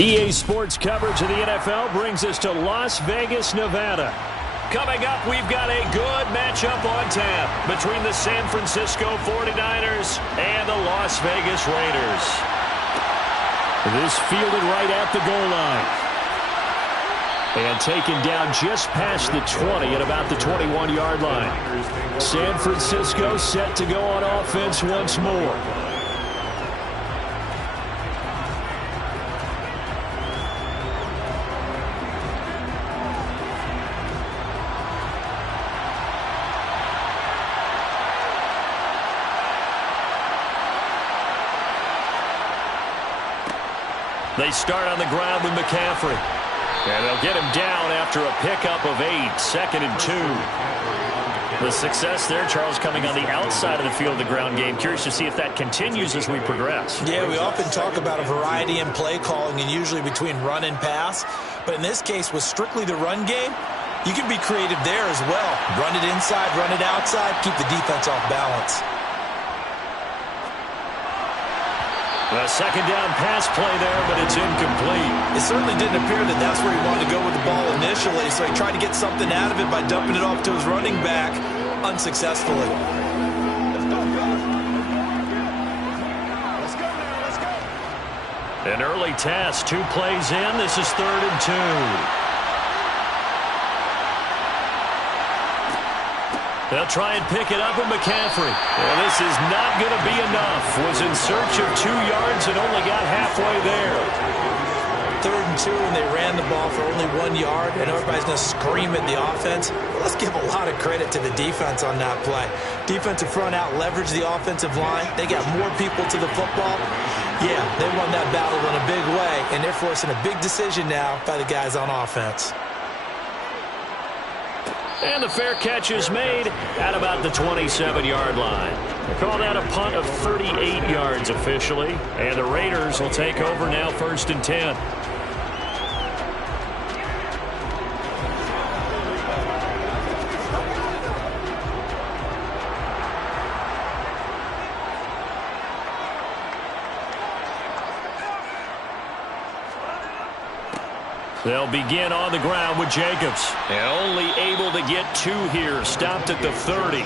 EA Sports coverage of the NFL brings us to Las Vegas, Nevada. Coming up, we've got a good matchup on tap between the San Francisco 49ers and the Las Vegas Raiders. This fielded right at the goal line. And taken down just past the 20 at about the 21-yard line. San Francisco set to go on offense once more. They start on the ground with McCaffrey. And they'll get him down after a pickup of 8, 2nd and 2. The success there, Charles, coming on the outside of the field, the ground game. Curious to see if that continues as we progress. Yeah, we often talk about a variety in play calling and usually between run and pass. But in this case, with strictly the run game, you can be creative there as well. Run it inside, run it outside, keep the defense off balance. A second down pass play there, but it's incomplete. It certainly didn't appear that that's where he wanted to go with the ball initially, so he tried to get something out of it by dumping it off to his running back unsuccessfully. An early task, 2 plays in. This is 3rd and 2. They'll try and pick it up with McCaffrey. Well, this is not going to be enough. Was in search of 2 yards and only got halfway there. 3rd and 2, and they ran the ball for only 1 yard, and everybody's going to scream at the offense. Well, let's give a lot of credit to the defense on that play. Defensive front out leveraged the offensive line. They got more people to the football. Yeah, they won that battle in a big way, and they're forcing a big decision now by the guys on offense. And the fair catch is made at about the 27-yard line. They call that a punt of 38 yards officially. And the Raiders will take over now, 1st and 10. They'll begin on the ground with Jacobs. And only able to get 2 here. Stopped at the 30.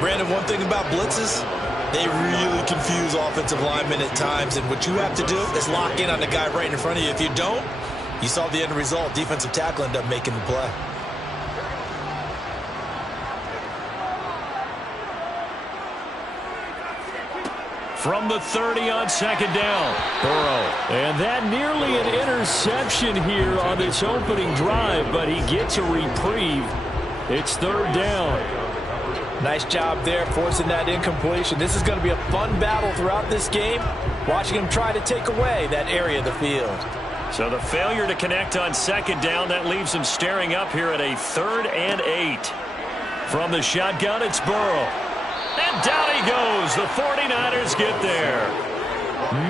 Brandon, one thing about blitzes, they really confuse offensive linemen at times. And what you have to do is lock in on the guy right in front of you. If you don't, you saw the end result. Defensive tackle ended up making the play. From the 30 on 2nd down, Burrow. And that nearly an interception here on this opening drive, but he gets a reprieve. It's 3rd down. Nice job there, forcing that incompletion. This is going to be a fun battle throughout this game, watching him try to take away that area of the field. So the failure to connect on 2nd down, that leaves him staring up here at a 3rd and 8. From the shotgun, it's Burrow. And down he goes. The 49ers get there.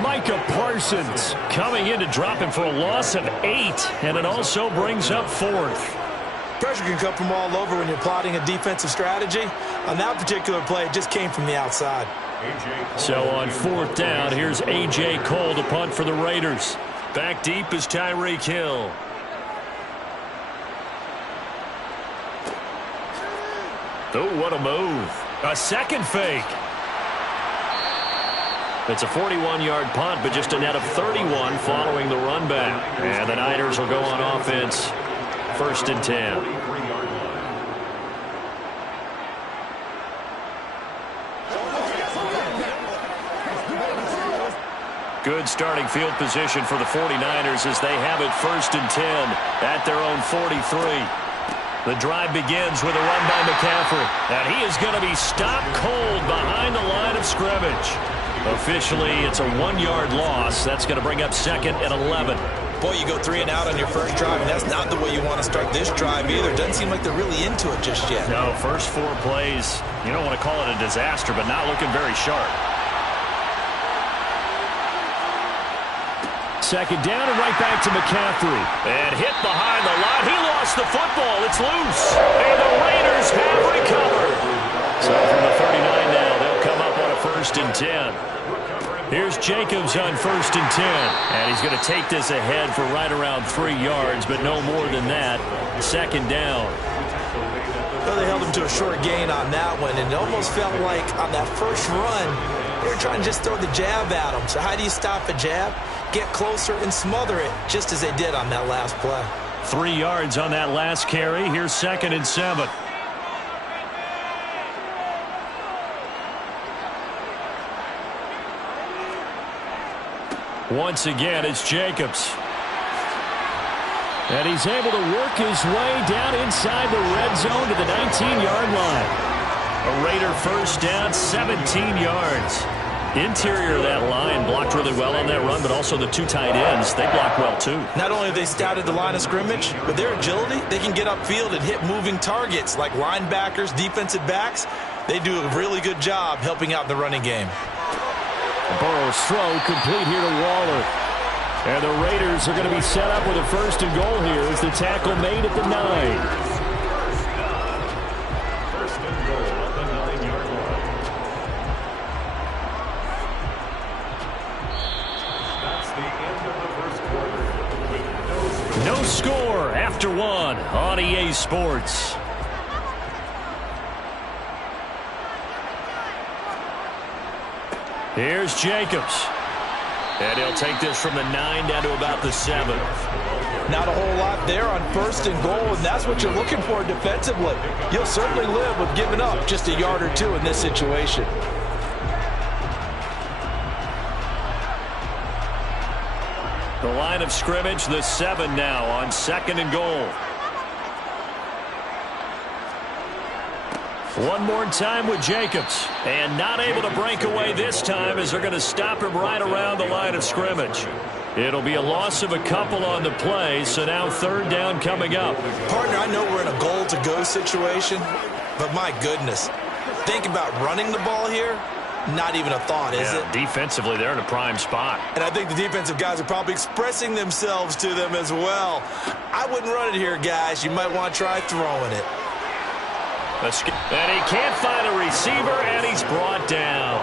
Micah Parsons coming in to drop him for a loss of 8. And it also brings up 4th. Pressure can come from all over when you're plotting a defensive strategy. On that particular play, it just came from the outside. So on 4th down, here's A.J. Cole to punt for the Raiders. Back deep is Tyreek Hill. Oh, what a move. A second fake. It's a 41-yard punt, but just a net of 31 following the run back. And the Niners will go on offense, 1st and 10. Good starting field position for the 49ers as they have it 1st and 10 at their own 43. The drive begins with a run by McCaffrey. And he is going to be stopped cold behind the line of scrimmage. Officially, it's a 1-yard loss. That's going to bring up 2nd and 11. Boy, you go 3 and out on your first drive, and that's not the way you want to start this drive either. Doesn't seem like they're really into it just yet. No, first 4 plays, you don't want to call it a disaster, but not looking very sharp. 2nd down and right back to McCaffrey. And hit behind the line. He lost the football. It's loose. And the Raiders have recovered. So from the 39 now, they'll come up on a 1st and 10. Here's Jacobs on 1st and 10. And he's going to take this ahead for right around 3 yards, but no more than that. 2nd down. Well, they held him to a short gain on that one, and it almost felt like on that first run, they were trying to just throw the jab at him. So how do you stop a jab? Get closer and smother it, just as they did on that last play. 3 yards on that last carry. Here's 2nd and 7. Once again, it's Jacobs. And he's able to work his way down inside the red zone to the 19-yard line. A Raider first down, 17 yards. Interior of that line blocked really well on that run, but also the 2 tight ends, they blocked well too. Not only have they scouted the line of scrimmage, but their agility, they can get upfield and hit moving targets like linebackers, defensive backs. They do a really good job helping out the running game. Burrow's throw complete here to Waller. And the Raiders are going to be set up with a 1st and goal here as the tackle made at the 9. 1st and goal at the 9-yard line. That's the end of the first quarter. No score after 1 on EA Sports. Here's Jacobs. And he'll take this from the 9 down to about the 7. Not a whole lot there on 1st and goal, and that's what you're looking for defensively. You'll certainly live with giving up just a yard or 2 in this situation. The line of scrimmage, the 7 now on 2nd and goal. One more time with Jacobs. And not able to break away this time as they're going to stop him right around the line of scrimmage. It'll be a loss of a couple on the play, so now 3rd down coming up. Partner, I know we're in a goal-to-go situation, but my goodness. Think about running the ball here. Not even a thought, is it? Defensively, they're in a prime spot. And I think the defensive guys are probably expressing themselves to them as well. I wouldn't run it here, guys. You might want to try throwing it. And he can't find a receiver, and he's brought down.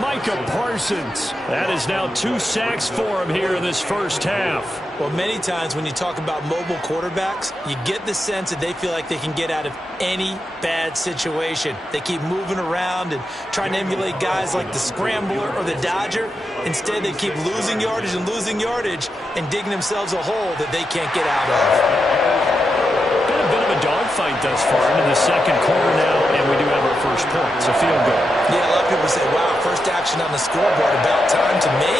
Micah Parsons. That is now 2 sacks for him here in this first half. Well, many times when you talk about mobile quarterbacks, you get the sense that they feel like they can get out of any bad situation. They keep moving around and trying to emulate guys like the Scrambler or the Dodger. Instead, they keep losing yardage and digging themselves a hole that they can't get out of. Bit of a dogfight thus far into the 2nd quarter now, and we do have our first point. It's a field goal. Yeah, a lot of people say, wow, first action on the scoreboard, about time. To me,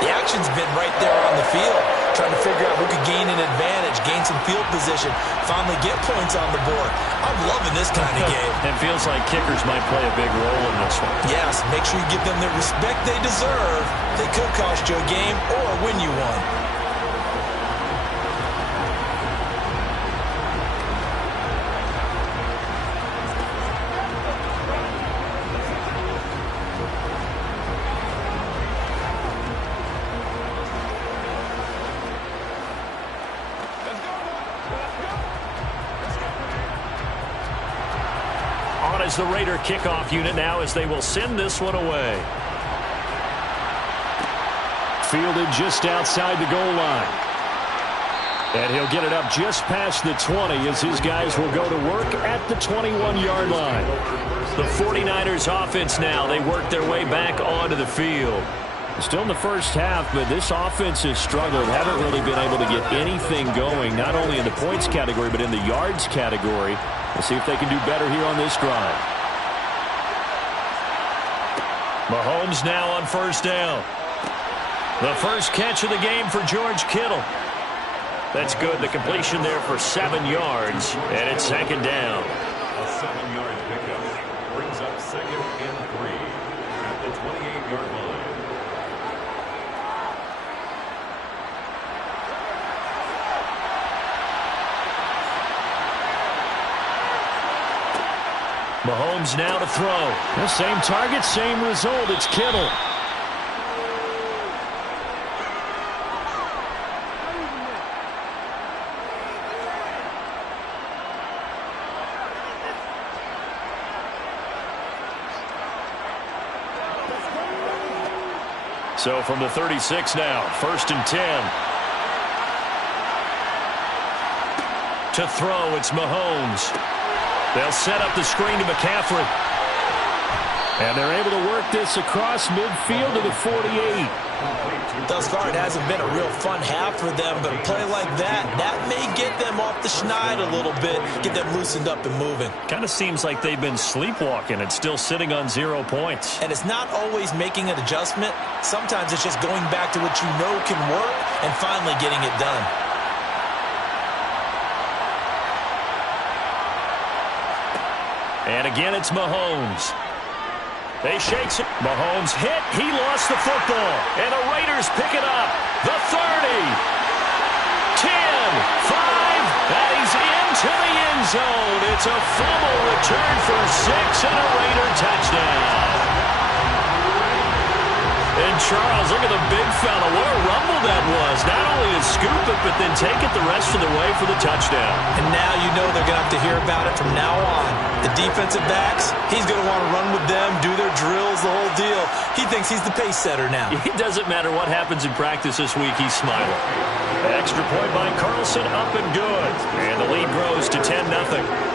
the action's been right there on the field, trying to figure out who could gain an advantage, gain some field position, finally get points on the board. I'm loving this kind of game. It feels like kickers might play a big role in this one. Yes, make sure you give them the respect they deserve. They could cost you a game or win you one. As the Raider kickoff unit now as they will send this one away. Fielded just outside the goal line. And he'll get it up just past the 20 as his guys will go to work at the 21-yard line. The 49ers offense now, they work their way back onto the field. Still in the first half, but this offense has struggled. Haven't really been able to get anything going, not only in the points category, but in the yards category. We'll see if they can do better here on this drive. Mahomes now on 1st down. The first catch of the game for George Kittle. That's good. The completion there for 7 yards, and it's 2nd down. A 7-yard pickup brings up 2nd and 3 at the 28-yard line. Mahomes now to throw. The same target, same result. It's Kittle. So from the 36 now, 1st and 10. To throw, it's Mahomes. They'll set up the screen to McCaffrey. And they're able to work this across midfield to the 48. Thus far, it hasn't been a real fun half for them, but a play like that may get them off the schneid a little bit, get them loosened up and moving. Kind of seems like they've been sleepwalking and still sitting on 0 points. And it's not always making an adjustment. Sometimes it's just going back to what you know can work and finally getting it done. And again, it's Mahomes. They shakes it. Mahomes hit. He lost the football. And the Raiders pick it up. The 30. 10. 5. And he's into the end zone. It's a fumble return for 6 and a Raider touchdown. And Charles, look at the big fella. What a rumble that was. Not only to scoop it, but then take it the rest of the way for the touchdown. And now you know they're going to have to hear about it from now on. The defensive backs, he's going to want to run with them, do their drills, the whole deal. He thinks he's the pace setter now. It doesn't matter what happens in practice this week, he's smiling. Extra point by Carlson, up and good. And the lead grows to 10-0.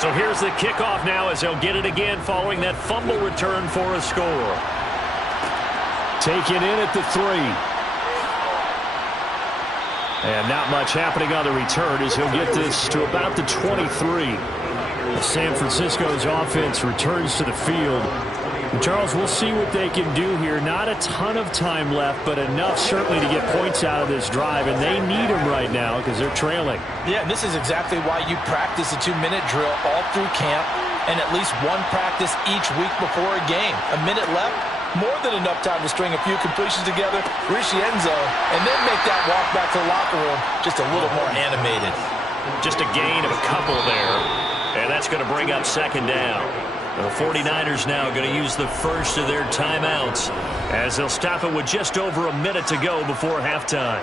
So here's the kickoff now as they'll get it again following that fumble return for a score. Taken in at the 3. And not much happening on the return as he'll get this to about the 23. San Francisco's offense returns to the field. And Charles, we'll see what they can do here. Not a ton of time left, but enough certainly to get points out of this drive, and they need them right now because they're trailing. Yeah, and this is exactly why you practice a 2-minute drill all through camp and at least one practice each week before a game. A minute left, more than enough time to string a few completions together, reach the end zone, and then make that walk back to the locker room just a little more animated. Just a gain of a couple there, and that's going to bring up 2nd down. The 49ers now going to use the first of their timeouts as they'll stop it with just over a minute to go before halftime.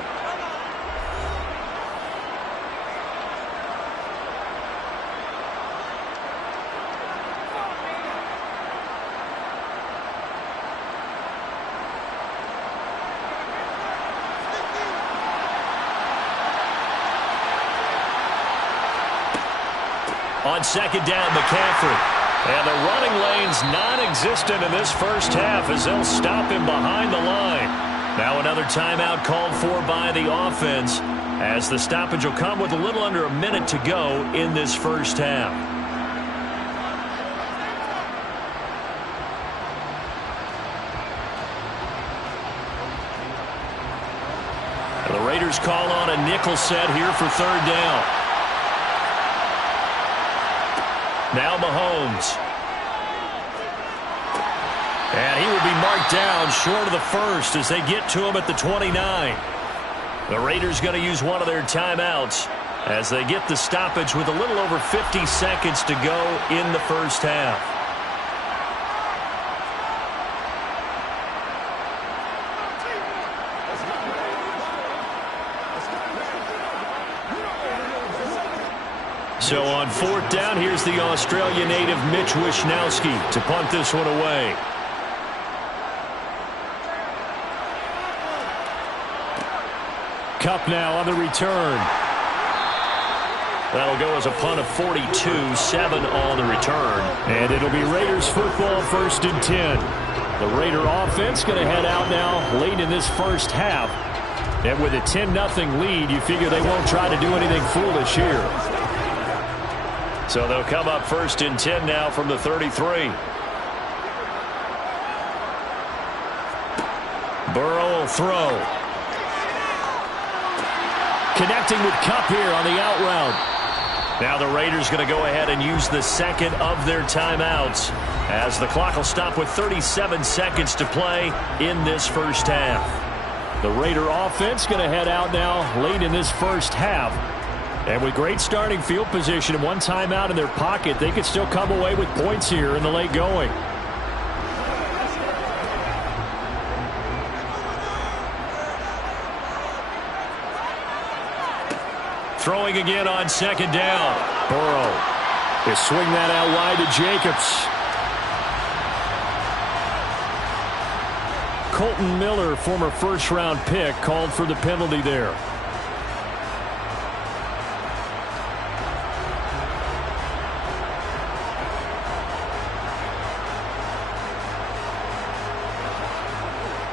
On 2nd down, McCaffrey. And the running lane's non-existent in this first half as they'll stop him behind the line. Now another timeout called for by the offense as the stoppage will come with a little under a minute to go in this first half. The Raiders call on a nickel set here for 3rd down. Now Mahomes. And he will be marked down short of the first as they get to him at the 29. The Raiders going to use one of their timeouts as they get the stoppage with a little over 50 seconds to go in the first half. So on 4th down, here's the Australia native Mitch Wishnowsky to punt this one away. Kupp now on the return. That'll go as a punt of 42, 7 on the return. And it'll be Raiders football, 1st and 10. The Raider offense going to head out now late in this first half. And with a 10-0 lead, you figure they won't try to do anything foolish here. So they'll come up 1st and 10 now from the 33. Burrow will throw. Connecting with Kupp here on the out route. Now the Raiders going to go ahead and use the second of their timeouts as the clock will stop with 37 seconds to play in this first half. The Raider offense going to head out now late in this first half. And with great starting field position and one timeout in their pocket, they could still come away with points here in the late going. Throwing again on second down. Burrow. They swing that out wide to Jacobs. Colton Miller, former first-round pick, called for the penalty there.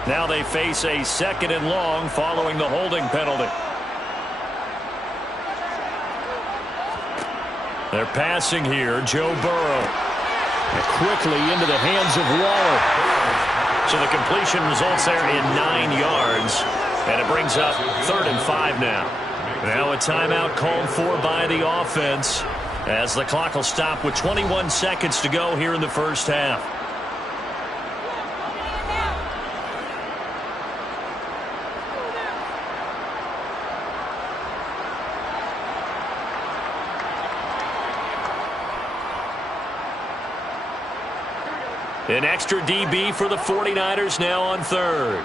Now they face a second and long following the holding penalty. They're passing here. Joe Burrow. And quickly into the hands of Waller. So the completion results there in 9 yards. And it brings up 3rd and 5 now. Now a timeout called for by the offense as the clock will stop with 21 seconds to go here in the first half. An extra DB for the 49ers now on 3rd.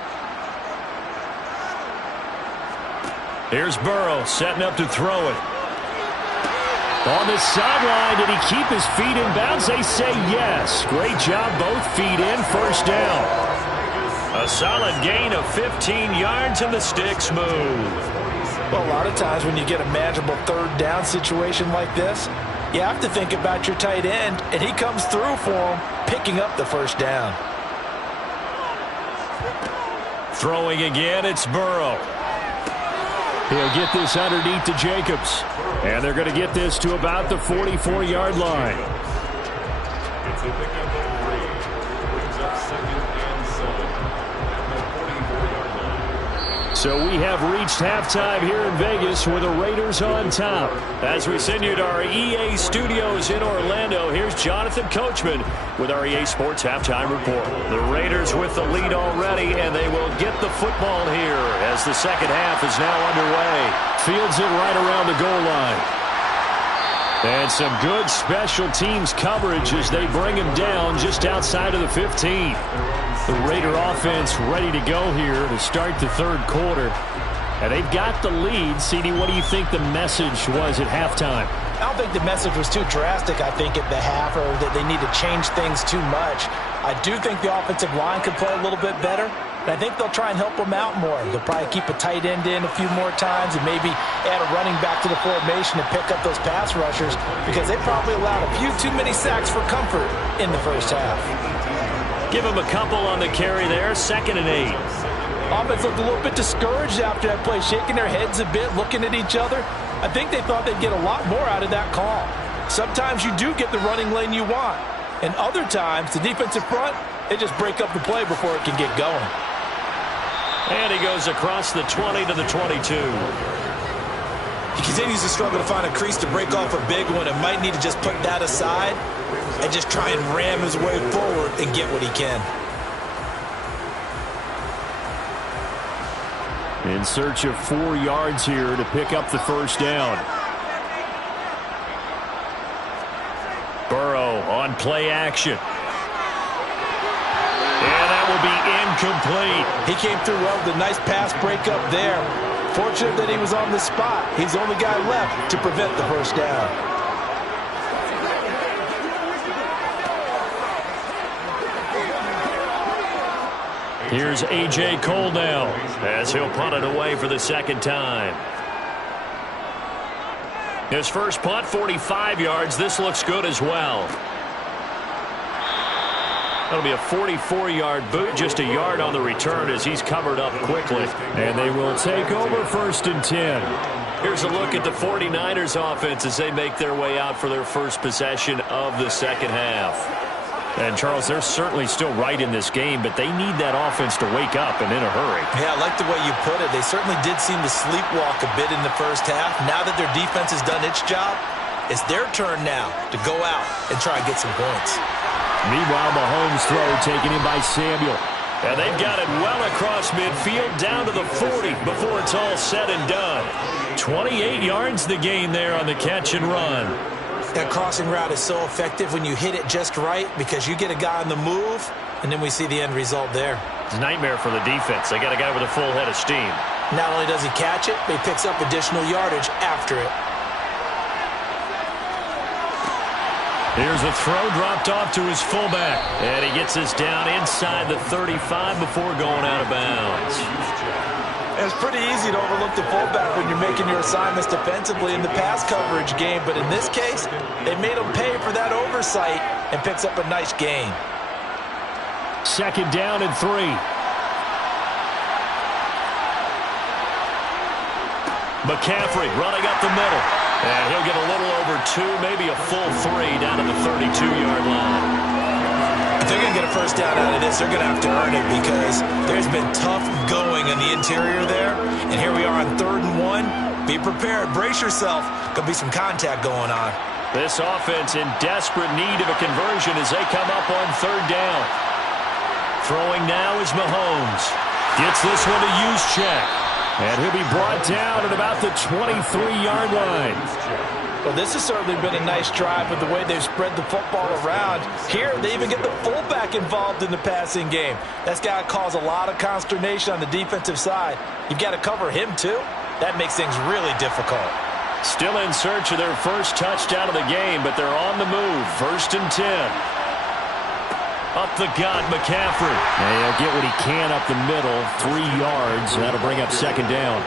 Here's Burrow setting up to throw it. On the sideline, did he keep his feet in bounds? They say yes. Great job, both feet in, first down. A solid gain of 15 yards and the sticks move. Well, a lot of times when you get a manageable 3rd down situation like this, you have to think about your tight end, and he comes through for him, picking up the first down. Throwing again, it's Burrow. He'll get this underneath to Jacobs. And they're going to get this to about the 44-yard line. It's a pickup of 3. Brings up 2nd and 7 at the 44-yard line. So we have reached halftime here in Vegas with the Raiders on top. As we send you to our EA studios in Orlando, here's Jonathan Coachman with our EA Sports Halftime Report. The Raiders with the lead already, and they will get the football here as the second half is now underway. Fields it right around the goal line. And some good special teams coverage as they bring him down just outside of the 15. The Raider offense ready to go here to start the 3rd quarter. And they've got the lead. CD, what do you think the message was at halftime? I don't think the message was too drastic, I think, at the half, or that they need to change things too much. I do think the offensive line could play a little bit better, and I think they'll try and help them out more. They'll probably keep a tight end in a few more times and maybe add a running back to the formation to pick up those pass rushers because they probably allowed a few too many sacks for comfort in the first half. Give them a couple on the carry there, 2nd and 8. Offense looked a little bit discouraged after that play, shaking their heads a bit, looking at each other. I think they thought they'd get a lot more out of that call. Sometimes you do get the running lane you want. And other times, the defensive front, they just break up the play before it can get going. And he goes across the 20 to the 22. He continues to struggle to find a crease to break off a big one and might need to just put that aside and just try and ram his way forward and get what he can. In search of 4 yards here to pick up the first down. Burrow on play action. And that will be incomplete. He came through well with a nice pass breakup there. Fortunate that he was on the spot. He's the only guy left to prevent the first down. Here's A.J. Cole now as he'll punt it away for the 2nd time. His first punt, 45 yards. This looks good as well. That'll be a 44-yard boot, just a yard on the return as he's covered up quickly. And they will take over 1st and 10. Here's a look at the 49ers offense as they make their way out for their first possession of the second half. And, Charles, they're certainly still right in this game, but they need that offense to wake up and in a hurry. Yeah, I like the way you put it. They certainly did seem to sleepwalk a bit in the first half. Now that their defense has done its job, it's their turn now to go out and try and get some points. Meanwhile, Mahomes' throw taken in by Samuel. And they've got it well across midfield down to the 40 before it's all said and done. 28 yards the gain there on the catch and run. That crossing route is so effective when you hit it just right because you get a guy on the move, and then we see the end result there. It's a nightmare for the defense. They got a guy with a full head of steam. Not only does he catch it, but he picks up additional yardage after it. Here's a throw dropped off to his fullback. And he gets this down inside the 35 before going out of bounds. It's pretty easy to overlook the fullback when you're making your assignments defensively in the pass coverage game, but in this case, they made him pay for that oversight and picks up a nice gain. Second down and 3. McCaffrey running up the middle. And he'll get a little over 2, maybe a full 3 down to the 32-yard line. If they're going to get a first down out of this, they're going to have to earn it because there's been tough going in the interior there. And here we are on 3rd and 1. Be prepared. Brace yourself. Going to be some contact going on. This offense in desperate need of a conversion as they come up on 3rd down. Throwing now is Mahomes. Gets this one to Juszczyk. And he'll be brought down at about the 23-yard line. Well, this has certainly been a nice drive with the way they've spread the football around. Here, they even get the fullback involved in the passing game. That's got to cause a lot of consternation on the defensive side. You've got to cover him, too. That makes things really difficult. Still in search of their first touchdown of the game, but they're on the move. 1st and 10. Up the gut, McCaffrey. And he'll get what he can up the middle. 3 yards. That'll bring up 2nd down.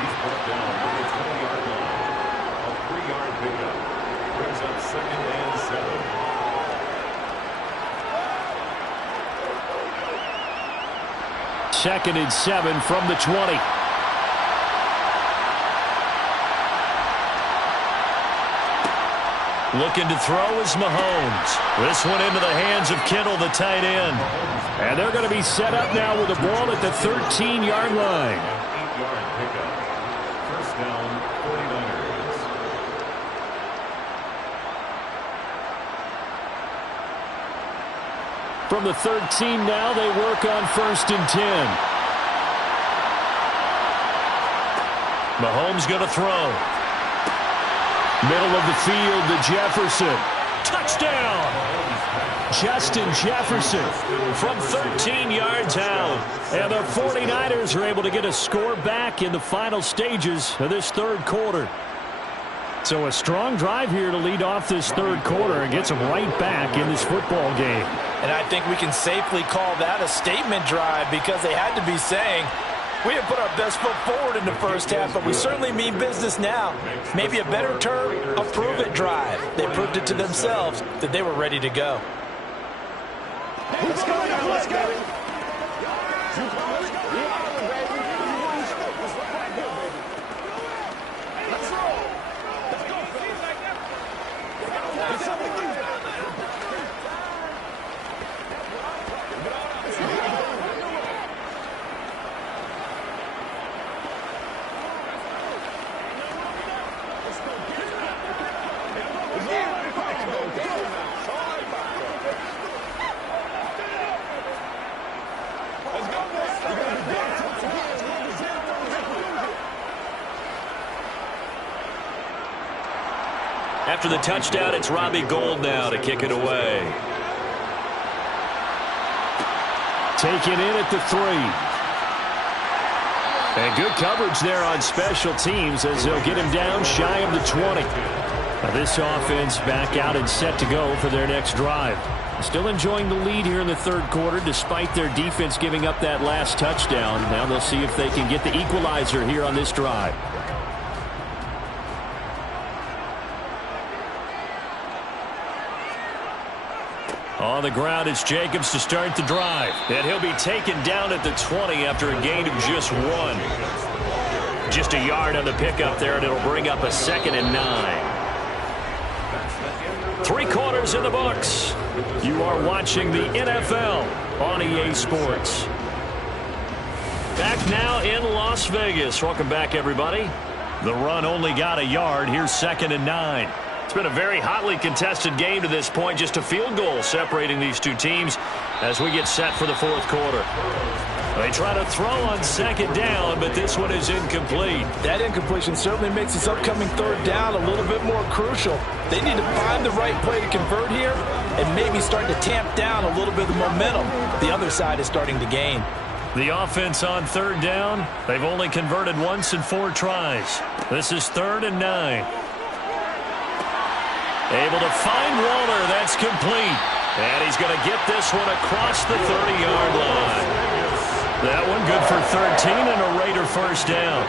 He's brought down on the 20-yard line. A 3-yard pickup brings up 2nd and 7. 2nd and 7 from the 20. Looking to throw is Mahomes. This one into the hands of Kittle, the tight end. And they're going to be set up now with the ball at the 13-yard line. 8-yard pickup. First down, 49ers. From the 13 now, they work on 1st and 10. Mahomes going to throw. Middle of the field to Jefferson. Touchdown! Justin Jefferson from 13 yards out. And the 49ers are able to get a score back in the final stages of this 3rd quarter. So a strong drive here to lead off this 3rd quarter and gets them right back in this football game. And I think we can safely call that a statement drive because they had to be saying, we have put our best foot forward in the first half, but we certainly mean business now. Maybe a better term, a prove-it drive. They proved it to themselves that they were ready to go. Let's go, let's go. Let's roll. Let's go. After the touchdown, it's Robbie Gould now to kick it away. Taken in at the 3. And good coverage there on special teams as they'll get him down shy of the 20. Now this offense back out and set to go for their next drive. Still enjoying the lead here in the 3rd quarter despite their defense giving up that last touchdown. Now they'll see if they can get the equalizer here on this drive. On the ground, it's Jacobs to start the drive. And he'll be taken down at the 20 after a gain of just 1. Just a yard on the pickup there, and it'll bring up a 2nd and 9. 3 quarters quarters in the books. You are watching the NFL on EA Sports. Back now in Las Vegas. Welcome back, everybody. The run only got a yard. Here's 2nd and 9. It's been a very hotly contested game to this point. Just a field goal separating these two teams as we get set for the 4th quarter. They try to throw on 2nd down, but this one is incomplete. That incompletion certainly makes this upcoming 3rd down a little bit more crucial. They need to find the right play to convert here and maybe start to tamp down a little bit of the momentum the other side is starting to gain. The offense on 3rd down, they've only converted once in 4 tries. This is 3rd and 9. Able to find Waller. That's complete. And he's going to get this one across the 30-yard line. That one good for 13 and a Raider 1st down.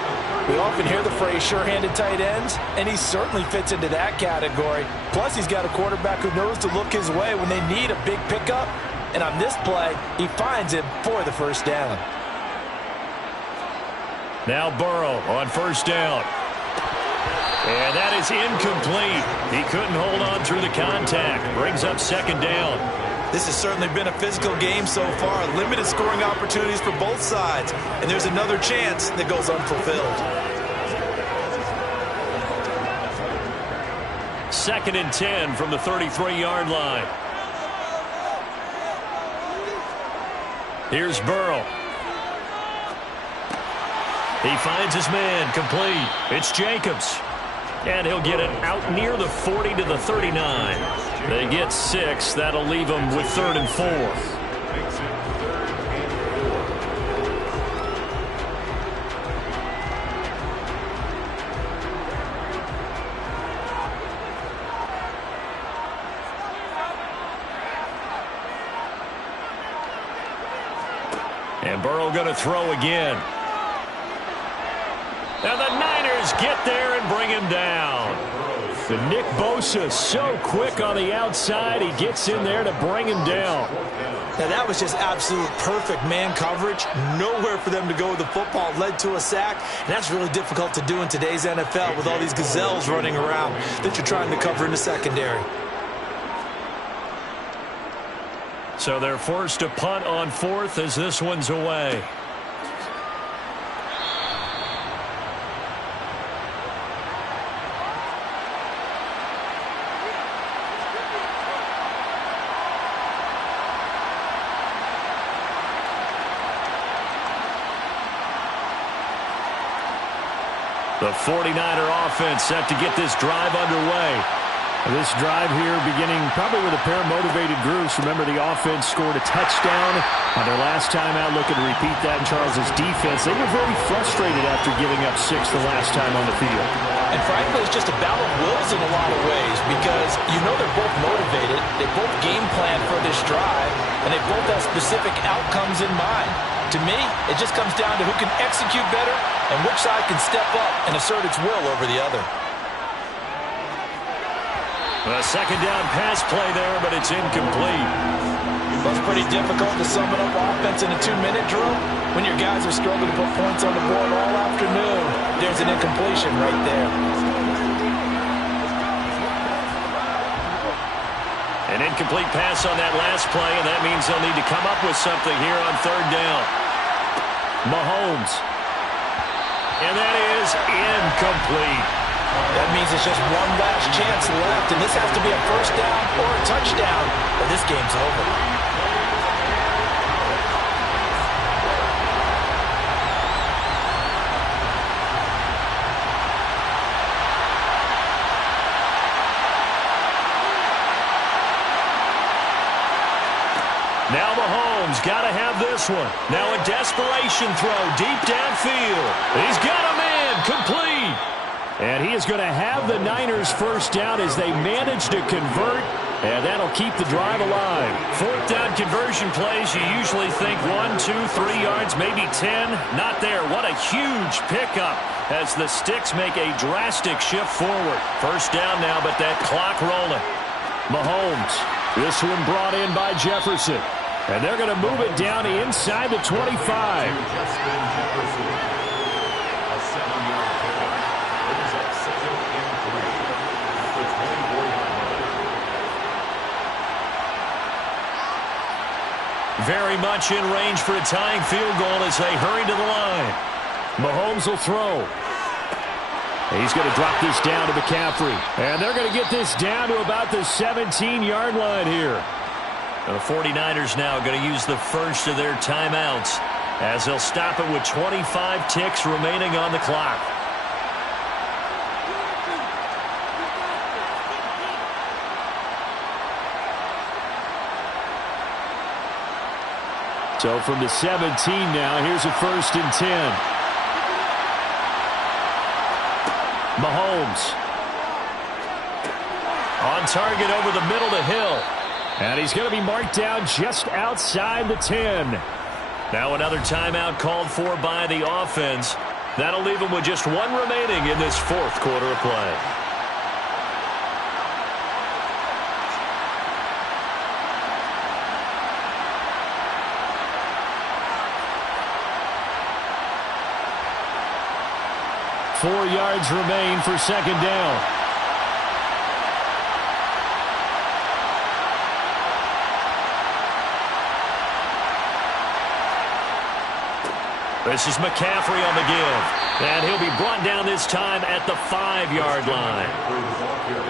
We often hear the phrase sure-handed tight ends, and he certainly fits into that category. Plus, he's got a quarterback who knows to look his way when they need a big pickup. And on this play, he finds him for the 1st down. Now Burrow on 1st down. And that is incomplete. He couldn't hold on through the contact. Brings up 2nd down. This has certainly been a physical game so far. Limited scoring opportunities for both sides. And there's another chance that goes unfulfilled. 2nd and 10 from the 33-yard line. Here's Burrow. He finds his man, complete. It's Jacobs. And he'll get it out near the 40 to the 39. They get 6. That'll leave them with 3rd and 4. And Burrow going to throw again. And the Niners get there and bring him down. And Nick Bosa so quick on the outside. He gets in there to bring him down. Now, that was just absolute perfect man coverage. Nowhere for them to go with the football. Led to a sack. And that's really difficult to do in today's NFL with all these gazelles running around that you're trying to cover in the secondary. So they're forced to punt on 4th as this one's away. The 49er offense set to get this drive underway. This drive here beginning probably with a pair of motivated groups. Remember, the offense scored a touchdown on their last time out. Looking to repeat that in Charles' defense. They were very frustrated after giving up 6 the last time on the field. And frankly, it's just a battle of wills in a lot of ways because you know they're both motivated. They both game plan for this drive, and they both have specific outcomes in mind. To me, it just comes down to who can execute better and which side can step up and assert its will over the other. A 2nd down pass play there, but it's incomplete. Well, it's pretty difficult to sum it up offense in a 2-minute drill when your guys are struggling to put points on the board all afternoon. There's an incompletion right there. An incomplete pass on that last play, and that means they'll need to come up with something here on 3rd down. Mahomes. And that is incomplete. That means it's just one last chance left, and this has to be a 1st down or a touchdown, or this game's over. Now Mahomes got to have this one. Now a desperation throw deep downfield. He's got a man, complete. And he is going to have the Niners 1st down as they manage to convert, and that'll keep the drive alive. 4th down conversion plays, you usually think 1, 2, 3 yards, maybe 10. Not there. What a huge pickup as the Sticks make a drastic shift forward. 1st down now, but that clock rolling. Mahomes. This one brought in by Jefferson. And they're going to move it down inside the 25. Justin Jefferson, a 7-yard pickup. Brings up 2nd and 3 at the 24-yard line. Very much in range for a tying field goal as they hurry to the line. Mahomes will throw. He's going to drop this down to McCaffrey. And they're going to get this down to about the 17-yard line here. The 49ers now going to use the first of their timeouts as they'll stop it with 25 ticks remaining on the clock. So from the 17 now, here's a 1st and 10. Mahomes. On target over the middle to Hill. And he's going to be marked down just outside the 10. Now another timeout called for by the offense. That'll leave them with just one remaining in this 4th quarter of play. Four yards remain for 2nd down. This is McCaffrey on the give. And he'll be brought down this time at the 5-yard line.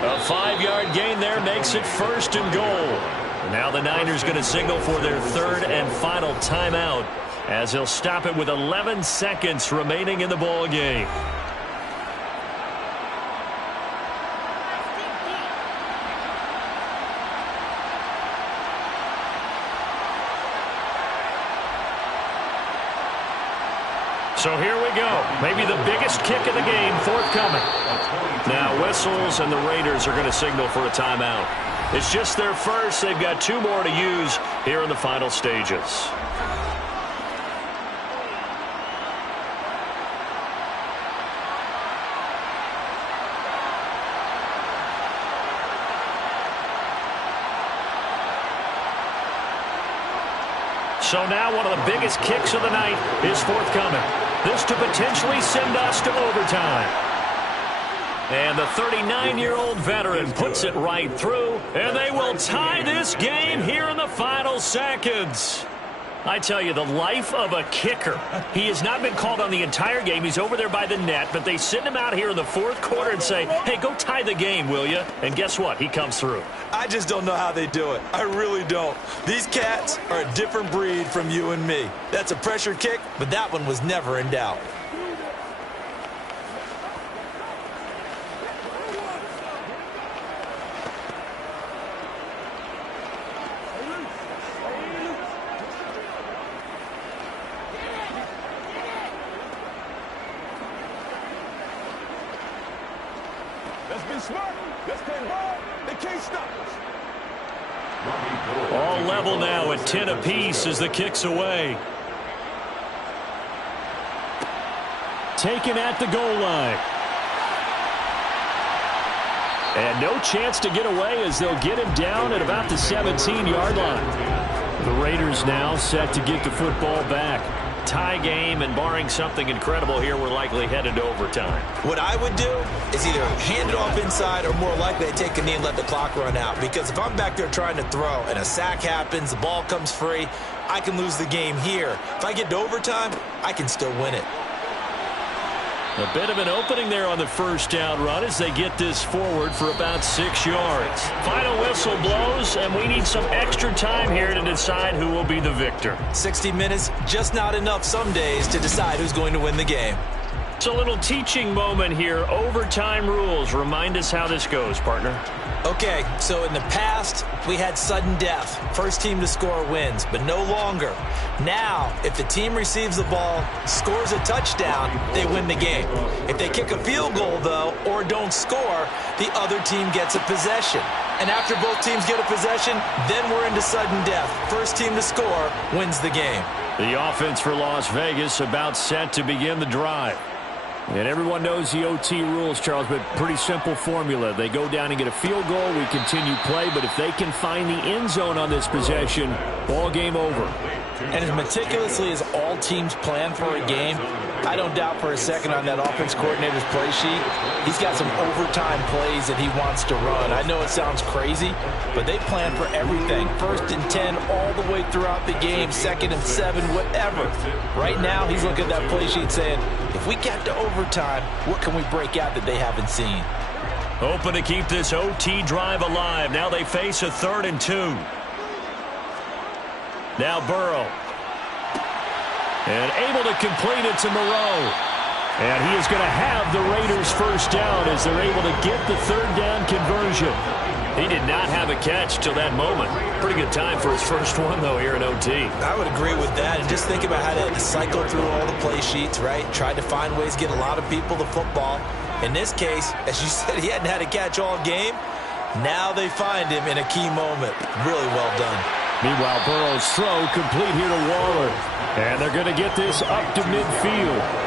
A 5-yard gain there makes it 1st and goal. Now the Niners going to signal for their 3rd and final timeout as they'll stop it with 11 seconds remaining in the ball game. So here we go. Maybe the biggest kick of the game forthcoming. Now whistles and the Raiders are going to signal for a timeout. It's just their first. They've got 2 more to use here in the final stages. So now one of the biggest kicks of the night is forthcoming. This to potentially send us to overtime. And the 39-year-old veteran puts it right through, and they will tie this game here in the final seconds. I tell you, the life of a kicker. He has not been called on the entire game. He's over there by the net, but they send him out here in the 4th quarter and say, hey, go tie the game, will you? And guess what? He comes through. I just don't know how they do it. I really don't. These cats are a different breed from you and me. That's a pressure kick, but that one was never in doubt. Let's be smart. Let's play ball. They can't stop us. All level now at 10 apiece as the kick's away. Taken at the goal line. And no chance to get away as they'll get him down at about the 17-yard line. The Raiders now set to get the football back. Tie game, and barring something incredible here, we're likely headed to overtime. What I would do is either hand it off inside or more likely to take a knee and let the clock run out. Because if I'm back there trying to throw and a sack happens, the ball comes free, I can lose the game here. If I get to overtime, I can still win it. A bit of an opening there on the 1st down run as they get this forward for about 6 yards. Final whistle blows, and we need some extra time here to decide who will be the victor. 60 minutes, just not enough some days to decide who's going to win the game. It's a little teaching moment here. Overtime rules. Remind us how this goes, partner. Okay, so in the past, we had sudden death. First team to score wins, but no longer. Now, if the team receives the ball, scores a touchdown, they win the game. If they kick a field goal, though, or don't score, the other team gets a possession. And after both teams get a possession, then we're into sudden death. First team to score wins the game. The offense for Las Vegas about set to begin the drive. And everyone knows the OT rules, Charles, but pretty simple formula. They go down and get a field goal, we continue play, but if they can find the end zone on this possession, ball game over. And as meticulously as all teams plan for a game, I don't doubt for a second on that offense coordinator's play sheet, he's got some overtime plays that he wants to run. I know it sounds crazy, but they plan for everything. 1st and 10 all the way throughout the game, 2nd and 7, whatever. Right now, he's looking at that play sheet saying, if we get to overtime, what can we break out that they haven't seen? Hoping to keep this OT drive alive. Now they face a 3rd and 2. Now Burrow. And able to complete it to Moreau. And he is going to have the Raiders first down as they're able to get the 3rd down conversion. He did not have a catch till that moment. Pretty good time for his first one, though, here in OT. I would agree with that. And just think about how to cycle through all the play sheets, right? Tried to find ways to get a lot of people to football. In this case, as you said, he hadn't had a catch all game. Now they find him in a key moment. Really well done. Meanwhile, Burrow's throw complete here to Waller. And they're going to get this up to midfield.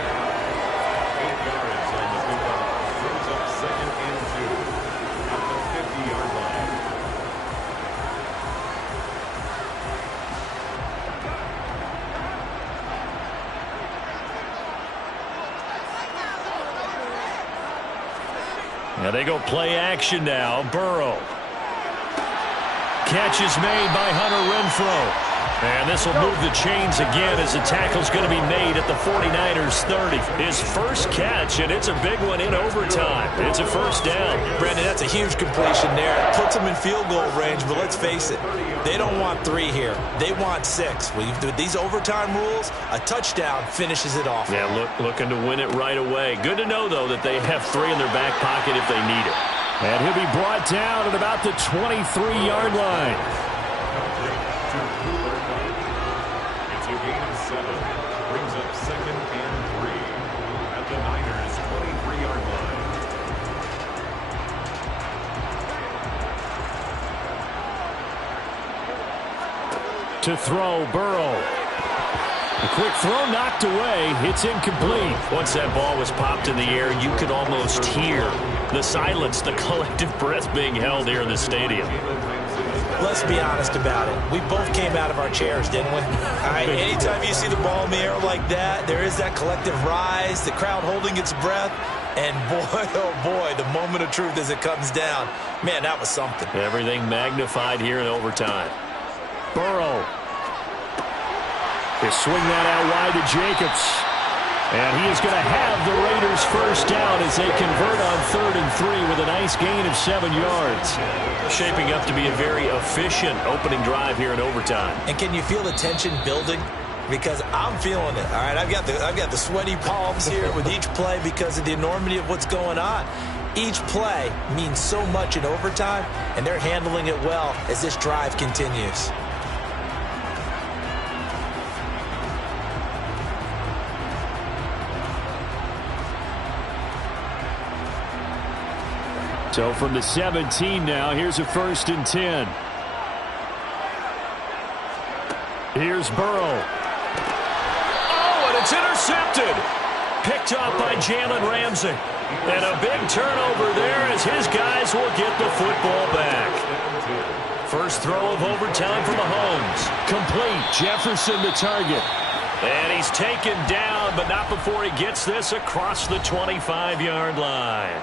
Now they go play action now. Burrow. Catch is made by Hunter Renfrow. And this will move the chains again as the tackle's going to be made at the 49ers 30. His first catch, and it's a big one in overtime. It's a first down. Brandon, that's a huge completion there. It puts them in field goal range, but let's face it, they don't want 3 here. They want 6. With these overtime rules, a touchdown finishes it off. Yeah, looking to win it right away. Good to know, though, that they have 3 in their back pocket if they need it. And he'll be brought down at about the 23-yard line. Brings up 2nd and 3 at the Niners' 23-yard line. To throw, Burrow. A quick throw knocked away. It's incomplete. Once that ball was popped in the air, you could almost hear the silence, the collective breath being held here in the stadium. Let's be honest about it. We both came out of our chairs, didn't we? All right, anytime you see the ball in the air like that, there is that collective rise, the crowd holding its breath, and boy, oh boy, the moment of truth as it comes down. Man, that was something. Everything magnified here in overtime. Burrow. They swing that out wide to Jacobs. And he is going to have the Raiders first down as they convert on 3rd and 3 with a nice gain of 7 yards. Shaping up to be a very efficient opening drive here in overtime. And can you feel the tension building? Because I'm feeling it. All right, I've got the sweaty palms here with each play because of the enormity of what's going on. Each play means so much in overtime, and they're handling it well as this drive continues. So from the 17 now, here's a 1st and 10. Here's Burrow. Oh, and it's intercepted. Picked off by Jalen Ramsey. And a big turnover there as his guys will get the football back. First throw of overtime for Mahomes. Complete. Jefferson the target. And he's taken down, but not before he gets this across the 25-yard line.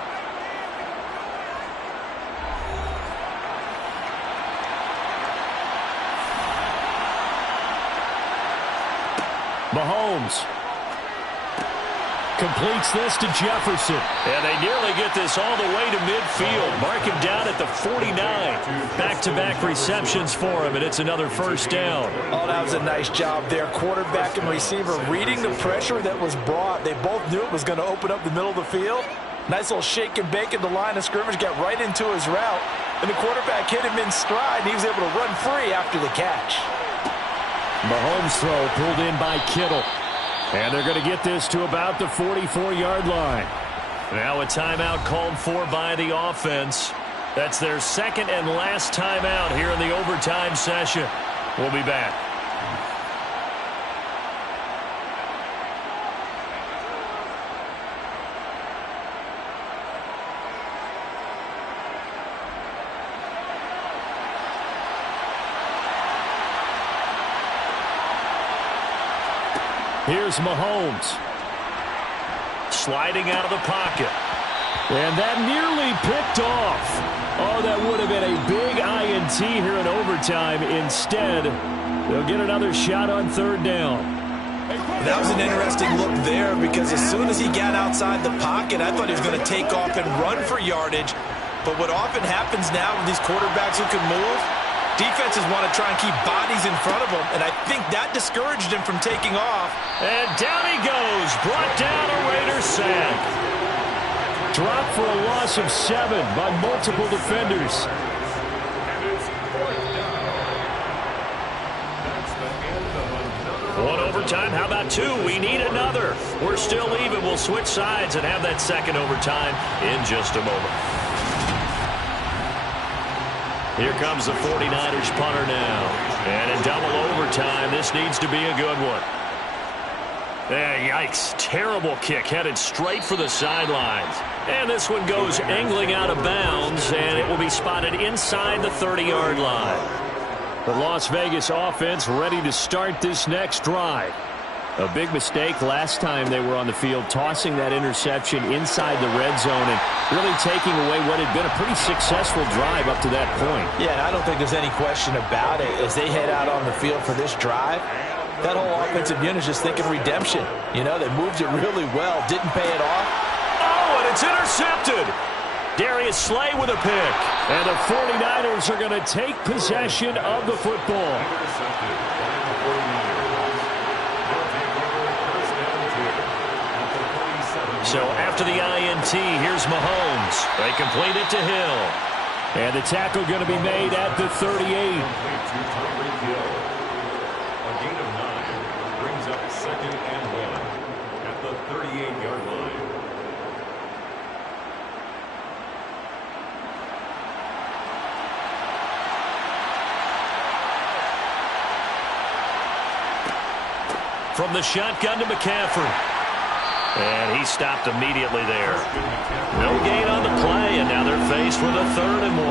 Mahomes completes this to Jefferson. And they nearly get this all the way to midfield. Mark him down at the 49. Back-to-back receptions for him, and it's another first down. Oh, that was a nice job there. Quarterback and receiver reading the pressure that was brought. They both knew it was going to open up the middle of the field. Nice little shake and bake at the line of scrimmage, got right into his route. And the quarterback hit him in stride, and he was able to run free after the catch. Mahomes' throw pulled in by Kittle. And they're going to get this to about the 44-yard line. Now a timeout called for by the offense. That's their 2nd and last timeout here in the overtime session. We'll be back. Here's Mahomes. Sliding out of the pocket. And that nearly picked off. Oh, that would have been a big INT here in overtime. Instead, they'll get another shot on third down. That was an interesting look there because as soon as he got outside the pocket, I thought he was going to take off and run for yardage. But what often happens now with these quarterbacks who can move, defenses want to try and keep bodies in front of them, and I think that discouraged him from taking off. And down he goes, brought down a Raiders sack. Dropped for a loss of 7 by multiple defenders. One overtime, how about 2? We need another. We're still even. We'll switch sides and have that second overtime in just a moment. Here comes the 49ers punter now. And in double overtime, this needs to be a good one. Yikes. Terrible kick headed straight for the sidelines. And this one goes angling out of bounds, and it will be spotted inside the 30-yard line. The Las Vegas offense ready to start this next drive. A big mistake last time they were on the field, tossing that interception inside the red zone and really taking away what had been a pretty successful drive up to that point. Yeah, and I don't think there's any question about it. As they head out on the field for this drive, that whole offensive unit is just thinking redemption. You know, they moved it really well, didn't pay it off. Oh, and it's intercepted. Darius Slay with a pick. And the 49ers are going to take possession of the football. So after the INT, here's Mahomes. They complete it to Hill. And the tackle going to be made at the 38. A gain of 9 brings up 2nd and 1 at the 38-yard line. From the shotgun to McCaffrey. And he stopped immediately there. No gain on the play, and now they're faced with a 3rd and 1.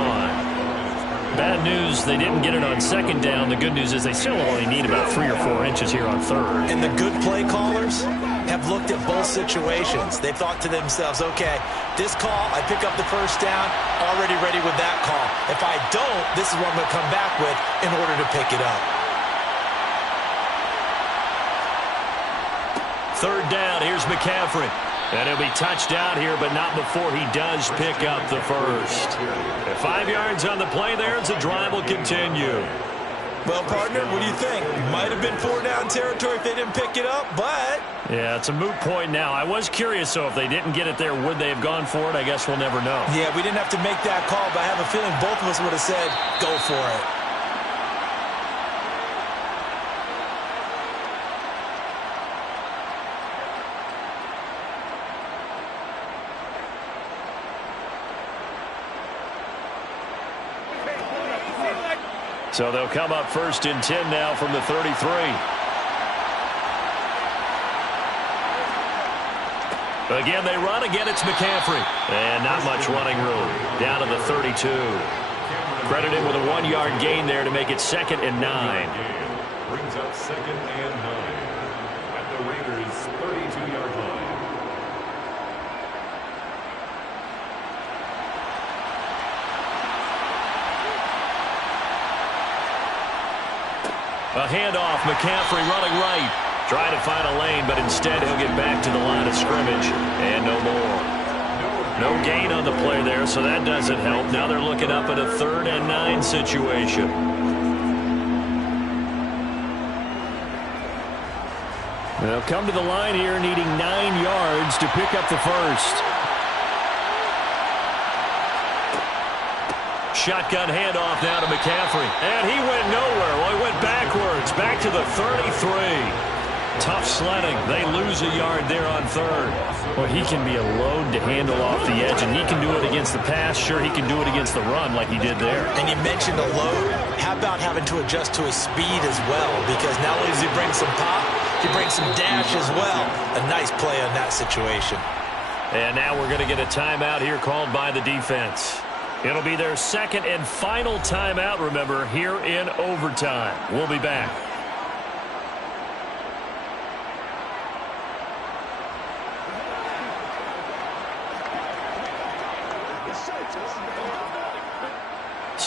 Bad news, they didn't get it on 2nd down. The good news is they still only need about 3 or 4 inches here on 3rd. And the good play callers have looked at both situations. They thought to themselves, okay, this call, I pick up the first down, already ready with that call. If I don't, this is what I'm going to come back with in order to pick it up. 3rd down, here's McCaffrey. And he'll be touched out here, but not before he does pick up the first. 5 yards on the play there as the drive will continue. Well, partner, what do you think? Might have been 4-down territory if they didn't pick it up, but... Yeah, it's a moot point now. I was curious, so if they didn't get it there, would they have gone for it? I guess we'll never know. Yeah, we didn't have to make that call, but I have a feeling both of us would have said, go for it. So they'll come up 1st and 10 now from the 33. Again, they run. Again, it's McCaffrey. And not much running room. Down to the 32. Credited with a 1-yard gain there to make it 2nd and 9. Brings up 2nd and 9 at the Raiders' 32-yard line. A handoff, McCaffrey running right. Trying to find a lane, but instead he'll get back to the line of scrimmage. And no more. No gain on the play there, so that doesn't help. Now they're looking up at a 3rd and 9 situation. They'll come to the line here needing 9 yards to pick up the first. Shotgun handoff now to McCaffrey. And he went nowhere. Well, he went backwards. Back to the 33. Tough sledding. They lose a yard there on 3rd. Well, he can be a load to handle off the edge, and he can do it against the pass. Sure, he can do it against the run like he did there. And you mentioned a load. How about having to adjust to his speed as well? Because not only does he bring some pop, he brings some dash as well. A nice play on that situation. And now we're going to get a timeout here called by the defense. It'll be their 2nd and final timeout, remember, here in overtime. We'll be back.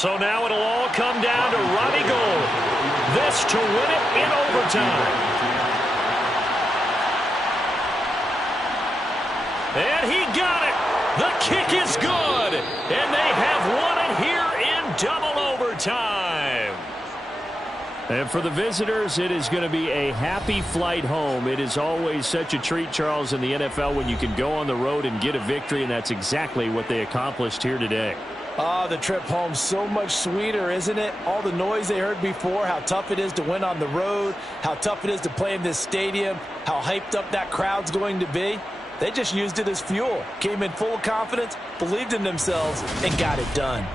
So now it'll all come down to Robbie Gould. This to win it in overtime. And he got it. The kick is good. And they have won it here in double overtime. And for the visitors, it is going to be a happy flight home. It is always such a treat, Charles, in the NFL when you can go on the road and get a victory, and that's exactly what they accomplished here today. The trip home so much sweeter, isn't it? All the noise they heard before, how tough it is to win on the road, how tough it is to play in this stadium, how hyped up that crowd's going to be. They just used it as fuel, came in full of confidence, believed in themselves, and got it done.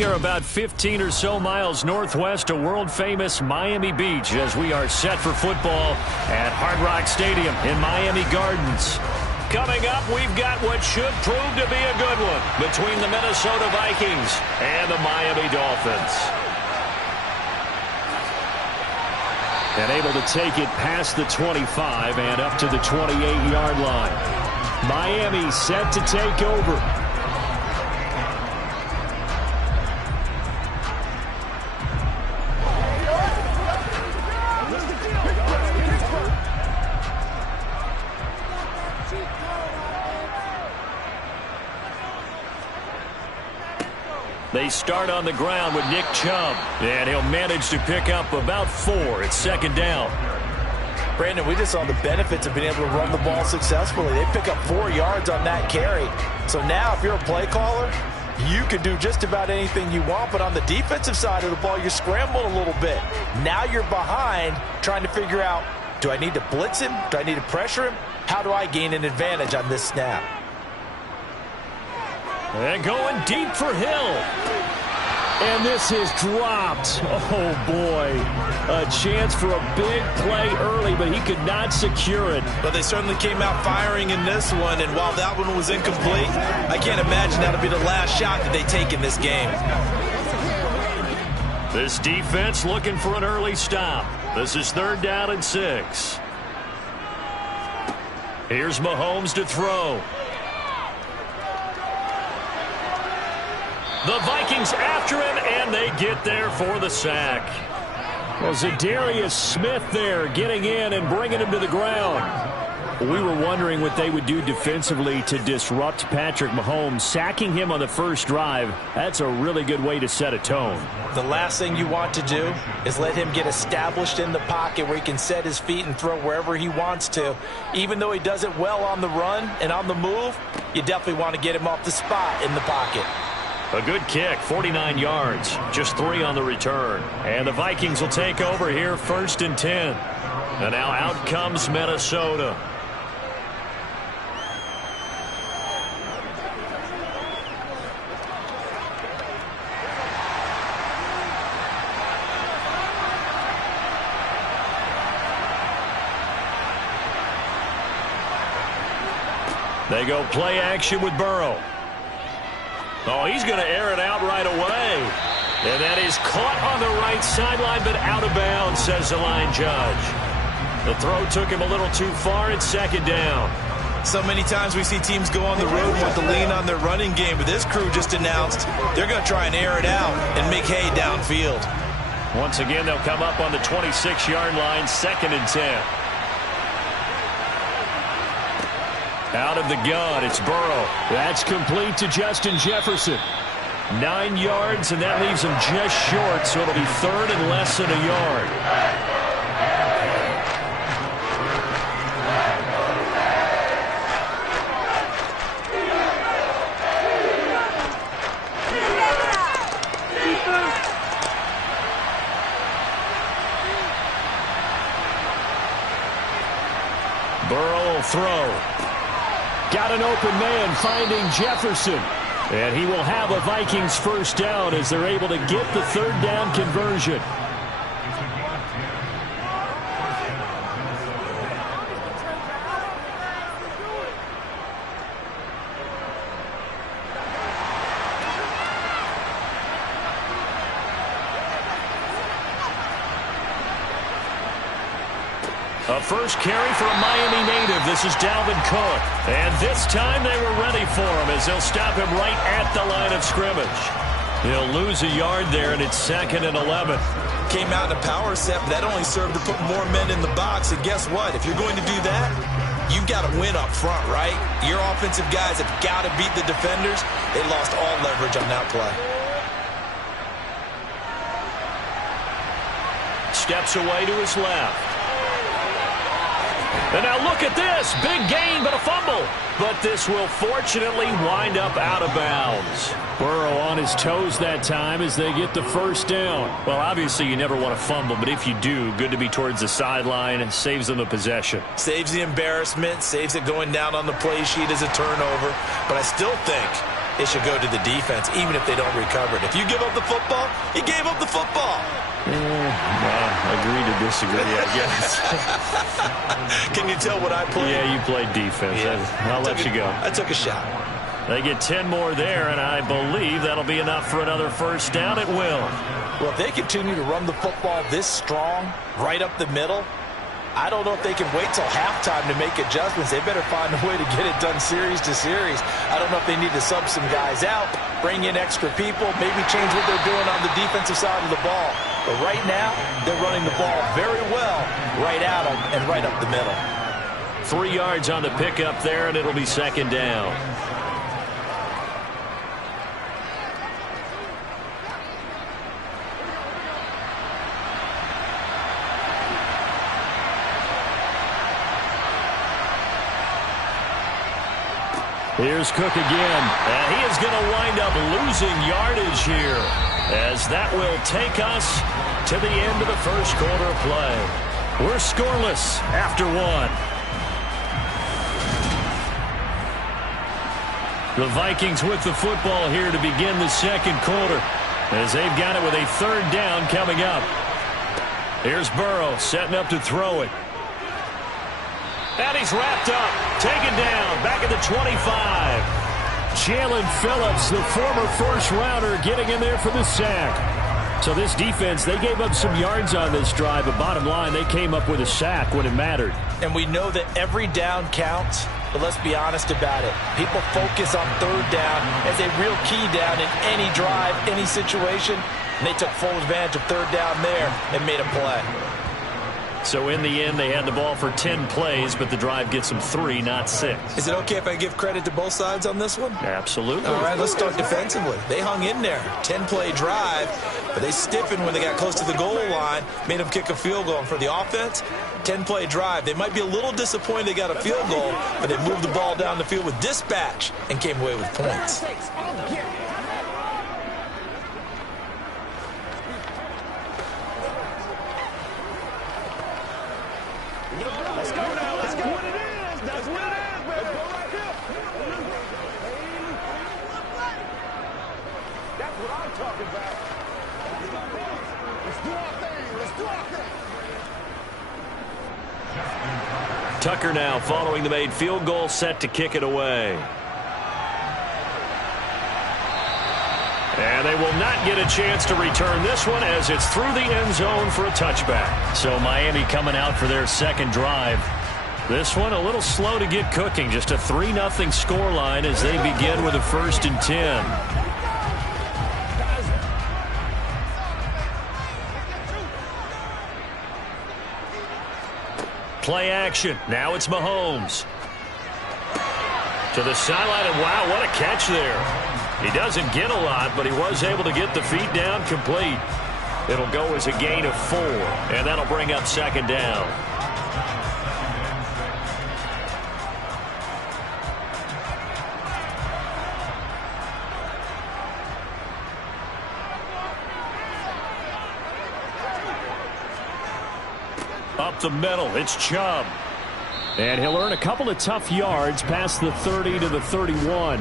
We are about 15 or so miles northwest of world-famous Miami Beach as we are set for football at Hard Rock Stadium in Miami Gardens. Coming up, we've got what should prove to be a good one between the Minnesota Vikings and the Miami Dolphins. And able to take it past the 25 and up to the 28-yard line. Miami set to take over. They start on the ground with Nick Chubb, and he'll manage to pick up about 4 at second down. Brandon, we just saw the benefits of being able to run the ball successfully. They pick up 4 yards on that carry. So now if you're a play caller, you can do just about anything you want, but on the defensive side of the ball, you're scrambling a little bit. Now you're behind trying to figure out, do I need to blitz him? Do I need to pressure him? How do I gain an advantage on this snap? And going deep for Hill. And this is dropped. Oh, boy. A chance for a big play early, but he could not secure it. But they certainly came out firing in this one, and while that one was incomplete, I can't imagine that'll be the last shot that they take in this game. This defense looking for an early stop. This is 3rd down and 6. Here's Mahomes to throw. The Vikings after him, and they get there for the sack. Well, Zadarius Smith there getting in and bringing him to the ground. We were wondering what they would do defensively to disrupt Patrick Mahomes. Sacking him on the first drive, that's a really good way to set a tone. The last thing you want to do is let him get established in the pocket where he can set his feet and throw wherever he wants to. Even though he does it well on the run and on the move, you definitely want to get him off the spot in the pocket. A good kick, 49 yards, just 3 on the return. And the Vikings will take over here, 1st and 10. And now out comes Minnesota. They go play action with Burrow. Oh, he's going to air it out right away. And that is caught on the right sideline, but out of bounds, says the line judge. The throw took him a little too far. It's 2nd down. So many times we see teams go on the road and want to lean on their running game, but this crew just announced they're going to try and air it out and make hay downfield. Once again, they'll come up on the 26-yard line, 2nd and 10. Out of the gun, it's Burrow. That's complete to Justin Jefferson. 9 yards, and that leaves him just short, so it'll be 3rd and less than a yard. Burrow will throw. Got an open man finding Jefferson. And he will have a Vikings 1st down as they're able to get the 3rd down conversion. A first carry for a Miami native. This is Dalvin Cook. And this time they were ready for him as they'll stop him right at the line of scrimmage. He'll lose a yard there, and it's 2nd and 11. Came out in a power set, but that only served to put more men in the box. And guess what? If you're going to do that, you've got to win up front, right? Your offensive guys have got to beat the defenders. They lost all leverage on that play. Steps away to his left. And now look at this. Big gain, but a fumble. But this will fortunately wind up out of bounds. Burrow on his toes that time as they get the 1st down. Well, obviously you never want to fumble, but if you do, good to be towards the sideline and saves them the possession. Saves the embarrassment, saves it going down on the play sheet as a turnover. But I still think it should go to the defense, even if they don't recover it. If you give up the football, you gave up the football. Agree to disagree, I guess. Can you tell what I played? Yeah, you played defense. Yeah. I'll let you go. I took a shot. They get 10 more there, and I believe that'll be enough for another first down. It will. Well, if they continue to run the football this strong, right up the middle, I don't know if they can wait till halftime to make adjustments. They better find a way to get it done series to series. I don't know if they need to sub some guys out, bring in extra people, maybe change what they're doing on the defensive side of the ball. But right now, they're running the ball very well right out and right up the middle. 3 yards on the pickup there, and it'll be second down. Here's Cook again, and he is going to wind up losing yardage here, as that will take us to the end of the first quarter of play. We're scoreless after 1. The Vikings with the football here to begin the second quarter, as they've got it with a third down coming up. Here's Burrow setting up to throw it. And he's wrapped up, taken down, back at the 25. Jalen Phillips, the former first-rounder, getting in there for the sack. So this defense, they gave up some yards on this drive, but bottom line, they came up with a sack when it mattered. And we know that every down counts, but let's be honest about it. People focus on third down as a real key down in any drive, any situation, and they took full advantage of third down there and made a play. So in the end, they had the ball for 10 plays, but the drive gets them 3, not 6. Is it okay if I give credit to both sides on this one? Absolutely. All right, let's start defensively. They hung in there. 10-play drive, but they stiffened when they got close to the goal line, made them kick a field goal. And for the offense, 10-play drive. They might be a little disappointed they got a field goal, but they moved the ball down the field with dispatch and came away with points. Tucker now following the made field goal, set to kick it away. And they will not get a chance to return this one as it's through the end zone for a touchback. So Miami coming out for their second drive. This one a little slow to get cooking. Just a 3-0 scoreline as they begin with a 1st and 10. Play action. Now it's Mahomes. To the sideline, and wow, what a catch there. He doesn't get a lot, but he was able to get the feet down complete. It'll go as a gain of 4, and that'll bring up second down. Up the middle, it's Chubb. And he'll earn a couple of tough yards past the 30 to the 31.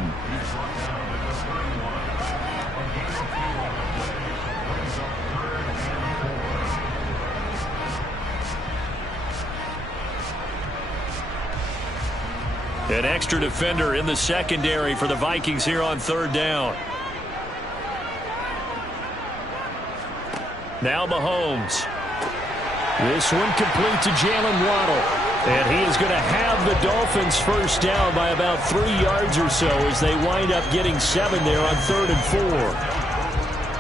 An extra defender in the secondary for the Vikings here on third down. Now Mahomes. This one complete to Jalen Waddle. And he is going to have the Dolphins first down by about 3 yards or so as they wind up getting 7 there on 3rd and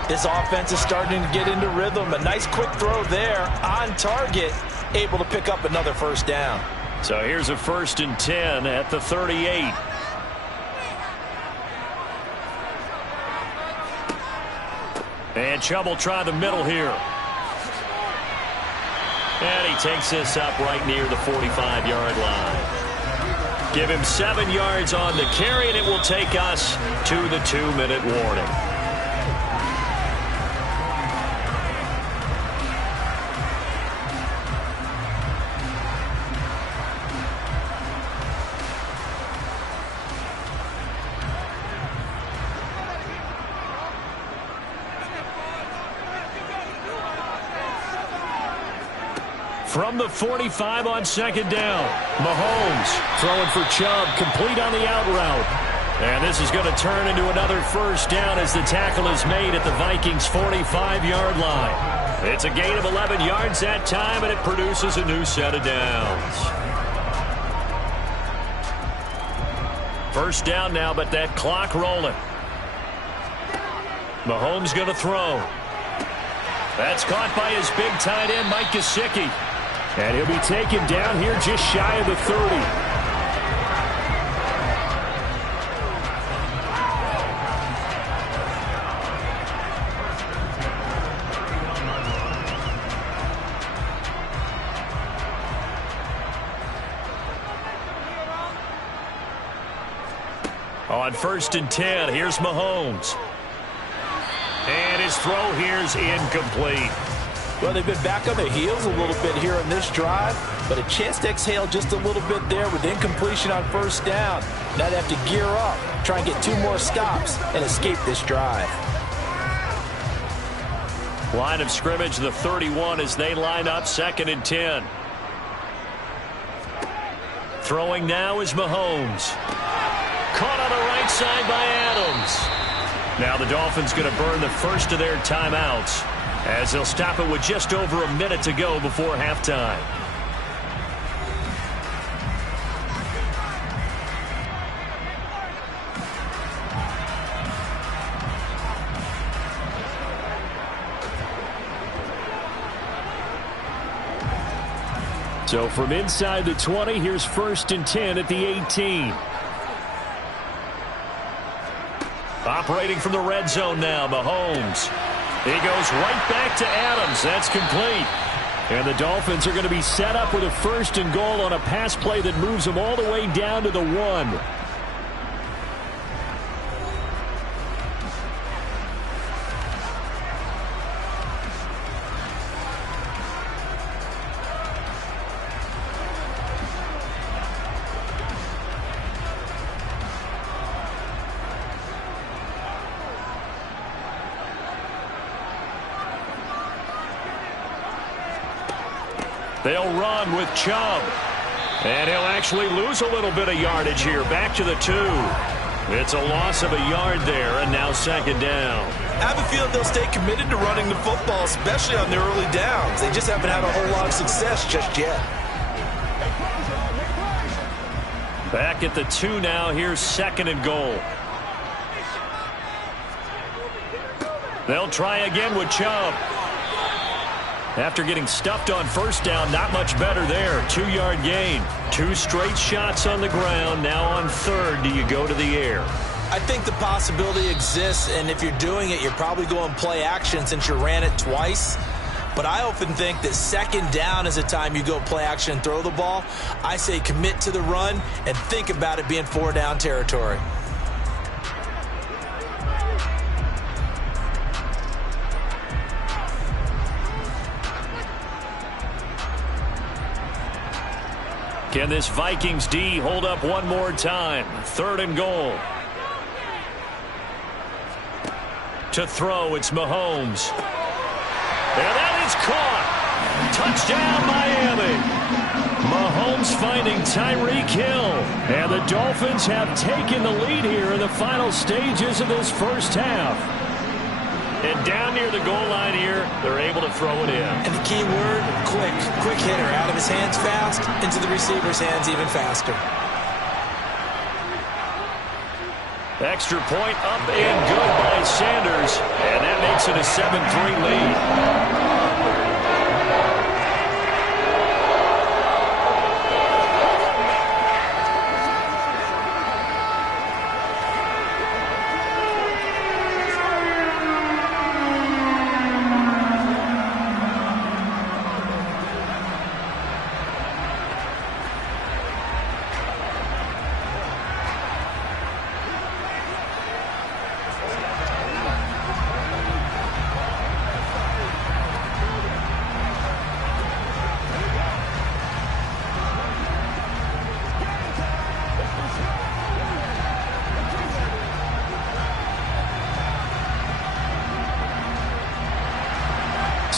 4. This offense is starting to get into rhythm. A nice quick throw there on target, able to pick up another first down. So here's a 1st and 10 at the 38. And Chubb will try the middle here. And he takes this up right near the 45-yard line. Give him 7 yards on the carry, and it will take us to the 2-minute warning. From the 45 on second down, Mahomes throwing for Chubb, complete on the out route. And this is going to turn into another first down as the tackle is made at the Vikings' 45-yard line. It's a gain of 11 yards that time, and it produces a new set of downs. First down now, but that clock rolling. Mahomes going to throw. That's caught by his big tight end, Mike Gesicki. And he'll be taken down here just shy of the 30. On 1st and 10, here's Mahomes. And his throw here's incomplete. Well, they've been back on their heels a little bit here on this drive, but a chance to exhale just a little bit there with incompletion on first down. Now they have to gear up, try and get 2 more stops, and escape this drive. Line of scrimmage, the 31 as they line up 2nd and 10. Throwing now is Mahomes. Caught on the right side by Adams. Now the Dolphins going to burn the first of their timeouts as they'll stop it with just over a minute to go before halftime. So from inside the 20, here's 1st and 10 at the 18. Operating from the red zone now, Mahomes. He goes right back to Adams. That's complete. And the Dolphins are going to be set up with a 1st and goal on a pass play that moves them all the way down to the 1. They'll run with Chubb. And he'll actually lose a little bit of yardage here. Back to the 2. It's a loss of a yard there, and now 2nd down. I have a feeling they'll stay committed to running the football, especially on their early downs. They just haven't had a whole lot of success just yet. Back at the 2 now. Here's 2nd and goal. They'll try again with Chubb. After getting stuffed on first down, not much better there. 2-yard gain. 2 straight shots on the ground. Now on 3rd, do you go to the air? I think the possibility exists, and if you're doing it, you're probably going play action since you ran it twice. But I often think that 2nd down is a time you go play action and throw the ball. I say commit to the run and think about it being 4-down territory. Can this Vikings D hold up one more time? 3rd and goal. To throw, it's Mahomes. And that is caught. Touchdown, Miami. Mahomes finding Tyreek Hill. And the Dolphins have taken the lead here in the final stages of this first half. And down near the goal line here, they're able to throw it in. And the key word, quick. Quick hitter. Out of his hands fast, into the receiver's hands even faster. Extra point up and good by Sanders. And that makes it a 7-3 lead.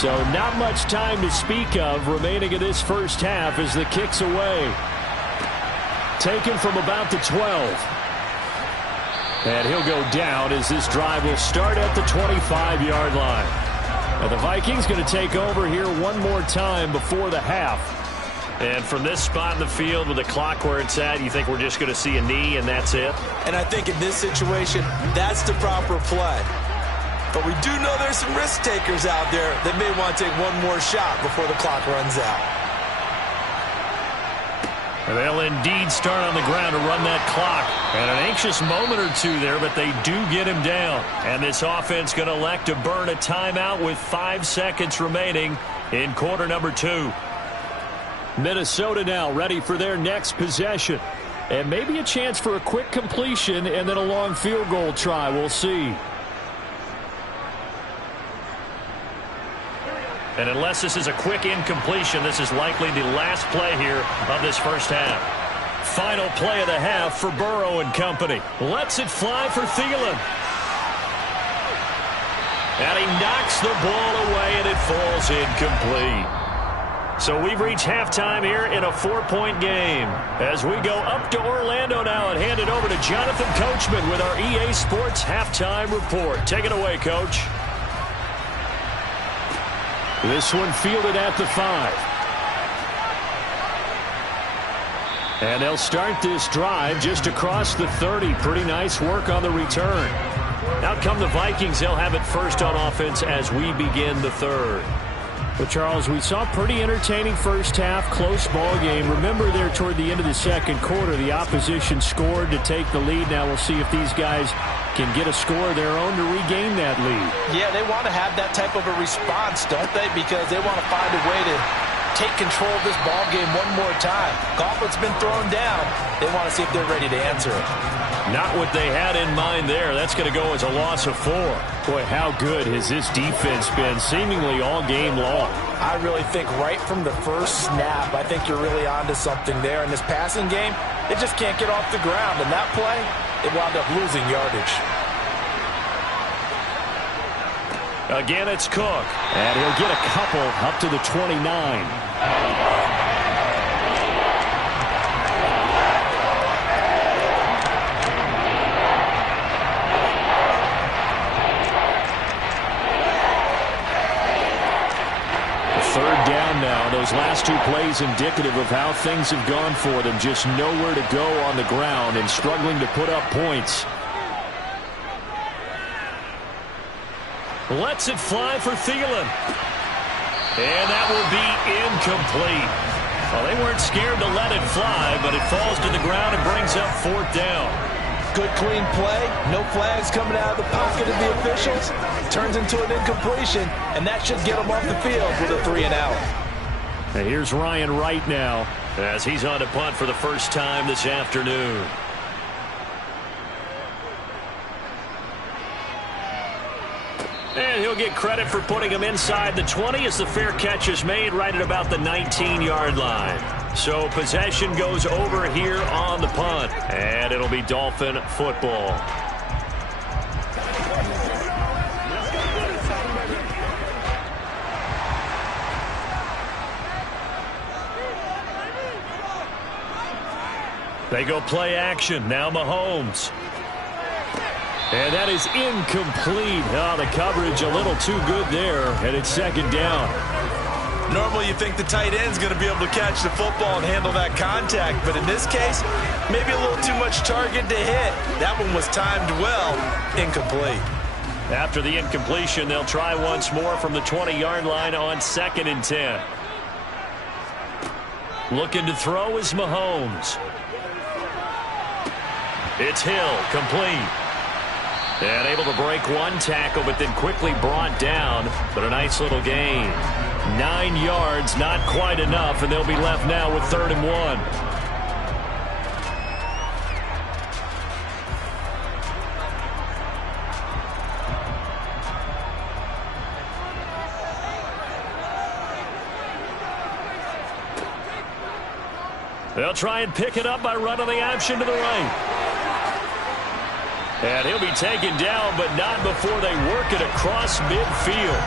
So not much time to speak of remaining in this first half as the kick's away. Taken from about the 12. And he'll go down as this drive will start at the 25-yard line. And the Vikings going to take over here one more time before the half. And from this spot in the field with the clock where it's at, you think we're just going to see a knee and that's it? And I think in this situation, that's the proper play. But we do know there's some risk takers out there that may want to take one more shot before the clock runs out. And they'll indeed start on the ground to run that clock. And an anxious moment or two there, but they do get him down. And this offense going to elect to burn a timeout with 5 seconds remaining in quarter number 2. Minnesota now ready for their next possession. And maybe a chance for a quick completion and then a long field goal try. We'll see. And unless this is a quick incompletion, this is likely the last play here of this first half. Final play of the half for Burrow and company. Lets it fly for Thielen. And he knocks the ball away, and it falls incomplete. So we've reached halftime here in a 4-point game. As we go up to Orlando now and hand it over to Jonathan Coachman with our EA Sports Halftime Report. Take it away, Coach. This one fielded at the 5. And they'll start this drive just across the 30. Pretty nice work on the return. Out come the Vikings. They'll have it first on offense as we begin the third. Well, Charles, we saw a pretty entertaining first half, close ball game. Remember there toward the end of the second quarter, the opposition scored to take the lead. Now we'll see if these guys can get a score of their own to regain that lead. Yeah, they want to have that type of a response, don't they? Because they want to find a way to take control of this ball game one more time. Gauntlet's been thrown down. They want to see if they're ready to answer it. Not what they had in mind there. That's going to go as a loss of 4. Boy, how good has this defense been seemingly all game long? I really think right from the first snap, I think you're really onto something there. In this passing game, it just can't get off the ground. And that play, it wound up losing yardage. Again, it's Cook. And he'll get a couple up to the 29. Third down now. Those last 2 plays indicative of how things have gone for them. Just nowhere to go on the ground and struggling to put up points. Lets it fly for Thielen. And that will be incomplete. Well, they weren't scared to let it fly, but it falls to the ground and brings up 4th down. Good, clean play. No flags coming out of the pocket of the officials. Turns into an incompletion, and that should get them off the field with a 3 and out. And here's Ryan Wright now as he's on to punt for the first time this afternoon. And he'll get credit for putting him inside the 20 as the fair catch is made right at about the 19-yard line. So possession goes over here on the punt, and it'll be Dolphin football. They go play action. Now Mahomes. And that is incomplete. Oh, the coverage a little too good there, and it's 2nd down. Normally you think the tight end's going to be able to catch the football and handle that contact, but in this case, maybe a little too much target to hit. That one was timed well. Incomplete. After the incompletion, they'll try once more from the 20-yard line on 2nd and 10. Looking to throw is Mahomes. It's Hill, complete. And able to break one tackle, but then quickly brought down. But a nice little gain. 9 yards, not quite enough, and they'll be left now with 3rd and 1. They'll try and pick it up by running the option to the right. And he'll be taken down, but not before they work it across midfield.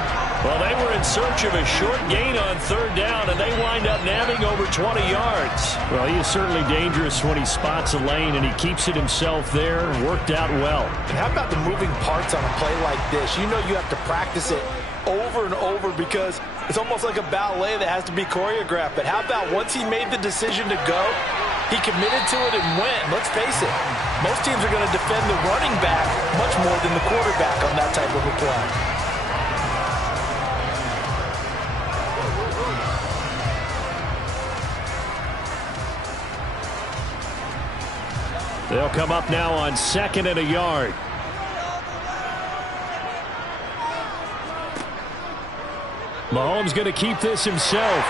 Well, they were in search of a short gain on third down, and they wind up nabbing over 20 yards. Well, he is certainly dangerous when he spots a lane, and he keeps it himself there. Worked out well. And how about the moving parts on a play like this? You know you have to practice it over and over because it's almost like a ballet that has to be choreographed. But how about once he made the decision to go, he committed to it and went. Let's face it, most teams are going to defend the running back much more than the quarterback on that type of a play. They'll come up now on 2nd and a yard. Mahomes going to keep this himself.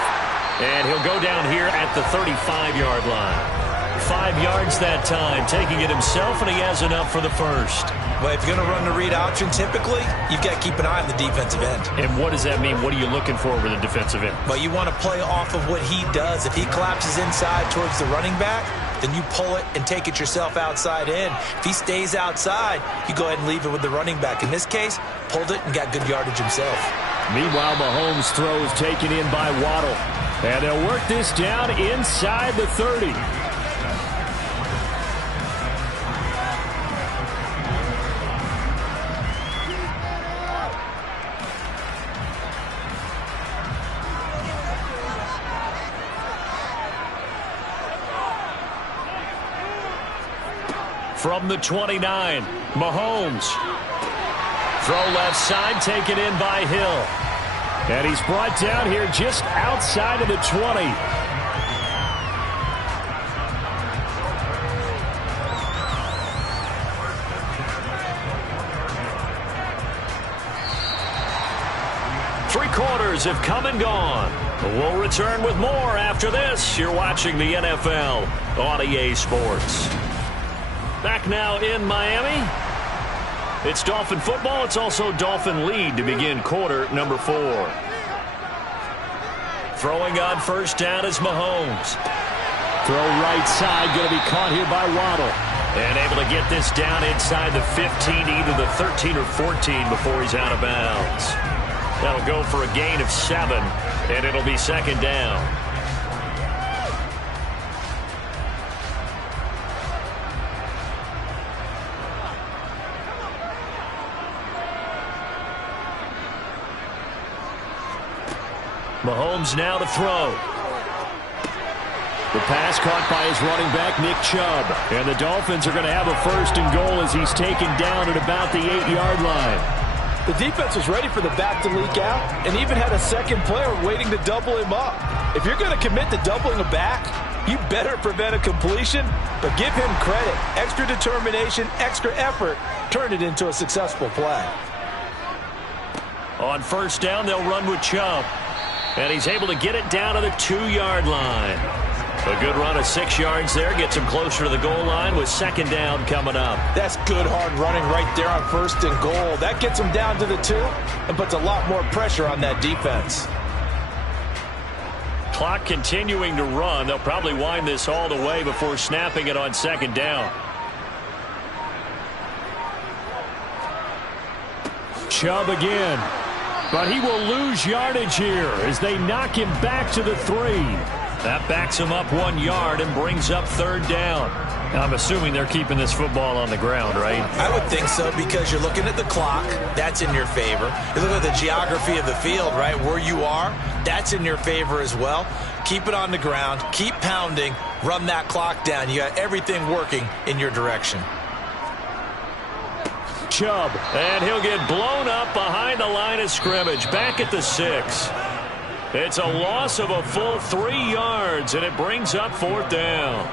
And he'll go down here at the 35-yard line. 5 yards that time, taking it himself, and he has enough for the first. Well, if you're going to run the read option, typically, you've got to keep an eye on the defensive end. And what does that mean? What are you looking for with a defensive end? Well, you want to play off of what he does. If he collapses inside towards the running back, then you pull it and take it yourself outside in. If he stays outside, you go ahead and leave it with the running back. In this case, pulled it and got good yardage himself. Meanwhile, Mahomes' throw is taken in by Waddle. And they'll work this down inside the 30. From the 29, Mahomes. Throw left side, taken in by Hill. And he's brought down here just outside of the 20. Three quarters have come and gone. We'll return with more after this. You're watching the NFL on EA Sports. Back now in Miami. It's Dolphin football. It's also Dolphin lead to begin quarter number 4. Throwing on first down is Mahomes. Throw right side, going to be caught here by Waddle. And able to get this down inside the 15, either the 13 or 14 before he's out of bounds. That'll go for a gain of 7, and it'll be second down. Mahomes now to throw. The pass caught by his running back, Nick Chubb. And the Dolphins are going to have a first and goal as he's taken down at about the 8-yard line. The defense was ready for the back to leak out and even had a second player waiting to double him up. If you're going to commit to doubling a back, you better prevent a completion, but give him credit. Extra determination, extra effort turned it into a successful play. On first down, they'll run with Chubb. And he's able to get it down to the 2-yard line. A good run of 6 yards there. Gets him closer to the goal line with second down coming up. That's good hard running right there on first and goal. That gets him down to the 2 and puts a lot more pressure on that defense. Clock continuing to run. They'll probably wind this all the way before snapping it on second down. Chubb again. But he will lose yardage here as they knock him back to the 3. That backs him up 1 yard and brings up third down. I'm assuming they're keeping this football on the ground, right? I would think so because you're looking at the clock. That's in your favor. You look at the geography of the field, right? Where you are, that's in your favor as well. Keep it on the ground. Keep pounding. Run that clock down. You got everything working in your direction. Chubb, and he'll get blown up behind the line of scrimmage, back at the 6. It's a loss of a full 3 yards, and it brings up fourth down.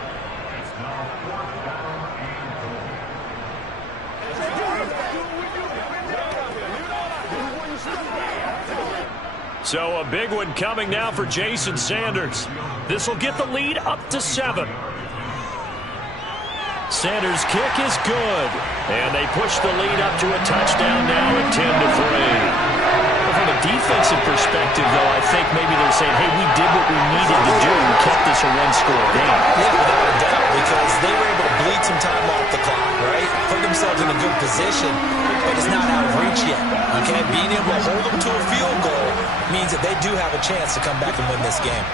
So a big one coming now for Jason Sanders. This will get the lead up to 7. Sanders' kick is good. And they push the lead up to a touchdown now at 10-3. From a defensive perspective, though, I think maybe they're saying, hey, we did what we needed to do and kept this a one-score game. Yeah, without a doubt, because they were able to bleed some time off the clock, right? Put themselves in a good position, but it's not out of reach yet. Okay, being able to hold them to a field goal means that they do have a chance to come back and win this game.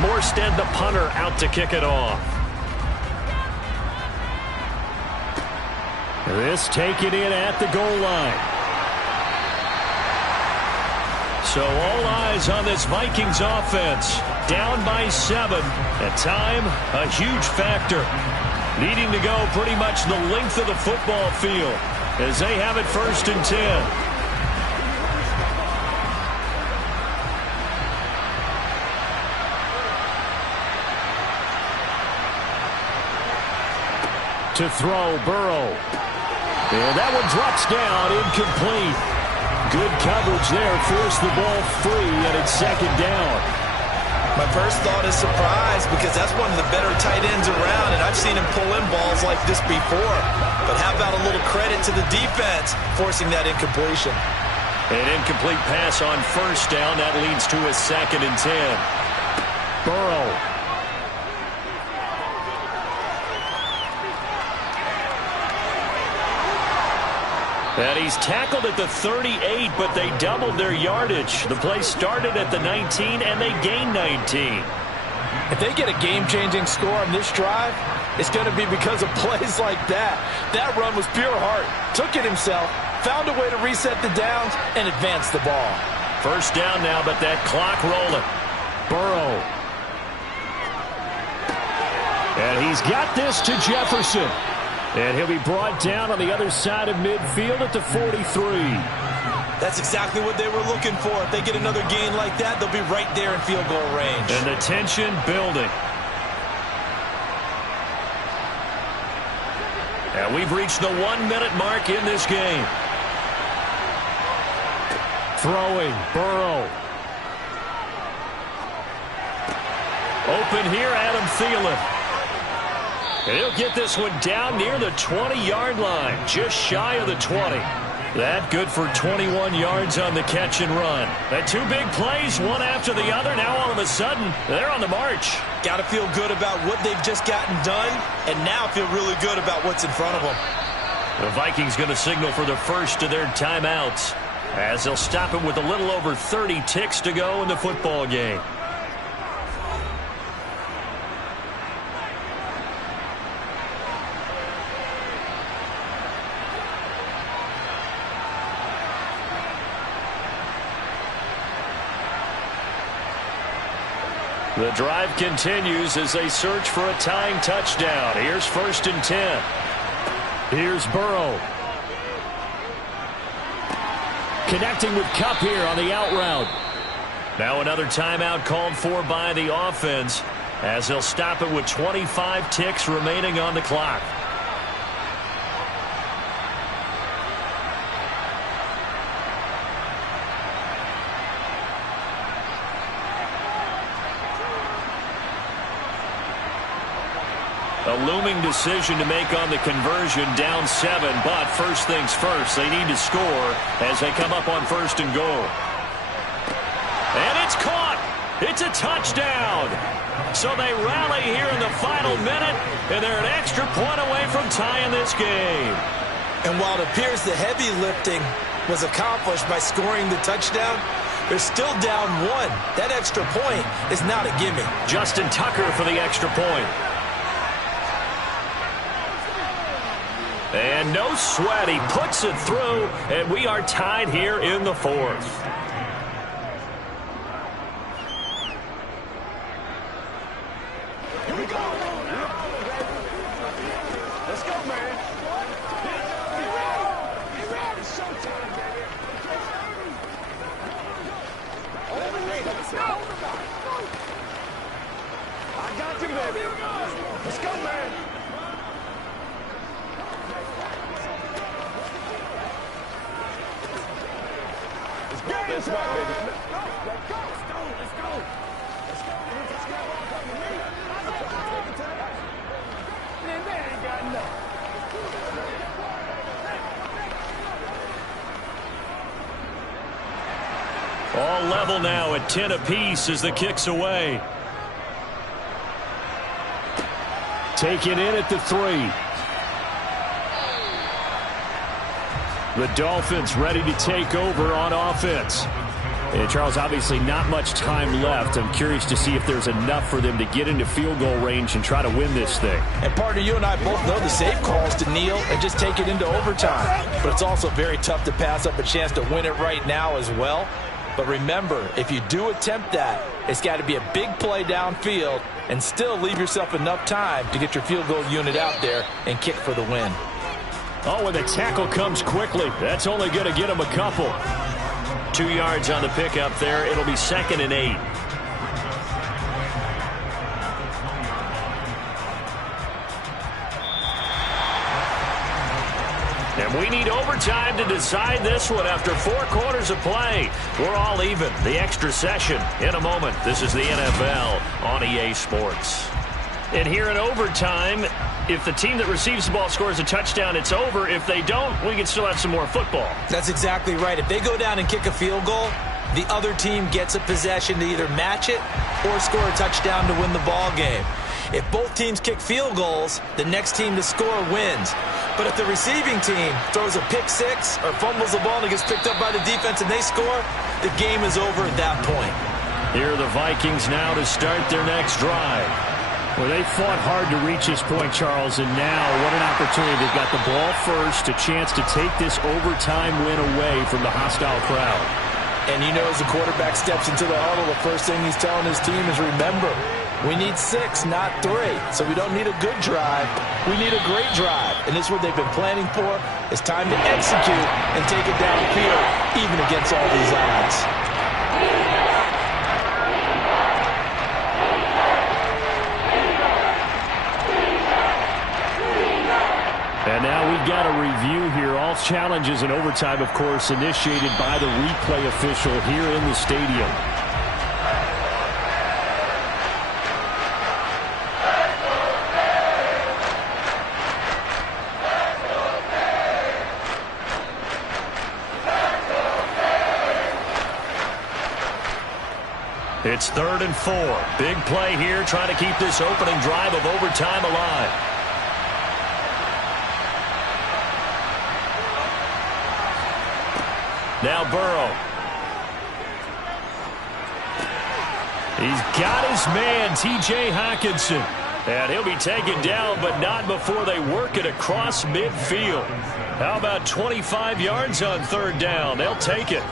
Morstead, the punter, out to kick it off. This taken in at the goal line. So all eyes on this Vikings offense. Down by 7. At time, a huge factor. Needing to go pretty much the length of the football field as they have it 1st and 10. To throw, Burrow. And that one drops down, incomplete. Good coverage there, forced the ball free, and it's 2nd down. My first thought is surprise, because that's one of the better tight ends around, and I've seen him pull in balls like this before. But how about a little credit to the defense forcing that incompletion? An incomplete pass on 1st down. That leads to a 2nd and 10. Burrow. And he's tackled at the 38, but they doubled their yardage. The play started at the 19, and they gained 19. If they get a game-changing score on this drive, it's going to be because of plays like that. That run was pure heart. Took it himself, found a way to reset the downs, and advance the ball. 1st down now, but that clock rolling. Burrow. And he's got this to Jefferson. And he'll be brought down on the other side of midfield at the 43. That's exactly what they were looking for. If they get another gain like that, they'll be right there in field goal range. And the tension building. And we've reached the 1-minute mark in this game. Throwing, Burrow. Open here, Adam Thielen. And he'll get this one down near the 20-yard line, just shy of the 20. That good for 21 yards on the catch and run. And 2 big plays, one after the other. Now all of a sudden, they're on the march. Got to feel good about what they've just gotten done, and now feel really good about what's in front of them. The Vikings going to signal for the first of their timeouts as they'll stop it with a little over 30 ticks to go in the football game. The drive continues as they search for a tying touchdown. Here's 1st and 10. Here's Burrow. Connecting with Kupp here on the out route. Now another timeout called for by the offense as they'll stop it with 25 ticks remaining on the clock. A looming decision to make on the conversion, down 7, but first things first, they need to score as they come up on 1st and goal. And it's caught! It's a touchdown! So they rally here in the final minute, and they're an extra point away from tying this game. And while it appears the heavy lifting was accomplished by scoring the touchdown, they're still down 1. That extra point is not a gimme. Justin Tucker for the extra point. And no sweat, he puts it through, and we are tied here in the 4th. Here we go. Let's go, man. Get ready. It's showtime, baby. Let's go. I got you, baby. Let's go, man. It's game Let's go, baby. Let's go. Let's go. Man, they ain't got nothing. All level now at 10 apiece as the kick's away. Taken in at the 3. The Dolphins ready to take over on offense. And Charles, obviously not much time left. I'm curious to see if there's enough for them to get into field goal range and try to win this thing. And partner, you and I both know the safe call is to kneel and just take it into overtime. But it's also very tough to pass up a chance to win it right now as well. But remember, if you do attempt that, it's got to be a big play downfield and still leave yourself enough time to get your field goal unit out there and kick for the win. Oh, and the tackle comes quickly. That's only going to get him a couple. 2 yards on the pickup there. It'll be 2nd and 8. And we need overtime to decide this one after 4 quarters of play. We're all even. The extra session in a moment. This is the NFL on EA Sports. And here in overtime, if the team that receives the ball scores a touchdown, it's over. If they don't, we can still have some more football. That's exactly right. If they go down and kick a field goal, the other team gets a possession to either match it or score a touchdown to win the ball game. If both teams kick field goals, the next team to score wins. But if the receiving team throws a pick six or fumbles the ball and it gets picked up by the defense and they score, the game is over at that point. Here are the Vikings now to start their next drive. Well, they fought hard to reach this point, Charles, and now what an opportunity. They've got the ball first, a chance to take this overtime win away from the hostile crowd. And you know, as the quarterback steps into the huddle, the first thing he's telling his team is, remember, we need 6, not 3. So we don't need a good drive. We need a great drive. And this is what they've been planning for. It's time to execute and take it downfield, even against all these odds. And now we've got a review here. All challenges in overtime, of course, initiated by the replay official here in the stadium. It's 3rd and 4. Big play here, trying to keep this opening drive of overtime alive. Now Burrow. He's got his man, T.J. Hockenson. And he'll be taken down, but not before they work it across midfield. How about 25 yards on 3rd down? They'll take it.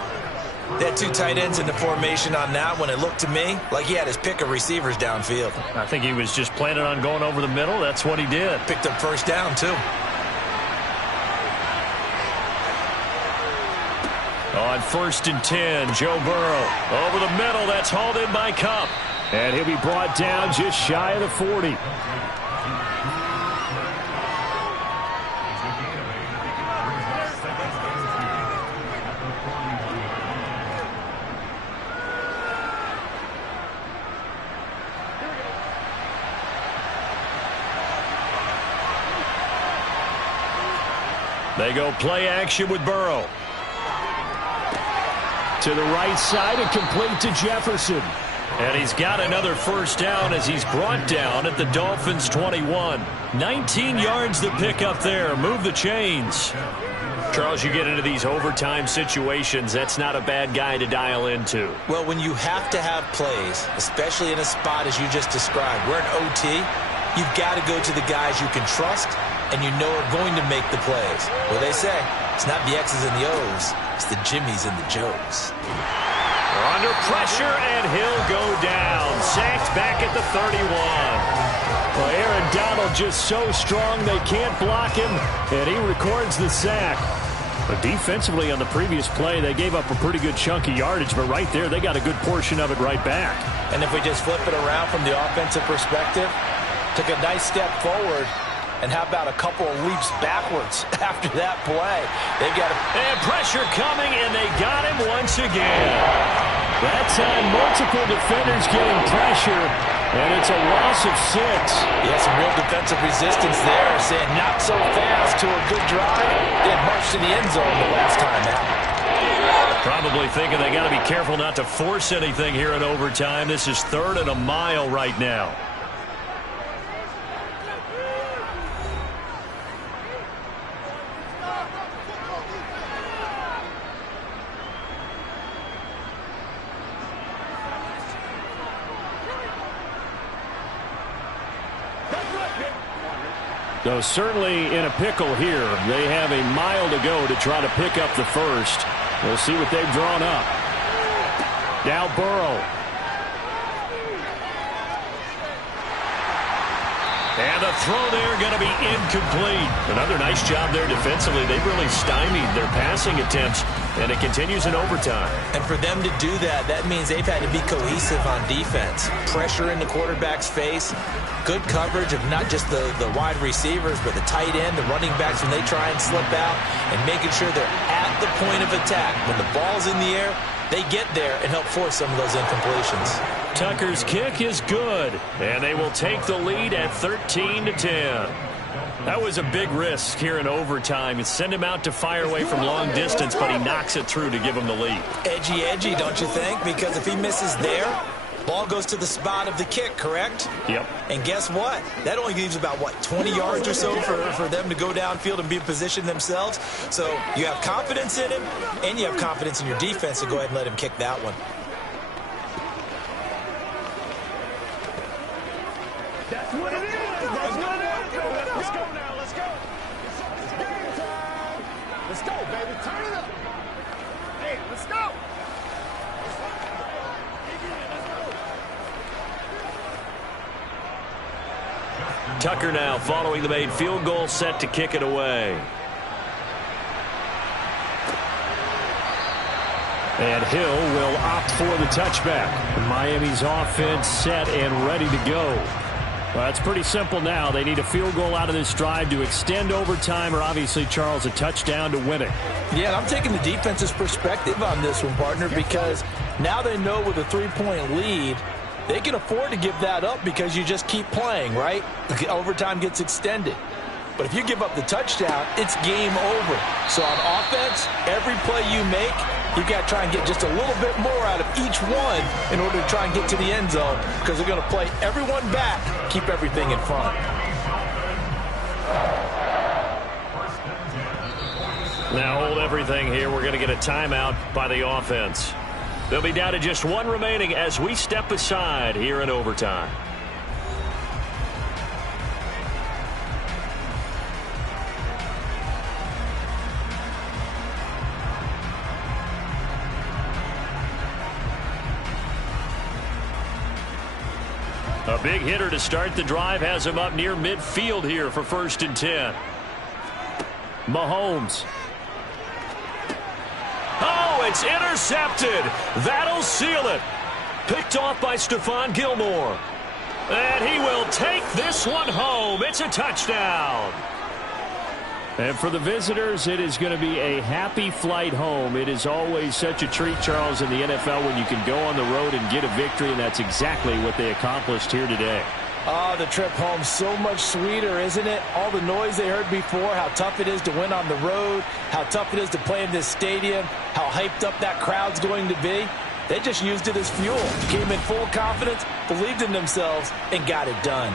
They had 2 tight ends in the formation on that one. It looked to me like he had his pick of receivers downfield. I think he was just planning on going over the middle. That's what he did. Picked up 1st down, too. On 1st and 10, Joe Burrow. Over the middle, that's hauled in by Kupp. And he'll be brought down just shy of the 40. They go play action with Burrow. To the right side and complete to Jefferson. And he's got another 1st down as he's brought down at the Dolphins' 21. 19 yards to pick up there. Move the chains. Charles, you get into these overtime situations, that's not a bad guy to dial into. Well, when you have to have plays, especially in a spot as you just described, we're in OT, you've got to go to the guys you can trust and you know are going to make the plays. Well, they say it's not the X's and the O's, it's the Jimmies and the Joes. They're under pressure, and he'll go down. Sacked back at the 31. Well, Aaron Donald just so strong they can't block him, and he records the sack. But defensively on the previous play, they gave up a pretty good chunk of yardage, but right there, they got a good portion of it right back. And if we just flip it around from the offensive perspective, took a nice step forward, And how about a couple of leaps backwards after that play? They've got And pressure coming, and they got him once again. That time, multiple defenders getting pressure, and it's a loss of 6. Yeah, some real defensive resistance there, saying not so fast to a good drive. They had marched to the end zone the last time out. Probably thinking they got to be careful not to force anything here in overtime. This is 3rd and a mile right now. So certainly in a pickle here. They have a mile to go to try to pick up the first. We'll see what they've drawn up. Now Burrow. And the throw there going to be incomplete. Another nice job there defensively. They've really stymied their passing attempts, and it continues in overtime. And for them to do that, that means they've had to be cohesive on defense. Pressure in the quarterback's face, good coverage of not just the wide receivers, but the tight end, the running backs when they try and slip out, and making sure they're at the point of attack. When the ball's in the air, they get there and help force some of those incompletions. Tucker's kick is good, and they will take the lead at 13-10. That was a big risk here in overtime. Send him out to fire away from long distance, but he knocks it through to give him the lead. Edgy, don't you think? Because if he misses there, ball goes to the spot of the kick, correct? Yep. And guess what? That only leaves about, 20 yards or so for them to go downfield and be in position themselves. So you have confidence in him, and you have confidence in your defense to go ahead and let him kick that one. That's what it is. That's what it is. Let's go now. Let's go. It's game time. Let's go, baby. Turn it up. Hey, let's go. Tucker now following the made field goal, set to kick it away. And Hill will opt for the touchback. Miami's offense set and ready to go. Well, it's pretty simple now. They need a field goal out of this drive to extend overtime, or obviously, Charles, a touchdown to win it. Yeah, and I'm taking the defense's perspective on this one, partner, because now they know with a 3-point lead, they can afford to give that up because you just keep playing, right? Overtime gets extended. But if you give up the touchdown, it's game over. So on offense, every play you make, you've got to try and get just a little bit more out of each one in order to try and get to the end zone, because they're going to play everyone back, keep everything in front. Now hold everything here. We're going to get a timeout by the offense. They'll be down to just one remaining as we step aside here in overtime. A big hitter to start the drive has him up near midfield here for 1st and 10. Mahomes. Oh, it's intercepted. That'll seal it. Picked off by Stephon Gilmore. And he will take this one home. It's a touchdown. And for the visitors, it is going to be a happy flight home. It is always such a treat, Charles, in the NFL when you can go on the road and get a victory, and that's exactly what they accomplished here today. Oh, the trip home, so much sweeter, isn't it? All the noise they heard before, how tough it is to win on the road, how tough it is to play in this stadium, how hyped up that crowd's going to be. They just used it as fuel, came in full confidence, believed in themselves, and got it done.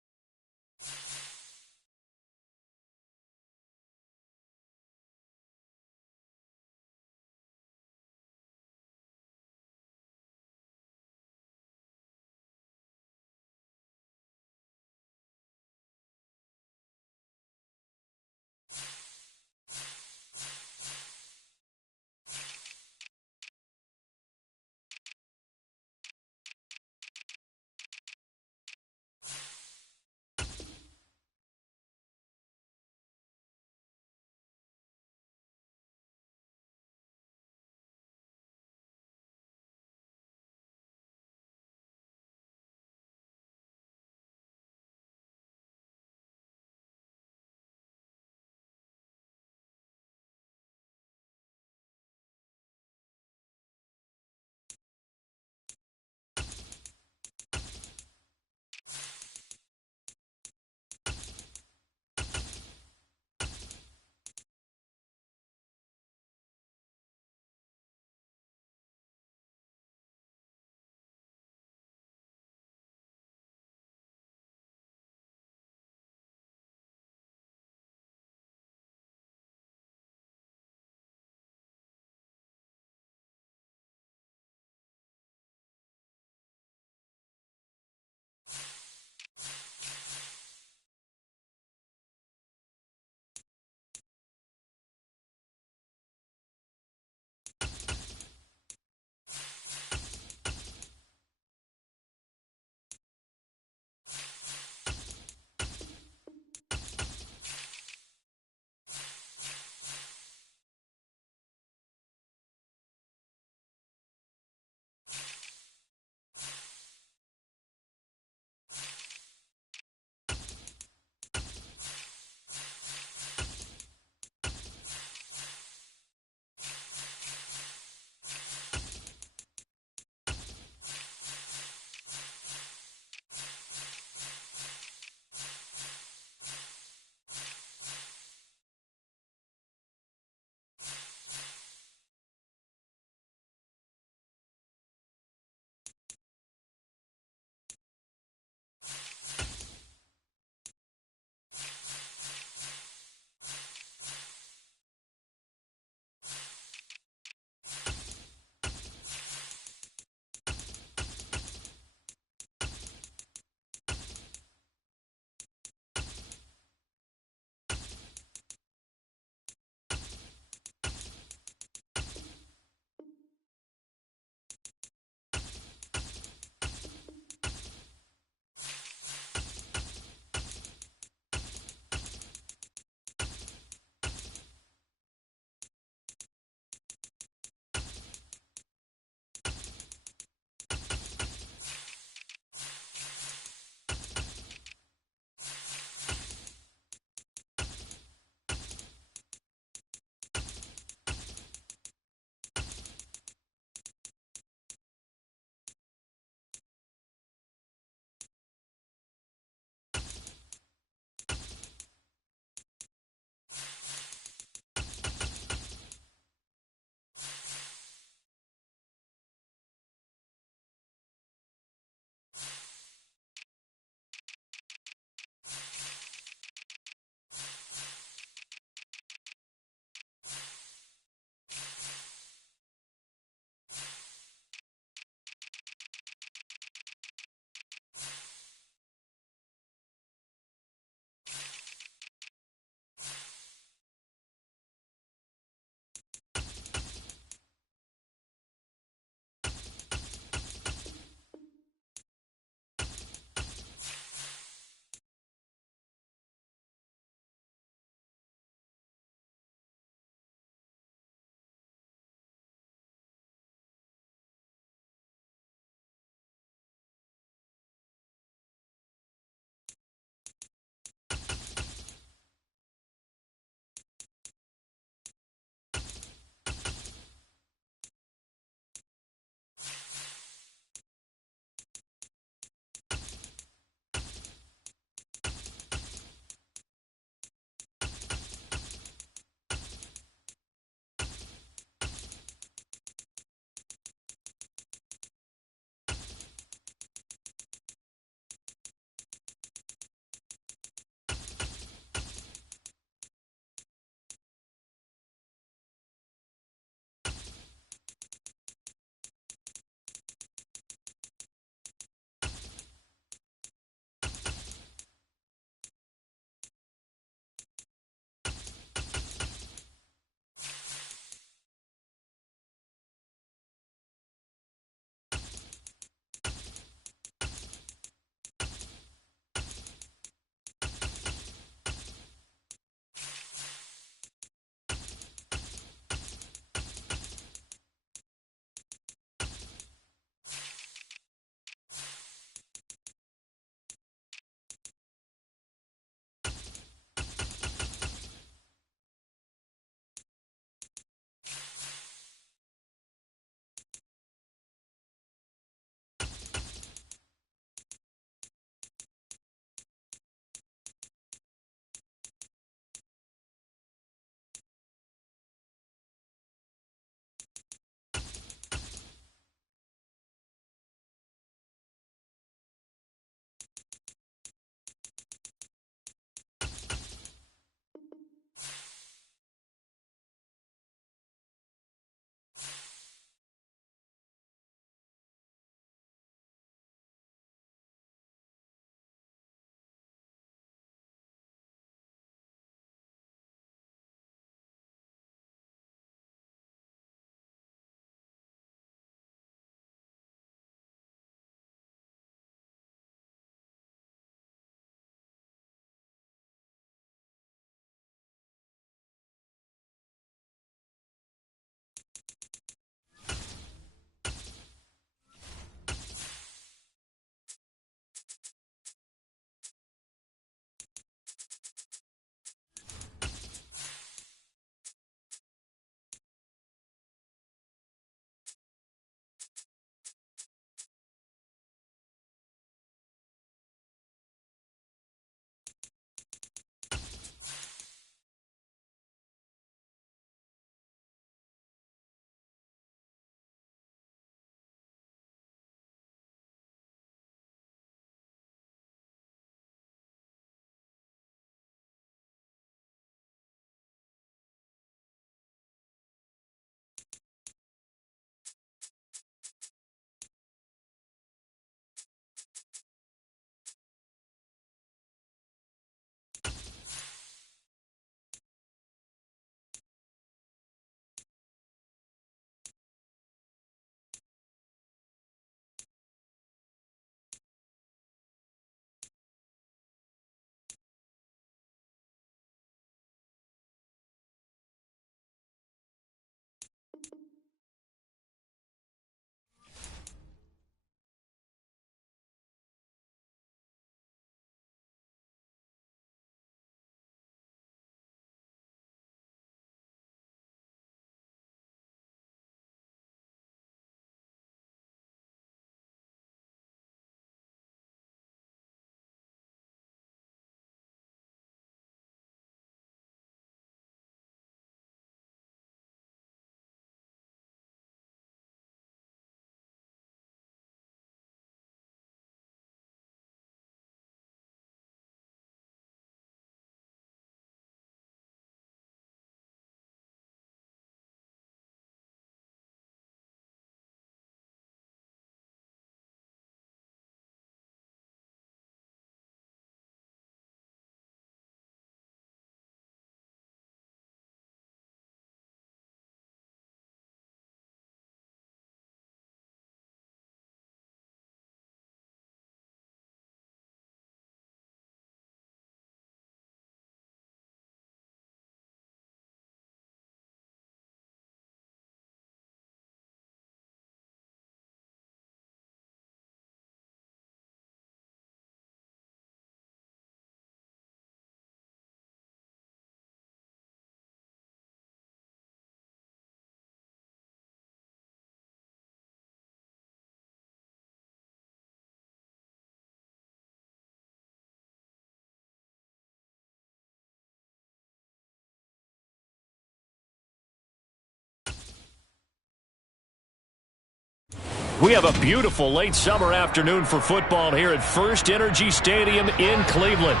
We have a beautiful late summer afternoon for football here at First Energy Stadium in Cleveland.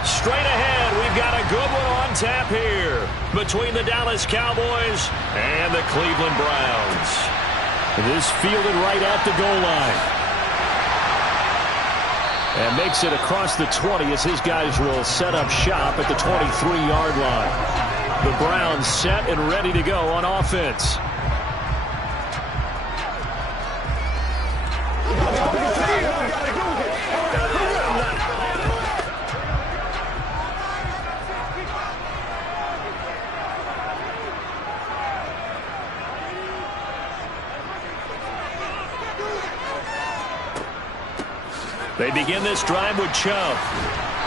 Straight ahead, we've got a good one on tap here between the Dallas Cowboys and the Cleveland Browns. This fielded right at the goal line. And makes it across the 20 as his guys will set up shop at the 23-yard line. The Browns set and ready to go on offense. They begin this drive with Chubb.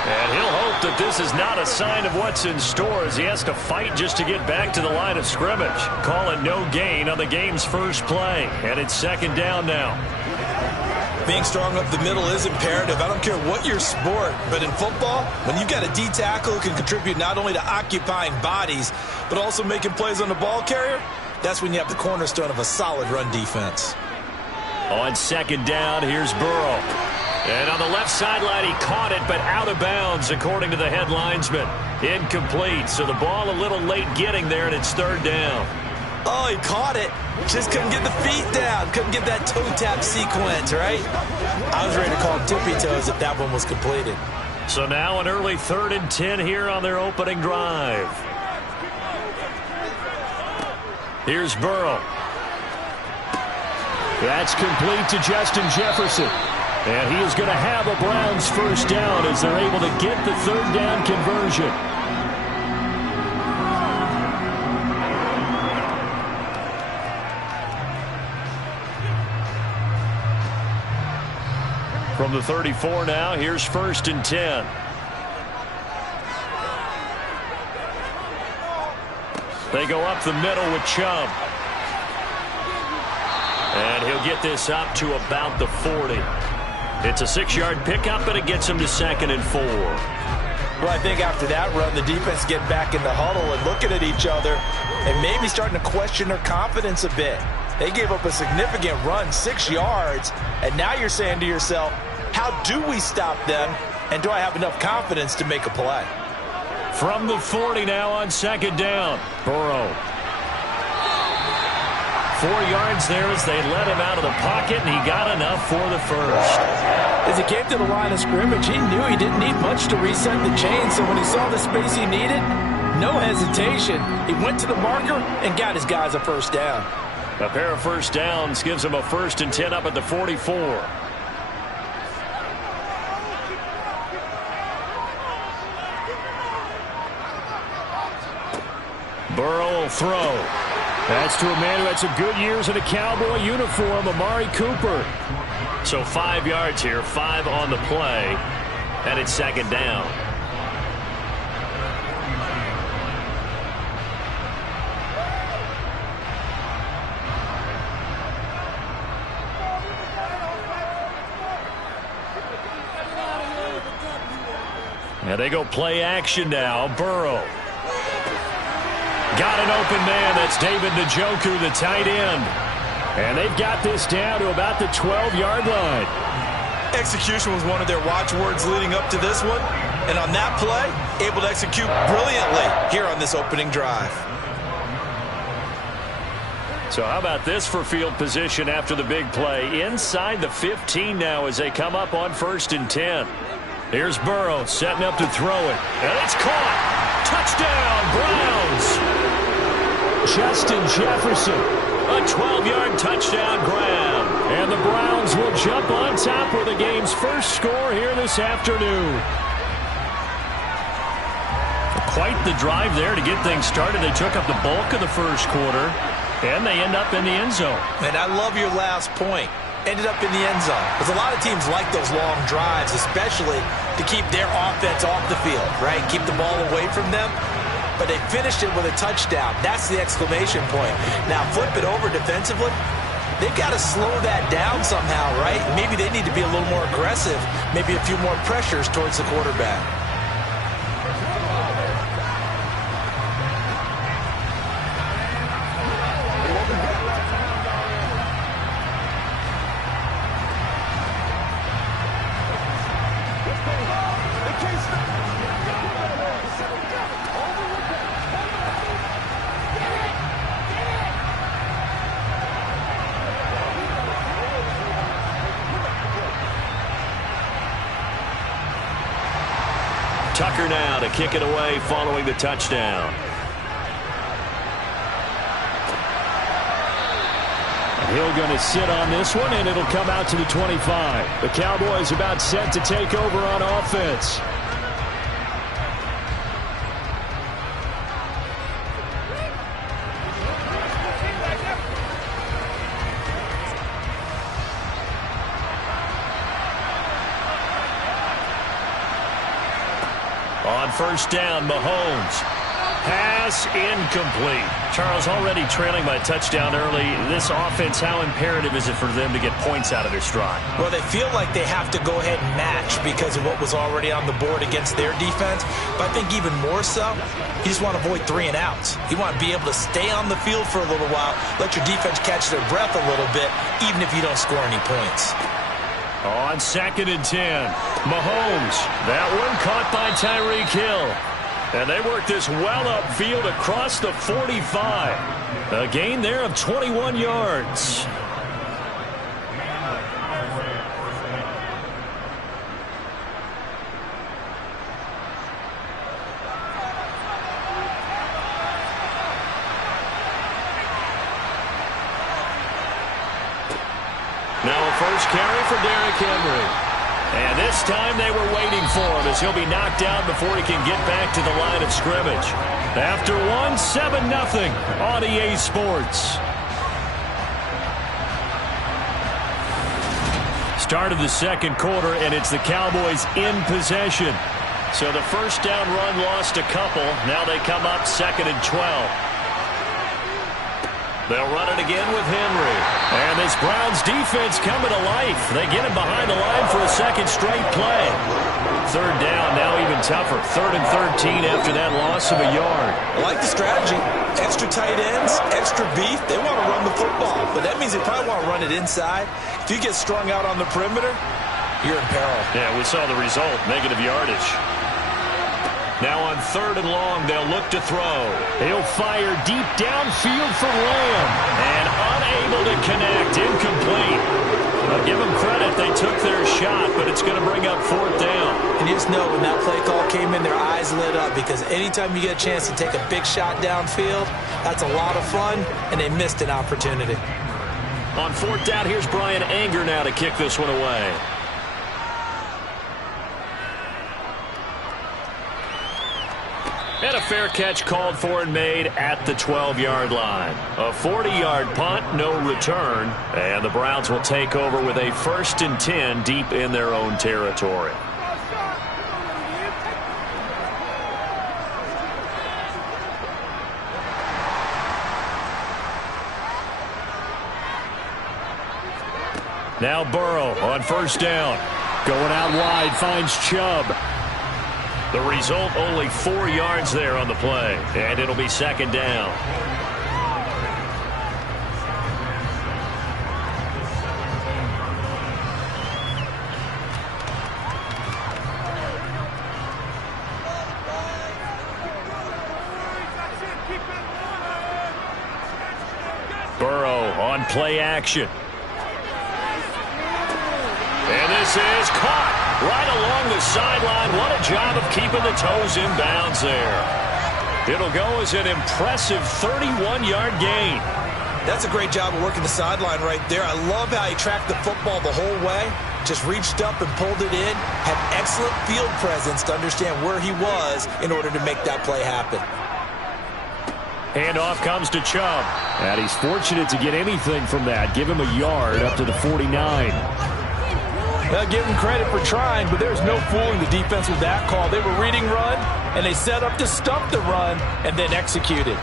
And he'll hope that this is not a sign of what's in store as he has to fight just to get back to the line of scrimmage. Call it no gain on the game's first play. And it's second down now. Being strong up the middle is imperative. I don't care what your sport, but in football, when you've got a D tackle who can contribute not only to occupying bodies, but also making plays on the ball carrier, that's when you have the cornerstone of a solid run defense. On second down, here's Burrow. And on the left sideline, he caught it, but out of bounds, according to the head linesman. Incomplete, so the ball a little late getting there, and it's third down. Oh, he caught it. Just couldn't get the feet down. Couldn't get that toe tap sequence, right? I was ready to call tippy toes if that one was completed. So now an early 3rd and 10 here on their opening drive. Here's Burrow. That's complete to Justin Jefferson. And he is going to have a Browns first down as they're able to get the third down conversion. From the 34 now, here's 1st and 10. They go up the middle with Chubb. And he'll get this up to about the 40. It's a 6-yard pickup, and it gets him to 2nd and 4. Well, I think after that run, the defense getting back in the huddle and looking at each other and maybe starting to question their confidence a bit. They gave up a significant run, 6 yards, and now you're saying to yourself, how do we stop them, and do I have enough confidence to make a play? From the 40 now on second down, Burrow. 4 yards there as they let him out of the pocket, and he got enough for the first. As he came to the line of scrimmage, he knew he didn't need much to reset the chain, so when he saw the space he needed, no hesitation. He went to the marker and got his guys a first down. A pair of first downs gives him a 1st and 10 up at the 44. Burrow will throw. That's to a man who had some good years in a Cowboy uniform, Amari Cooper. So 5 yards here, 5 on the play, and it's second down. And they go play action now. Burrow. Got an open man. That's David Njoku, the tight end. And they've got this down to about the 12-yard line. Execution was one of their watchwords leading up to this one. And on that play, able to execute brilliantly here on this opening drive. So how about this for field position after the big play? Inside the 15 now as they come up on 1st and 10. Here's Burrow setting up to throw it. And it's caught. Touchdown, Browns. Justin Jefferson. A 12-yard touchdown grab. And the Browns will jump on top with the game's first score here this afternoon. Quite the drive there to get things started. They took up the bulk of the first quarter, and they end up in the end zone. And I love your last point. Ended up in the end zone. Because a lot of teams like those long drives, especially to keep their offense off the field, right? Keep the ball away from them. But they finished it with a touchdown. That's the exclamation point. Now flip it over defensively. They've got to slow that down somehow, right? Maybe they need to be a little more aggressive. Maybe a few more pressures towards the quarterback. Tucker now to kick it away following the touchdown. Hill going to sit on this one, and it'll come out to the 25. The Cowboys about set to take over on offense. On first down, Mahomes. Pass incomplete. Charles, already trailing by a touchdown early. This offense, how imperative is it for them to get points out of their stride? Well, they feel like they have to go ahead and match because of what was already on the board against their defense. But I think even more so, you just want to avoid 3 and outs. You want to be able to stay on the field for a little while, let your defense catch their breath a little bit, even if you don't score any points. On 2nd and 10, Mahomes. That one caught by Tyreek Hill. And they work this well upfield across the 45. A gain there of 21 yards. Now a first carry for Derrick Henry. And this time they were waiting for him as he'll be knocked down before he can get back to the line of scrimmage. After one, 7-0 on EA Sports. Start of the second quarter, and it's the Cowboys in possession. So the first down run lost a couple. Now they come up 2nd and 12. They'll run it again with Henry. And this Browns defense coming to life. They get him behind the line for a second straight play. Third down, now even tougher. 3rd and 13 after that loss of a yard. I like the strategy. Extra tight ends, extra beef. They want to run the football, but that means they probably want to run it inside. If you get strung out on the perimeter, you're in peril. Yeah, we saw the result, negative yardage. Now on 3rd and long, they'll look to throw. He'll fire deep downfield for Lamb. And unable to connect, incomplete. I'll give them credit, they took their shot, but it's going to bring up 4th down. And you just know when that play call came in, their eyes lit up because anytime you get a chance to take a big shot downfield, that's a lot of fun, and they missed an opportunity. On 4th down, here's Brian Anger now to kick this one away. And a fair catch called for and made at the 12-yard line. A 40-yard punt, no return. And the Browns will take over with a 1st and 10 deep in their own territory. Now Burrow on first down. Going out wide, finds Chubb. The result, only 4 yards there on the play. And it'll be 2nd down. Burrow on play action. And this is caught right along the sideline. What a job of keeping the toes in bounds there. It'll go as an impressive 31-yard gain. That's a great job of working the sideline right there. I love how he tracked the football the whole way. Just reached up and pulled it in. Had excellent field presence to understand where he was in order to make that play happen. Handoff comes to Chubb. And he's fortunate to get anything from that. Give him a yard up to the 49. I'll give them credit for trying, but there's no fooling the defense with that call. They were reading run, and they set up to stump the run and then executed.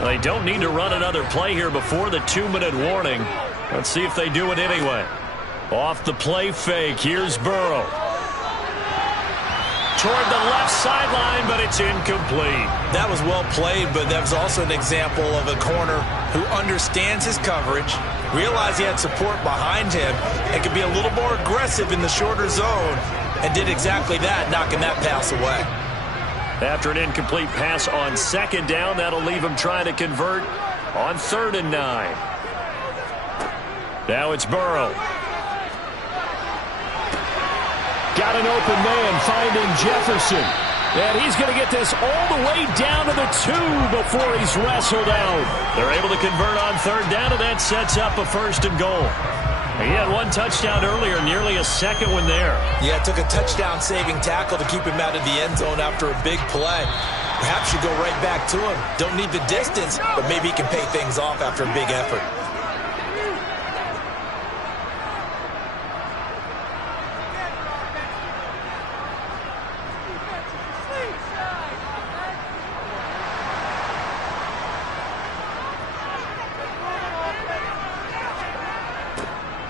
They don't need to run another play here before the 2-minute warning. Let's see if they do it anyway. Off the play fake, here's Burrow. Toward the left sideline, but it's incomplete. That was well played, but that was also an example of a corner who understands his coverage, realized he had support behind him, and could be a little more aggressive in the shorter zone, and did exactly that, knocking that pass away. After an incomplete pass on 2nd down, that'll leave him trying to convert on 3rd and 9. Now it's Burrow. Got an open man finding Jefferson. And he's going to get this all the way down to the 2 before he's wrestled out. They're able to convert on third down, and that sets up a 1st and goal. He had one touchdown earlier, nearly a second one there. Yeah, it took a touchdown-saving tackle to keep him out of the end zone after a big play. Perhaps you go right back to him. Don't need the distance, but maybe he can pay things off after a big effort.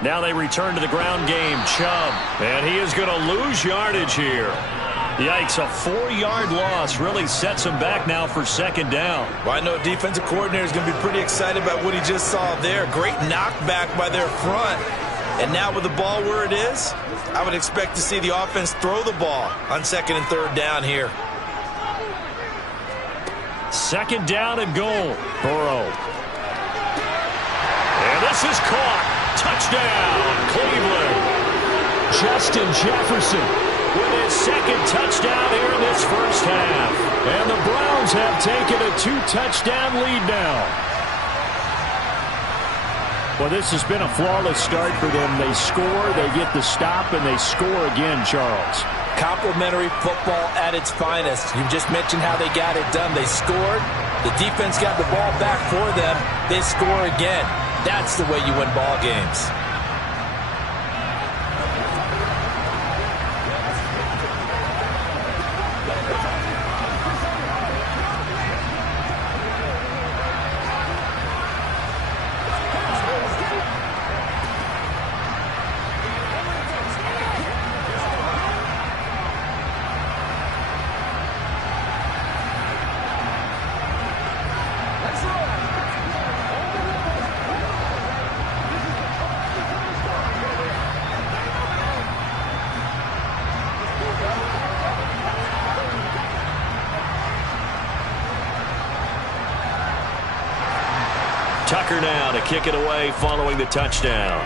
Now they return to the ground game. Chubb. And he is going to lose yardage here. Yikes, a 4-yard loss really sets him back now for 2nd down. Well, I know defensive coordinator is going to be pretty excited about what he just saw there. Great knockback by their front. And now with the ball where it is, I would expect to see the offense throw the ball on 2nd and 3rd down here. 2nd down and goal. Burrow. And this is caught. Touchdown, Cleveland. Justin Jefferson with his 2nd touchdown here in this first half. And the Browns have taken a 2-touchdown lead now. Well, this has been a flawless start for them. They score, they get the stop, and they score again, Charles. Complimentary football at its finest. You just mentioned how they got it done. They scored. The defense got the ball back for them. They score again. That's the way you win ball games. Tucker now to kick it away following the touchdown.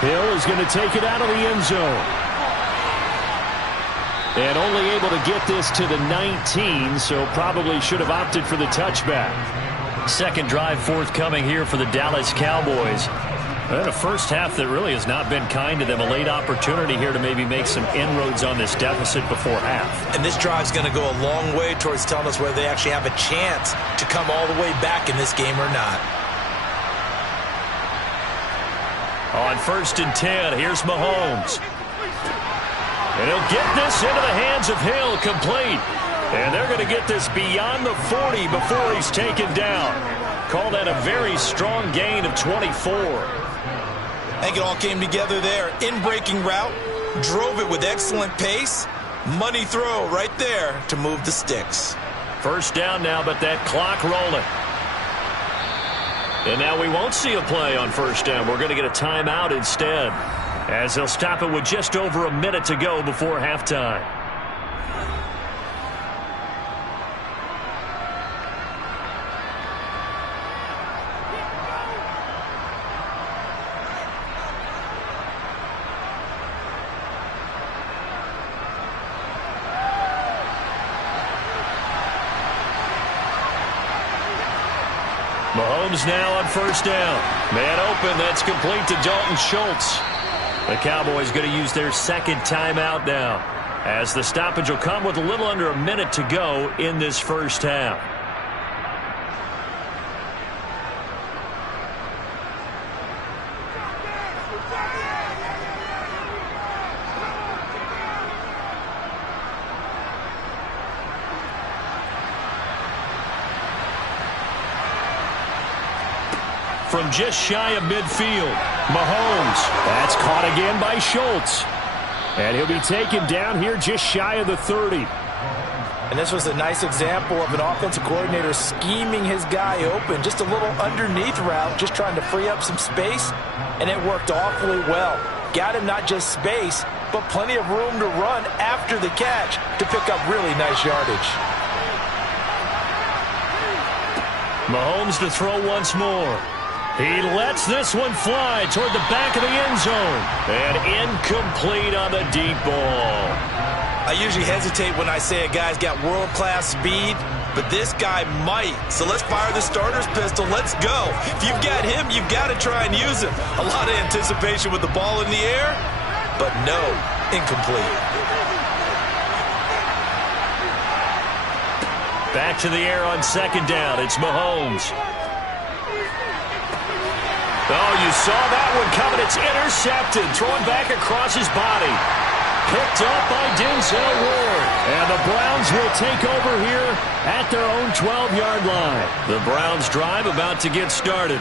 Hill is going to take it out of the end zone. And only able to get this to the 19, so probably should have opted for the touchback. 2nd drive forthcoming here for the Dallas Cowboys. And a first half that really has not been kind to them. A late opportunity here to maybe make some inroads on this deficit before half. And this drive's going to go a long way towards telling us whether they actually have a chance to come all the way back in this game or not. On 1st and 10, here's Mahomes. And he'll get this into the hands of Hill, complete. And they're going to get this beyond the 40 before he's taken down. Call that a very strong gain of 24. I think it all came together there. In-breaking route, drove it with excellent pace. Money throw right there to move the sticks. 1st down now, but that clock rolling. And now we won't see a play on 1st down. We're going to get a timeout instead, as they'll stop it with just over a minute to go before halftime. Mahomes now on 1st down. Man open, that's complete to Dalton Schultz. The Cowboys going to use their 2nd timeout now, as the stoppage will come with a little under a minute to go in this first half. From just shy of midfield, Mahomes. That's caught again by Schultz. And he'll be taken down here just shy of the 30. And this was a nice example of an offensive coordinator scheming his guy open. Just a little underneath route, just trying to free up some space. And it worked awfully well. Got him not just space, but plenty of room to run after the catch to pick up really nice yardage. Mahomes to throw once more. He lets this one fly toward the back of the end zone. And incomplete on the deep ball. I usually hesitate when I say a guy's got world-class speed, but this guy might. So let's fire the starter's pistol. Let's go. If you've got him, you've got to try and use him. A lot of anticipation with the ball in the air, but no, incomplete. Back to the air on second down. It's Mahomes. Oh, you saw that one coming. It's intercepted. Thrown back across his body. Picked up by Denzel Ward. And the Browns will take over here at their own 12-yard line. The Browns drive about to get started.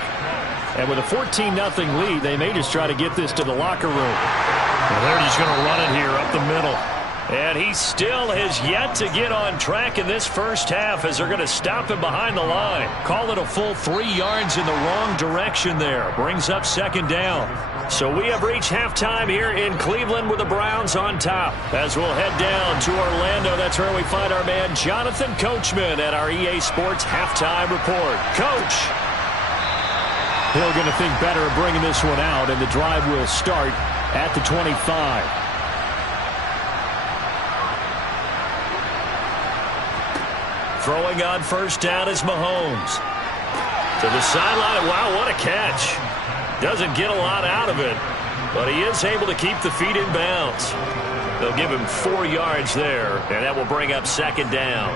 And with a 14-0 lead, they may just try to get this to the locker room. And they're just going to run it here up the middle. And he still has yet to get on track in this first half as they're going to stop him behind the line. Call it a full 3 yards in the wrong direction there. Brings up second down. So we have reached halftime here in Cleveland with the Browns on top. As we'll head down to Orlando, that's where we find our man Jonathan Coachman at our EA Sports Halftime Report. Coach. Hill going to think better of bringing this one out, and the drive will start at the 25. Throwing on first down is Mahomes. To the sideline. Wow, what a catch. Doesn't get a lot out of it, but he is able to keep the feet in bounds. They'll give him 4 yards there, and that will bring up second down.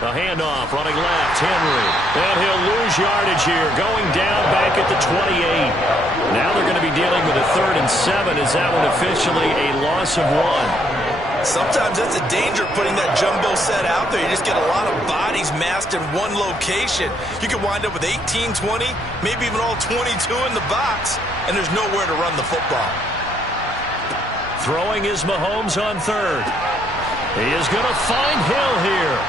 The handoff, running left, Henry. And he'll lose yardage here, going down back at the 28. Now they're going to be dealing with a 3rd and 7. Is that one officially a loss of 1? Sometimes that's a danger putting that jumbo set out there. You just get a lot of bodies massed in one location. You could wind up with 18, 20, maybe even all 22 in the box, and there's nowhere to run the football. Throwing is Mahomes on 3rd. He is going to find Hill here.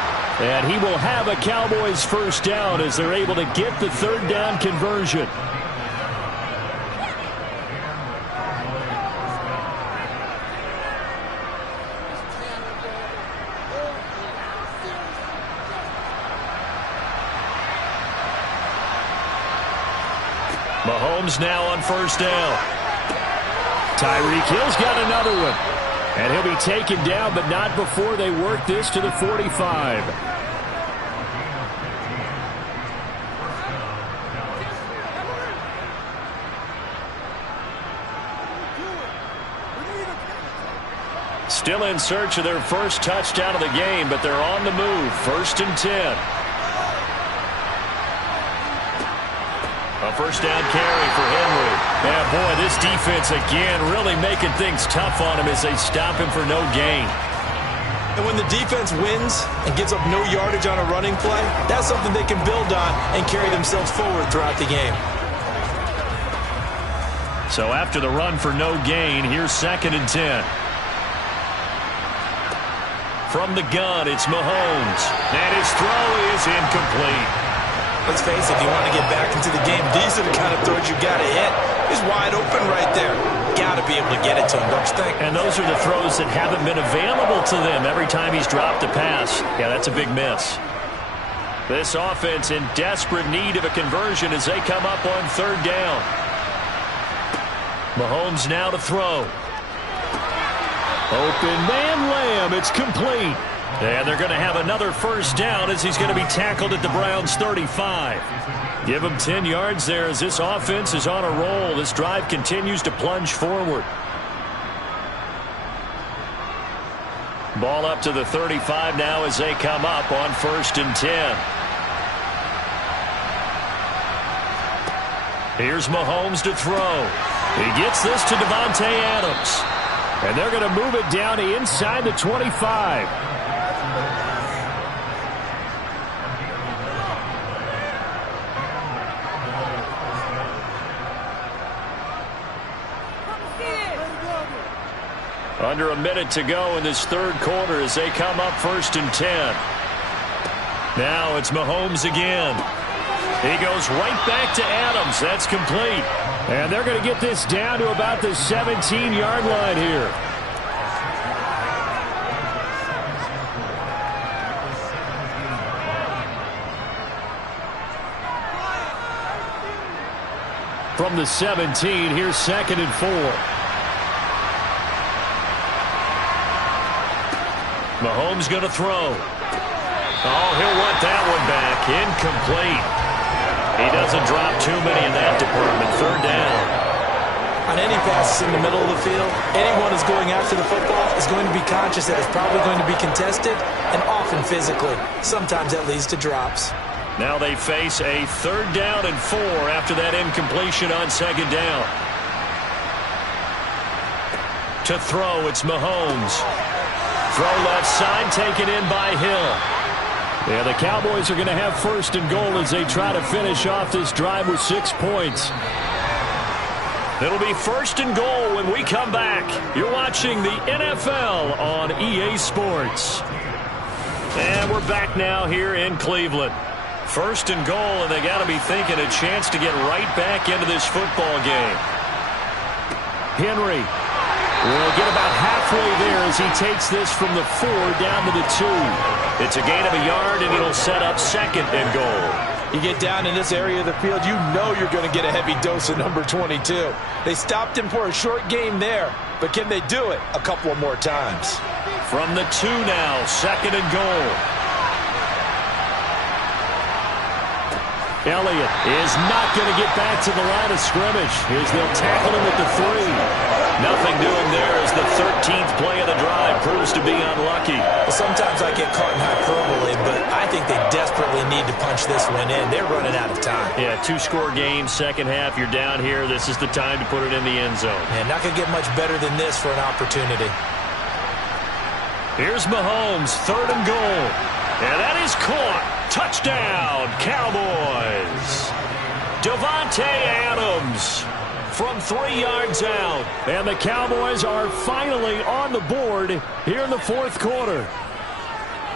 And he will have a Cowboys first down as they're able to get the 3rd down conversion. Mahomes now on first down. Tyreek Hill's got another one. And he'll be taken down, but not before they work this to the 45. Still in search of their first touchdown of the game, but they're on the move. 1st and 10. A first down carry for Henry. Yeah, boy, this defense again really making things tough on him as they stop him for no gain. And when the defense wins and gives up no yardage on a running play, that's something they can build on and carry themselves forward throughout the game. So after the run for no gain, here's 2nd and 10. From the gun, it's Mahomes. And his throw is incomplete. Let's face it, if you want to get back into the game, these are the kind of throws you got to hit. He's wide open right there. Got to be able to get it to him, don't you think? And those are the throws that haven't been available to them every time he's dropped a pass. Yeah, that's a big miss. This offense in desperate need of a conversion as they come up on 3rd down. Mahomes now to throw. Open man Lamb. It's complete. And they're going to have another first down as he's going to be tackled at the Browns' 35. Give him 10 yards there as this offense is on a roll. This drive continues to plunge forward. Ball up to the 35 now as they come up on 1st and 10. Here's Mahomes to throw. He gets this to Davante Adams. And they're going to move it down to inside the 25. Under a minute to go in this 3rd quarter as they come up 1st and 10. Now it's Mahomes again. He goes right back to Adams. That's complete. And they're going to get this down to about the 17-yard line here. From the 17, here's 2nd and 4. Mahomes going to throw. Oh, he'll want that one back. Incomplete. He doesn't drop too many in that department. 3rd down. On any passes in the middle of the field, anyone who's going after the football is going to be conscious that it's probably going to be contested and often physically. Sometimes that leads to drops. Now they face a 3rd down and 4 after that incompletion on 2nd down. To throw, it's Mahomes. Throw left side, taken in by Hill. Yeah, the Cowboys are going to have 1st and goal as they try to finish off this drive with 6 points. It'll be 1st and goal when we come back. You're watching the NFL on EA Sports. And we're back now here in Cleveland. 1st and goal, and they got to be thinking a chance to get right back into this football game. Henry will get about halfway there as he takes this from the 4 down to the 2. It's a gain of a yard, and it'll set up 2nd and goal. You get down in this area of the field, you know you're going to get a heavy dose of number 22. They stopped him for a short game there, but can they do it a couple of more times? From the 2 now, 2nd and goal. Elliott is not going to get back to the line of scrimmage as they'll tackle him at the 3. Nothing doing there as the 13th play of the drive proves to be unlucky. Well, sometimes I get caught in hyperbole, but I think they desperately need to punch this one in. They're running out of time. Yeah, 2-score game, second half. You're down here. This is the time to put it in the end zone. And not going to get much better than this for an opportunity. Here's Mahomes, 3rd and goal. And that is caught. Touchdown, Cowboys. Davante Adams from 3 yards out. And the Cowboys are finally on the board here in the 4th quarter.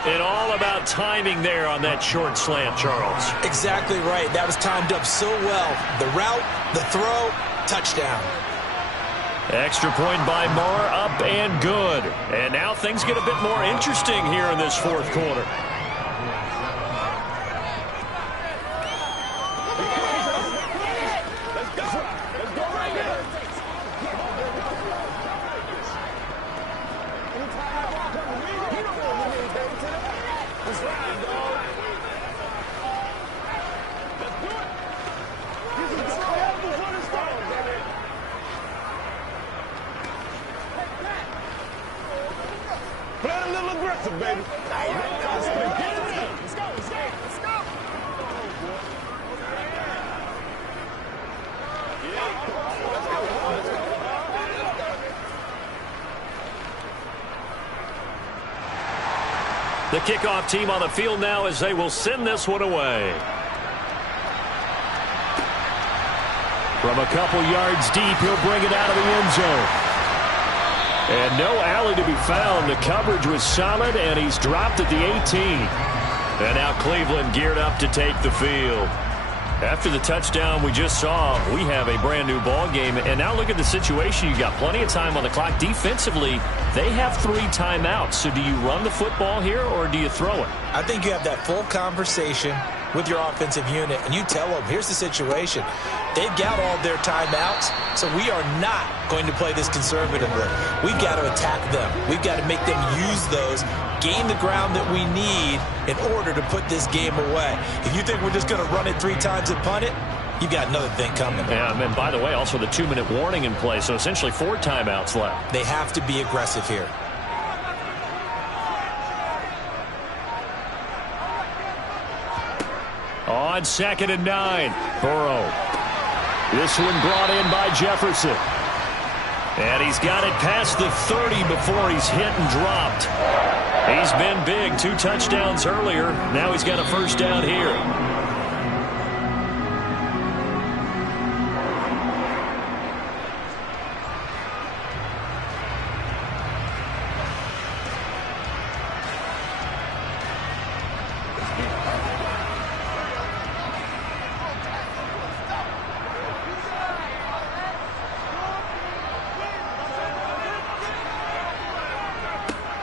And all about timing there on that short slant, Charles. Exactly right. That was timed up so well. The route, the throw, touchdown. Extra point by Moore, up and good. And now things get a bit more interesting here in this 4th quarter. The kickoff team on the field now as they will send this one away. From a couple yards deep, he'll bring it out of the end zone. And no alley to be found. The coverage was solid, and he's dropped at the 18. And now Cleveland geared up to take the field. After the touchdown we just saw, we have a brand new ball game. And now look at the situation. You got plenty of time on the clock. Defensively, they have 3 timeouts. So do you run the football here or do you throw it? I think you have that full conversation with your offensive unit, and you tell them, here's the situation. They've got all their timeouts, so we are not going to play this conservatively. We've got to attack them. We've got to make them use those, gain the ground that we need in order to put this game away. If you think we're just going to run it 3 times and punt it, you've got another thing coming. Yeah, and by the way, also the 2-minute warning in play, so essentially 4 timeouts left. They have to be aggressive here. On 2nd and 9, Burrow. This one brought in by Jefferson. And he's got it past the 30 before he's hit and dropped. He's been big, 2 touchdowns earlier. Now he's got a 1st down here.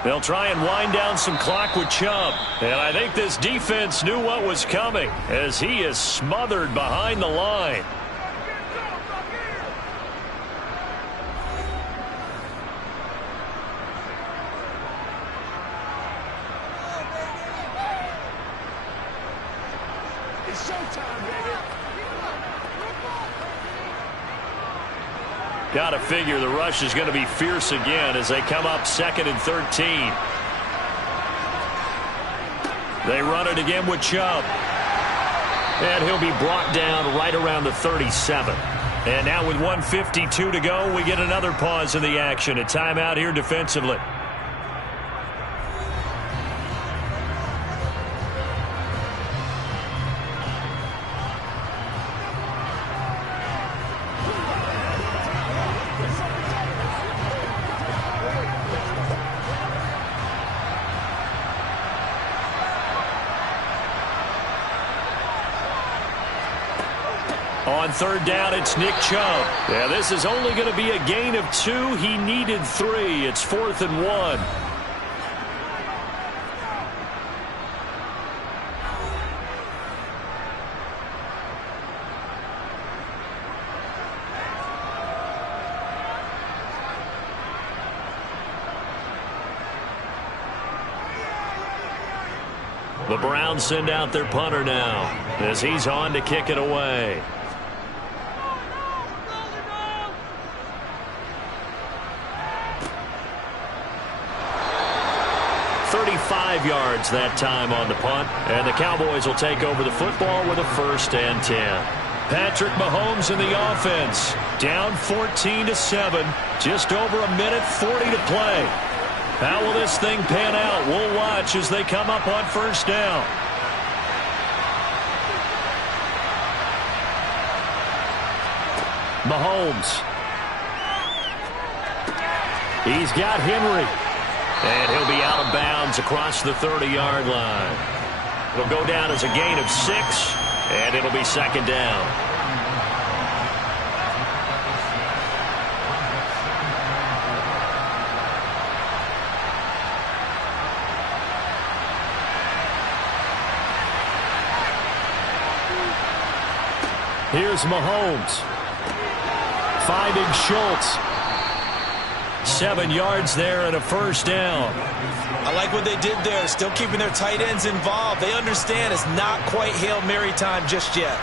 They'll try and wind down some clock with Chubb. And I think this defense knew what was coming as he is smothered behind the line. It's showtime, baby. Got to figure the rush is going to be fierce again as they come up 2nd and 13. They run it again with Chubb. And he'll be brought down right around the 37. And now with 1:52 to go, we get another pause in the action. A timeout here defensively. On 3rd down, it's Nick Chubb. Yeah, this is only going to be a gain of 2. He needed 3. It's 4th and 1. The Browns send out their punter now as he's on to kick it away. 35 yards that time on the punt, and the Cowboys will take over the football with a 1st and 10. Patrick Mahomes in the offense, down 14-7, just over a minute 40 to play. How will this thing pan out? We'll watch as they come up on 1st down. Mahomes. He's got Henry. And he'll be out of bounds across the 30-yard line. It'll go down as a gain of 6, and it'll be 2nd down. Here's Mahomes. Finding Schultz. 7 yards there and a 1st down. I like what they did there, still keeping their tight ends involved. They understand it's not quite Hail Mary time just yet.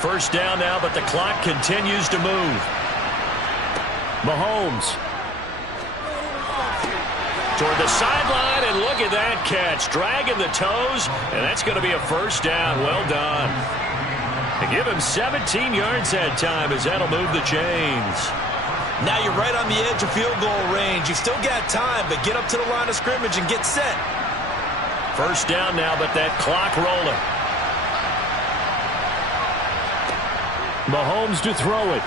First down now, but the clock continues to move. Mahomes. Toward the sideline, and look at that catch. Dragging the toes, and that's going to be a 1st down. Well done. They give him 17 yards that time as that'll move the chains. Now you're right on the edge of field goal range. You've still got time, but get up to the line of scrimmage and get set. 1st down now, but that clock rolling. Mahomes to throw it.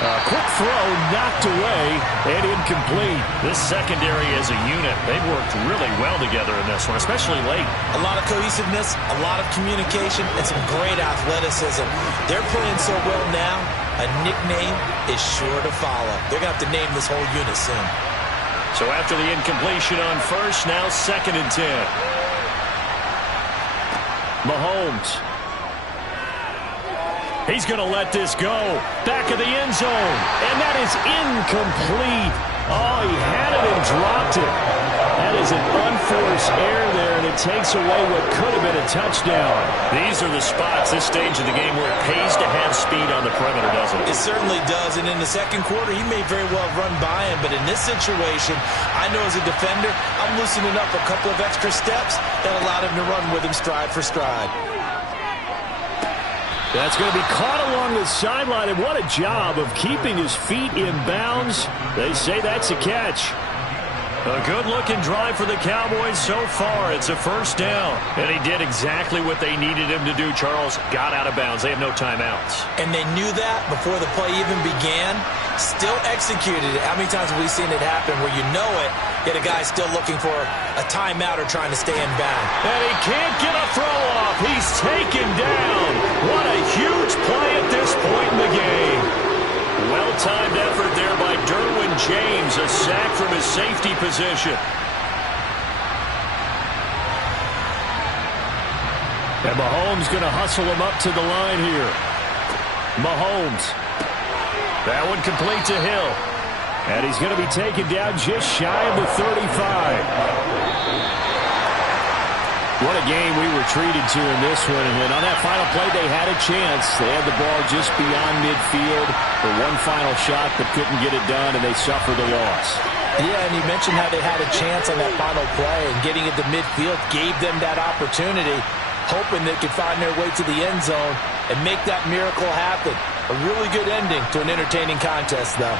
A quick throw knocked away and incomplete. This secondary as a unit, they've worked really well together in this one, especially late. A lot of cohesiveness, a lot of communication, and some great athleticism. They're playing so well now, a nickname is sure to follow. They're going to have to name this whole unit soon. So after the incompletion on 1st, now 2nd and 10. Mahomes. He's going to let this go. Back of the end zone. And that is incomplete. Oh, he had it and dropped it. That is an unforced error there, and it takes away what could have been a touchdown. These are the spots, this stage of the game, where it pays to have speed on the perimeter, doesn't it? It certainly does, and in the 2nd quarter, he may very well run by him, but in this situation, I know as a defender, I'm loosening up a couple of extra steps that allowed him to run with him stride for stride. That's going to be caught along the sideline, and what a job of keeping his feet in bounds. They say that's a catch. A good-looking drive for the Cowboys so far. It's a 1st down. And he did exactly what they needed him to do, Charles. Got out of bounds. They have no timeouts. And they knew that before the play even began. Still executed it. How many times have we seen it happen where you know it, yet a guy's still looking for a timeout or trying to stay in bounds? And he can't get a throw off. He's taken down. What a huge play at this point in the game. Well-timed effort there by Derwin James, a sack from his safety position. And Mahomes going to hustle him up to the line here. Mahomes. That one complete to Hill. And he's going to be taken down just shy of the 35. What a game we were treated to in this one. And then on that final play, they had a chance. They had the ball just beyond midfield for one final shot, but couldn't get it done, and they suffered the loss. Yeah, and you mentioned how they had a chance on that final play, and getting it to midfield gave them that opportunity, hoping they could find their way to the end zone and make that miracle happen. A really good ending to an entertaining contest, though.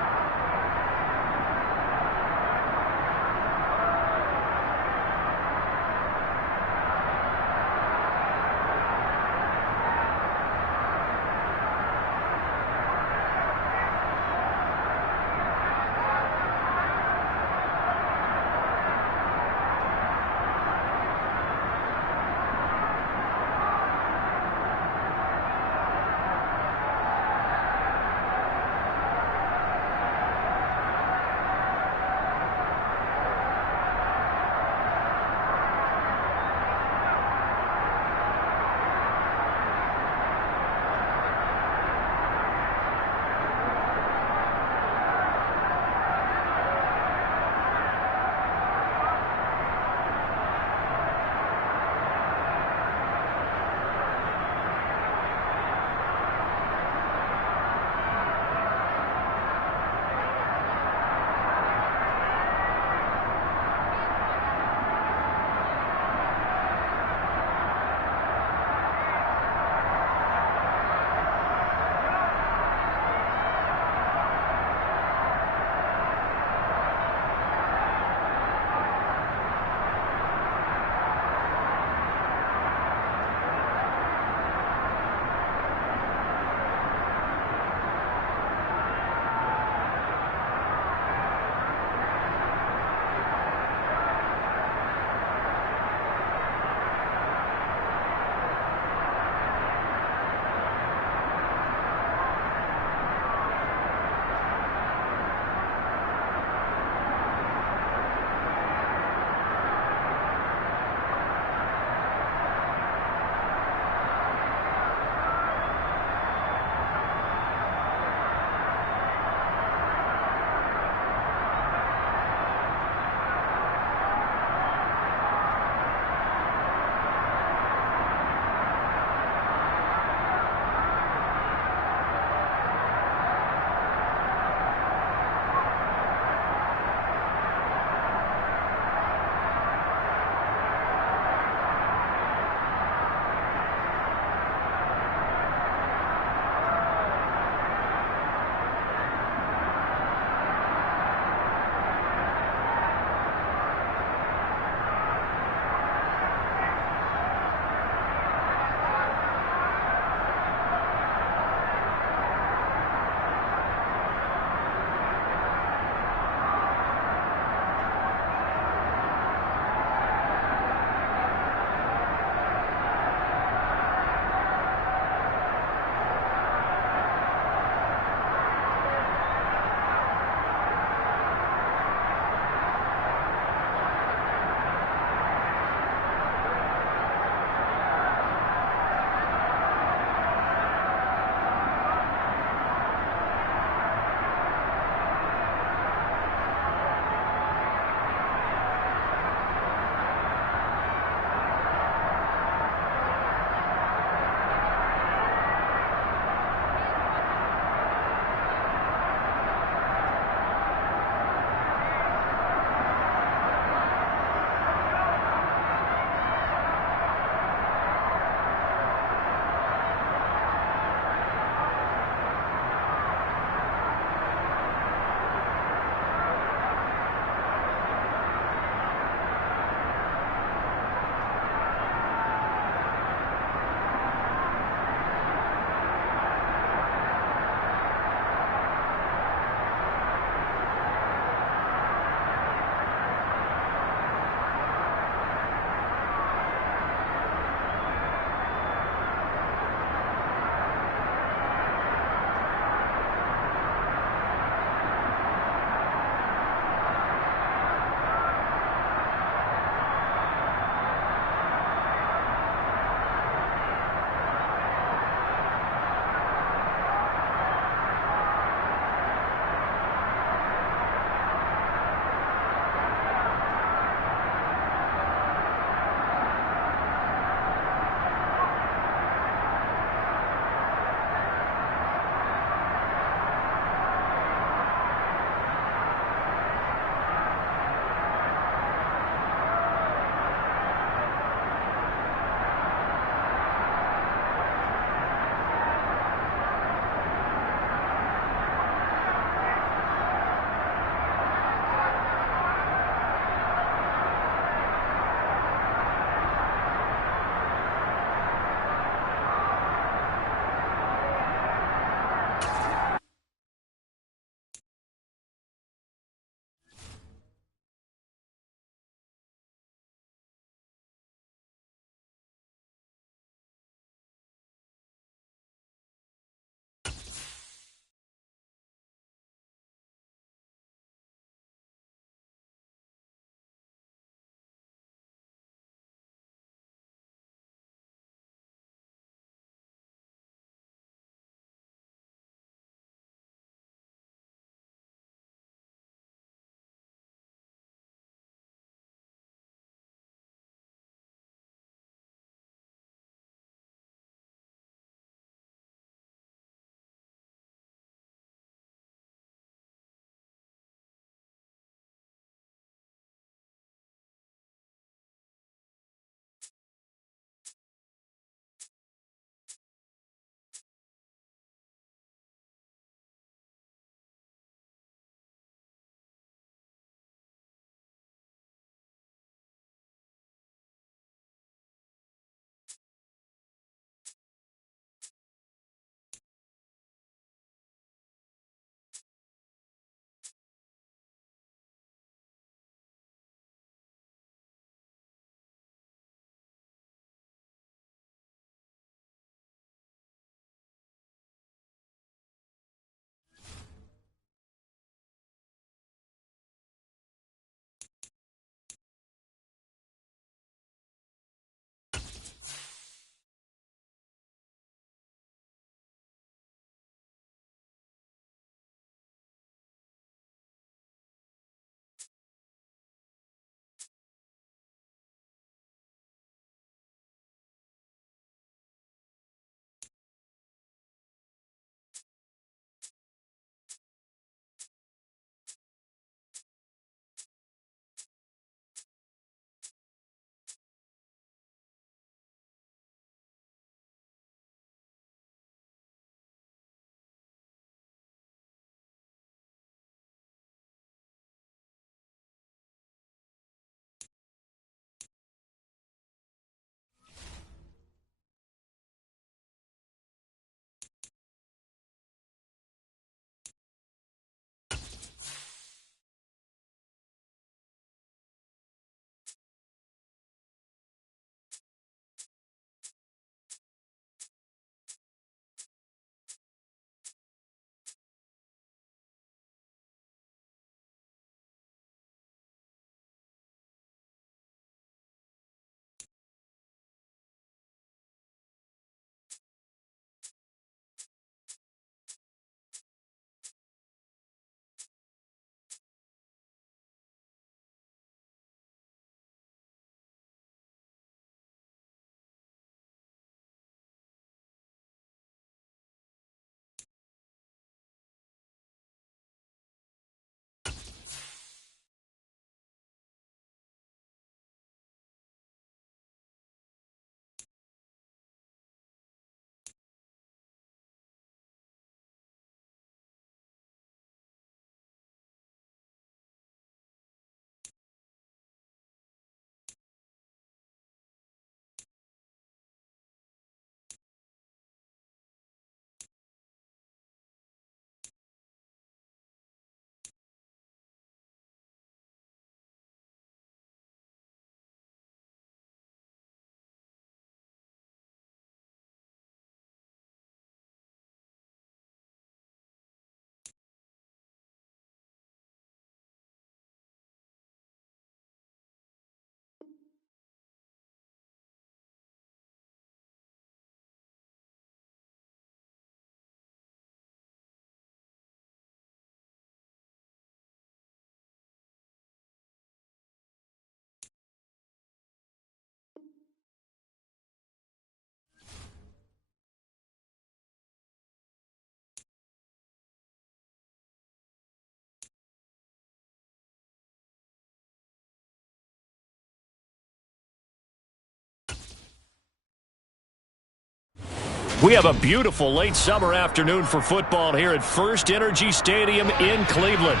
We have a beautiful late summer afternoon for football here at First Energy Stadium in Cleveland.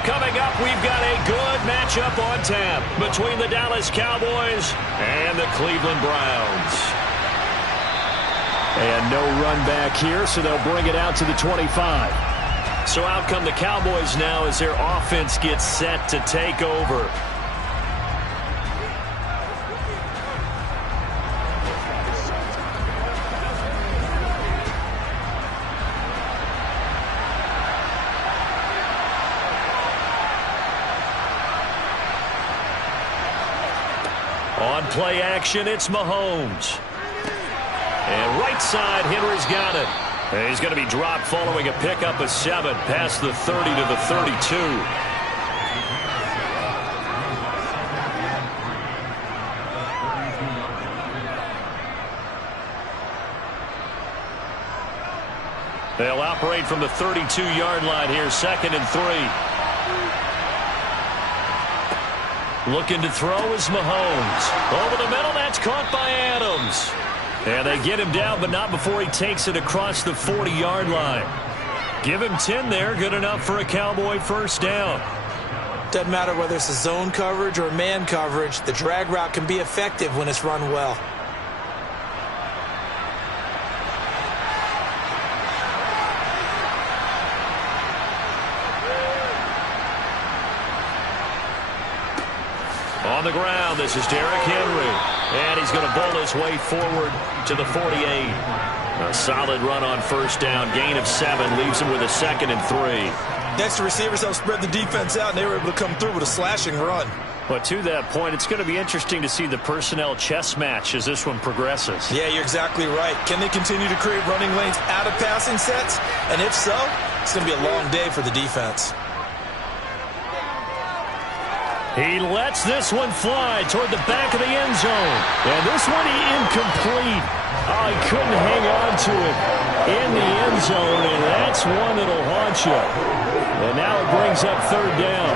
Coming up, we've got a good matchup on tap between the Dallas Cowboys and the Cleveland Browns. And no run back here, so they'll bring it out to the 25. So out come the Cowboys now as their offense gets set to take over. On play action, it's Mahomes. And right side, Henry's got it. And he's going to be dropped following a pickup of 7 past the 30 to the 32. They'll operate from the 32-yard line here, 2nd and 3. Looking to throw is Mahomes. Over the middle, that's caught by Adams. And they get him down, but not before he takes it across the 40-yard line. Give him 10 there, good enough for a Cowboy first down. Doesn't matter whether it's a zone coverage or man coverage, the drag route can be effective when it's run well. On the ground, this is Derrick Henry. And he's going to bowl his way forward to the 48. A solid run on first down. Gain of 7 leaves him with a 2nd and 3. Next, the receivers help spread the defense out, and they were able to come through with a slashing run. But to that point, it's going to be interesting to see the personnel chess match as this one progresses. Yeah, you're exactly right. Can they continue to create running lanes out of passing sets? And if so, it's going to be a long day for the defense. He lets this one fly toward the back of the end zone. And this one incomplete. Oh, he couldn't hang on to it in the end zone, and that's one that'll haunt you. And now it brings up 3rd down.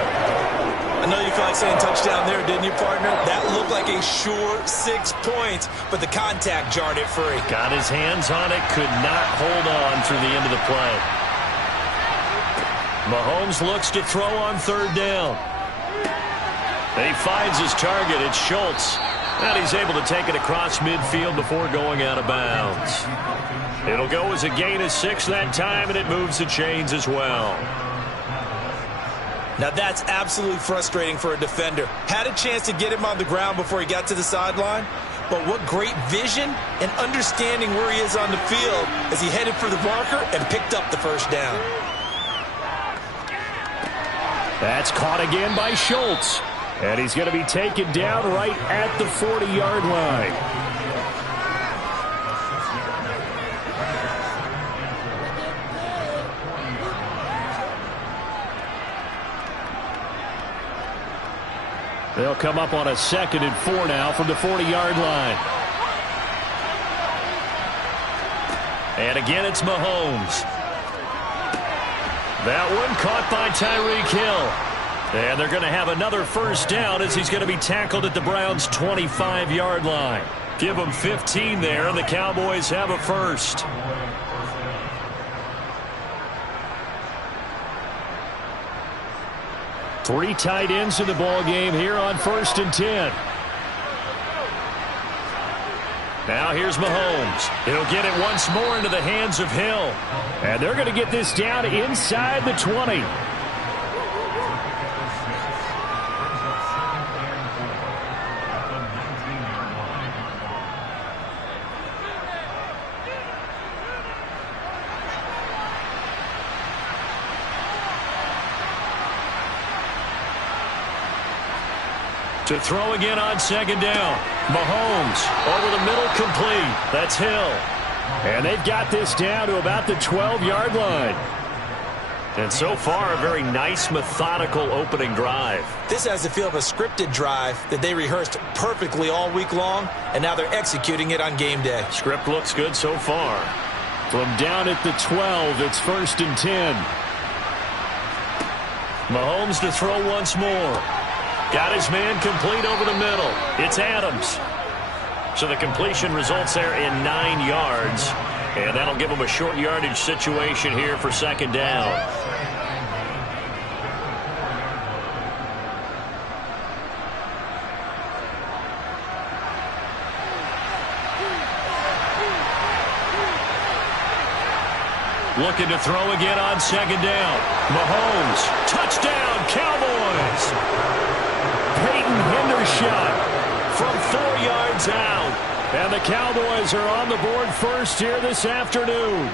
I know you felt like saying touchdown there, didn't you, partner? That looked like a sure 6 points, but the contact jarred it free. Got his hands on it, could not hold on through the end of the play. Mahomes looks to throw on 3rd down. He finds his target. It's Schultz. And he's able to take it across midfield before going out of bounds. It'll go as a gain of 6 that time, and it moves the chains as well. Now that's absolutely frustrating for a defender. Had a chance to get him on the ground before he got to the sideline. But what great vision and understanding where he is on the field as he headed for the marker and picked up the first down. That's caught again by Schultz. And he's going to be taken down right at the 40-yard line. They'll come up on a 2nd and 4 now from the 40-yard line. And again, it's Mahomes. That one caught by Tyreek Hill. And they're going to have another first down as he's going to be tackled at the Browns' 25-yard line. Give them 15 there, and the Cowboys have a first. Three tight ends in the ball game here on 1st and 10. Now here's Mahomes. He'll get it once more into the hands of Hill. And they're going to get this down inside the 20. To throw again on 2nd down. Mahomes over the middle, complete. That's Hill. And they've got this down to about the 12-yard line. And so far, a very nice, methodical opening drive. This has the feel of a scripted drive that they rehearsed perfectly all week long, and now they're executing it on game day. Script looks good so far. From down at the 12, it's 1st and 10. Mahomes to throw once more. Got his man complete over the middle. It's Adams. So the completion results there in 9 yards. And that'll give them a short yardage situation here for second down. Looking to throw again on second down. Mahomes, touchdown, Cowboys. Peyton Hendershot from 4 yards out. And the Cowboys are on the board first here this afternoon.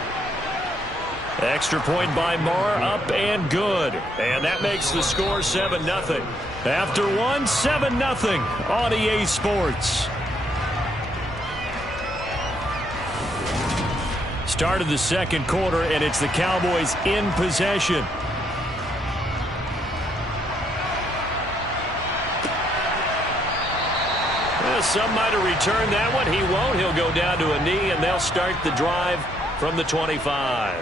Extra point by Marr, up and good. And that makes the score 7-0. After one, 7-0 on EA Sports. Start of the second quarter, and it's the Cowboys in possession. Some might have returned that one. He won't. He'll go down to a knee, and they'll start the drive from the 25.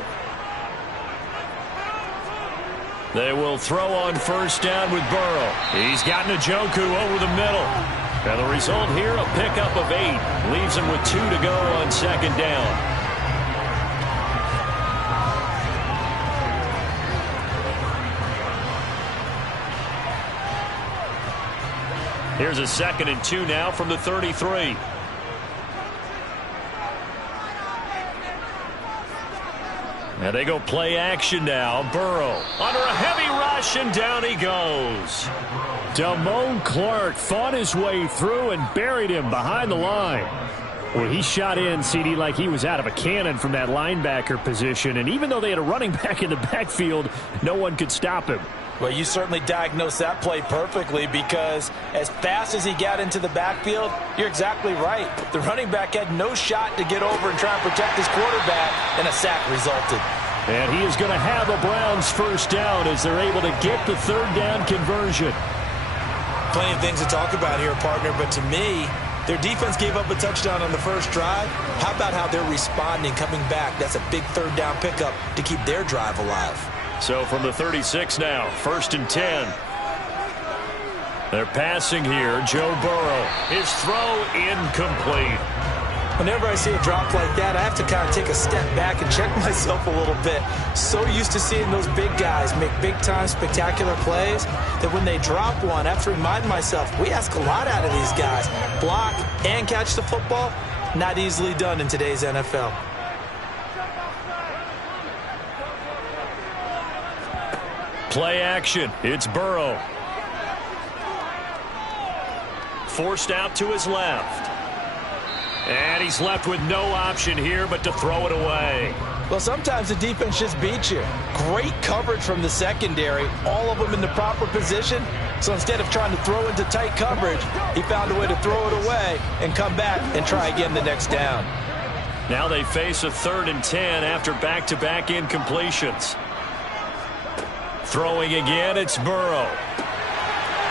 They will throw on first down with Burrow. He's got Njoku over the middle. And the result here, a pickup of 8. Leaves him with 2 to go on second down. Here's a 2nd and 2 now from the 33. And they go play action now. Burrow under a heavy rush, and down he goes. Damone Clark fought his way through and buried him behind the line. Well, he shot in, CD, like he was out of a cannon from that linebacker position. And even though they had a running back in the backfield, no one could stop him. Well, you certainly diagnosed that play perfectly, because as fast as he got into the backfield, you're exactly right. The running back had no shot to get over and try and protect his quarterback, and a sack resulted. And he is going to have a Browns first down as they're able to get the third down conversion. Plenty of things to talk about here, partner, but to me, their defense gave up a touchdown on the first drive. How about how they're responding, coming back? That's a big third down pickup to keep their drive alive. So from the 36 now, 1st and 10. They're passing here. Joe Burrow. His throw incomplete. Whenever I see a drop like that, I have to kind of take a step back and check myself a little bit. So used to seeing those big guys make big-time spectacular plays that when they drop one, I have to remind myself, we ask a lot out of these guys. Block and catch the football, not easily done in today's NFL. Play action. It's Burrow. Forced out to his left. And he's left with no option here but to throw it away. Well, sometimes the defense just beats you. Great coverage from the secondary, all of them in the proper position. So instead of trying to throw into tight coverage, he found a way to throw it away and come back and try again the next down. Now they face a 3rd and 10 after back-to-back incompletions. Throwing again, it's Burrow.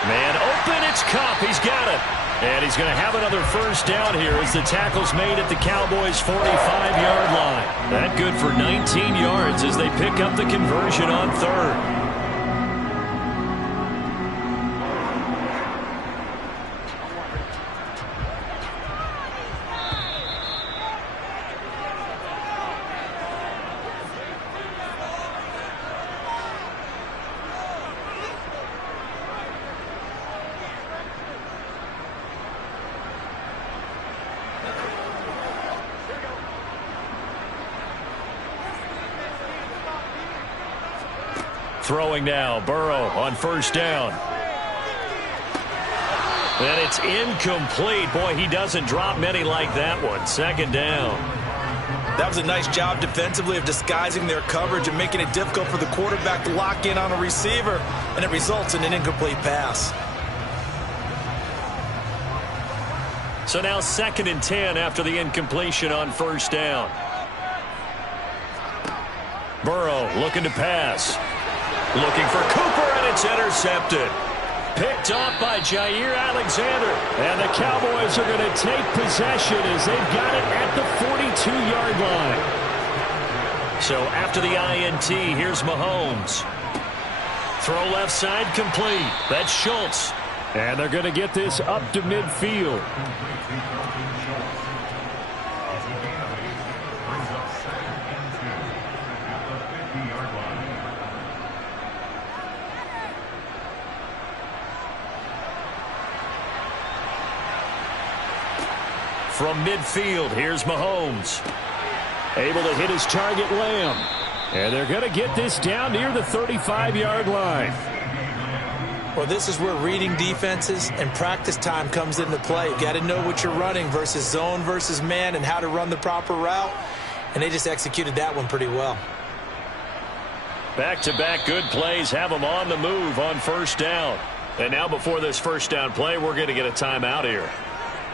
Man open, it's Kupp. He's got it. And he's going to have another first down here as the tackle's made at the Cowboys' 45-yard line. That good for 19 yards as they pick up the conversion on 3rd. Throwing now, Burrow on first down. And it's incomplete. Boy, he doesn't drop many like that one. 2nd down. That was a nice job defensively of disguising their coverage and making it difficult for the quarterback to lock in on a receiver, and it results in an incomplete pass. So now 2nd and 10 after the incompletion on first down. Burrow looking to pass. Looking for Cooper, and it's intercepted. Picked off by Jair Alexander. And the Cowboys are going to take possession as they've got it at the 42-yard line. So after the INT, here's Mahomes. Throw left side complete. That's Schultz. And they're going to get this up to midfield. From midfield, here's Mahomes. Able to hit his target, Lamb. And they're going to get this down near the 35-yard line. Well, this is where reading defenses and practice time comes into play. You got to know what you're running versus zone versus man and how to run the proper route. And they just executed that one pretty well. Back-to-back good plays have them on the move on first down. And now before this first down play, we're going to get a timeout here,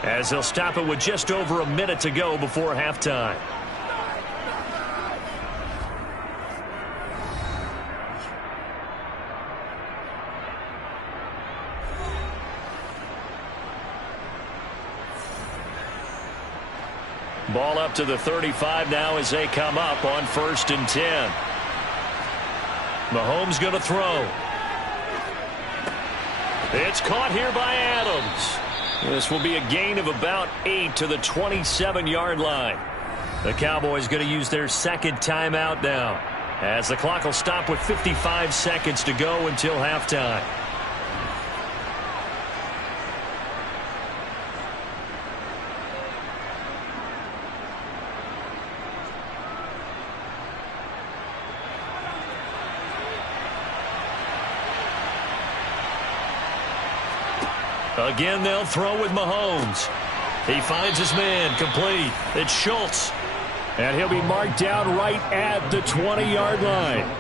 as they'll stop it with just over a minute to go before halftime. Ball up to the 35 now as they come up on 1st and 10. Mahomes going to throw. It's caught here by Adams. This will be a gain of about 8 to the 27-yard line. The Cowboys going to use their second timeout now, as the clock will stop with 55 seconds to go until halftime. Again, they'll throw with Mahomes. He finds his man, complete. It's Schultz. And he'll be marked down right at the 20-yard line.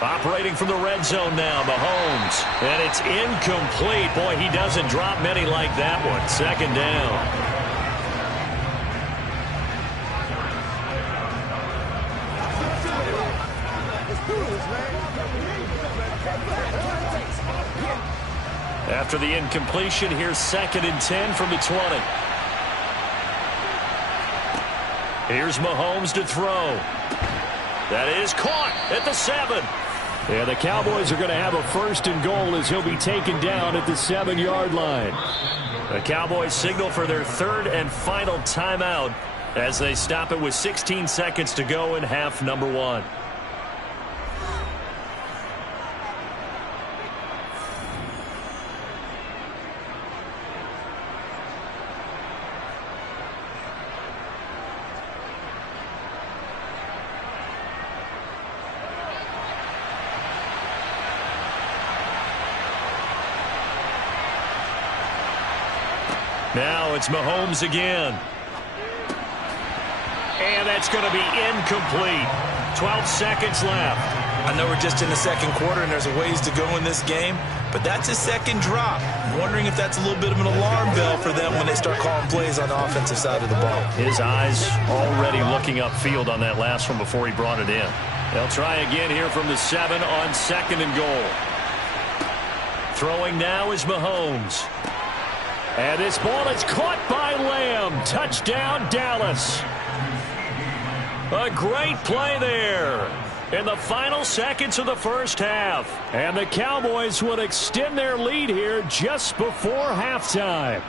Operating from the red zone now, Mahomes. And it's incomplete. Boy, he doesn't drop many like that one. Second down. After the incompletion, here's 2nd and 10 from the 20. Here's Mahomes to throw. That is caught at the 7. Yeah, the Cowboys are going to have a 1st and goal as he'll be taken down at the 7-yard line. The Cowboys signal for their 3rd and final timeout as they stop it with 16 seconds to go in half number 1. Now it's Mahomes again. And that's going to be incomplete. 12 seconds left. I know we're just in the second quarter and there's a ways to go in this game, but that's his second drop. I'm wondering if that's a little bit of an alarm bell for them when they start calling plays on the offensive side of the ball. His eyes already looking upfield on that last one before he brought it in. They'll try again here from the 7 on 2nd and goal. Throwing now is Mahomes. And this ball is caught by Lamb. Touchdown, Dallas. A great play there in the final seconds of the first half. And the Cowboys will extend their lead here just before halftime.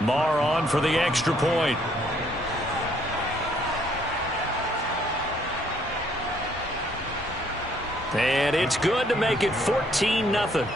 Marr on for the extra point. And it's good to make it 14-0.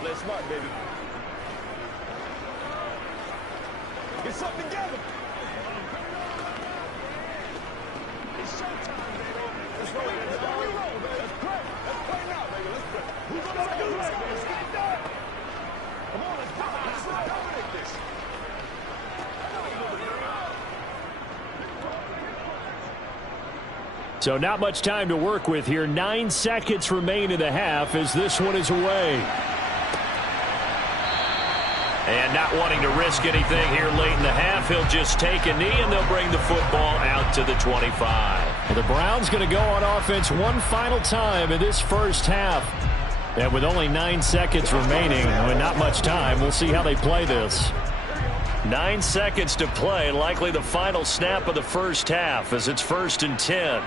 Play smart, baby. Get something together. It's showtime, baby. Let's roll, baby. Let's roll, baby. Let's play. Let's play now, baby. Let's play. Who's gonna do this, baby? Let's get done. Come on, let's go. Let's dominate this. So not much time to work with here. 9 seconds remain in the half as this one is away. And not wanting to risk anything here late in the half, he'll just take a knee and they'll bring the football out to the 25. Well, the Browns going to go on offense one final time in this first half. And with only 9 seconds remaining, and not much time, we'll see how they play this. 9 seconds to play, likely the final snap of the first half as it's 1st and 10.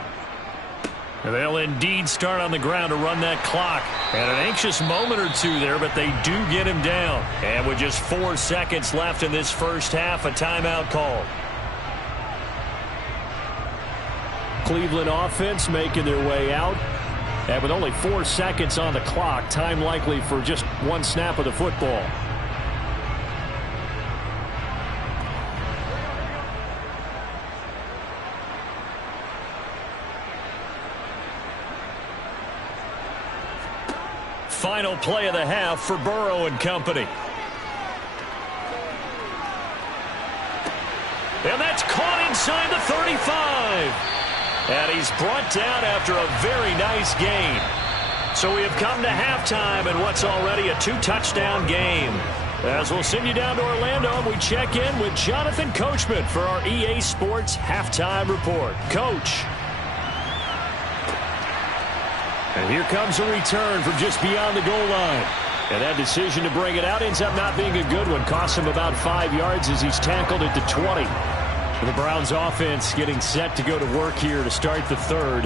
They'll indeed start on the ground to run that clock. And an anxious moment or two there, but they do get him down. And with just 4 seconds left in this first half, a timeout called. Cleveland offense making their way out. And with only 4 seconds on the clock, time likely for just one snap of the football. Final play of the half for Burrow and company. And that's caught inside the 35. And he's brought down after a very nice gain. So we have come to halftime in what's already a 2-touchdown game. As we'll send you down to Orlando, and we check in with Jonathan Coachman for our EA Sports Halftime Report. Coach. And here comes a return from just beyond the goal line. And that decision to bring it out ends up not being a good one. Costs him about 5 yards as he's tackled at the 20. The Browns offense getting set to go to work here to start the third.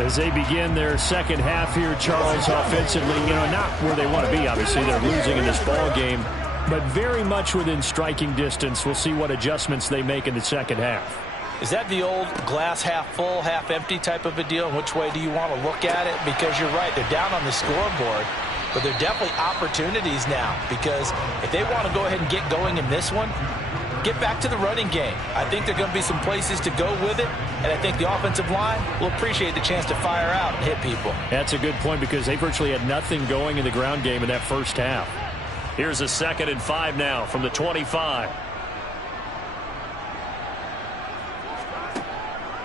As they begin their second half here, Charles, offensively, not where they want to be, obviously. They're losing in this ball game, but very much within striking distance. We'll see what adjustments they make in the second half. Is that the old glass half full, half empty type of a deal? And which way do you want to look at it? Because you're right, they're down on the scoreboard, but they're definitely opportunities now. Because if they want to go ahead and get going in this one, get back to the running game. I think there are going to be some places to go with it, and I think the offensive line will appreciate the chance to fire out and hit people. That's a good point because they virtually had nothing going in the ground game in that first half. Here's a 2nd and 5 now from the 25.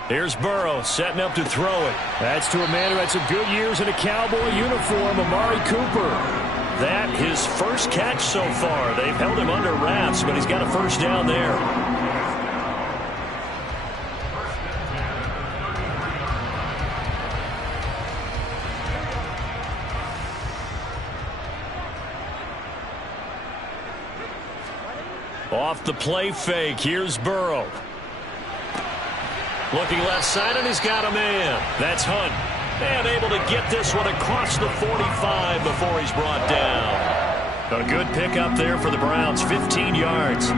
Here's Burrow setting up to throw it. That's to a man who had some good years in a Cowboy uniform, Amari Cooper. That his first catch so far. They've held him under wraps, but he's got a first down there. Off the play fake, here's Burrow. Looking left side, and he's got a man. That's Hunt. And able to get this one across the 45 before he's brought down. A good pickup there for the Browns, 15 yards.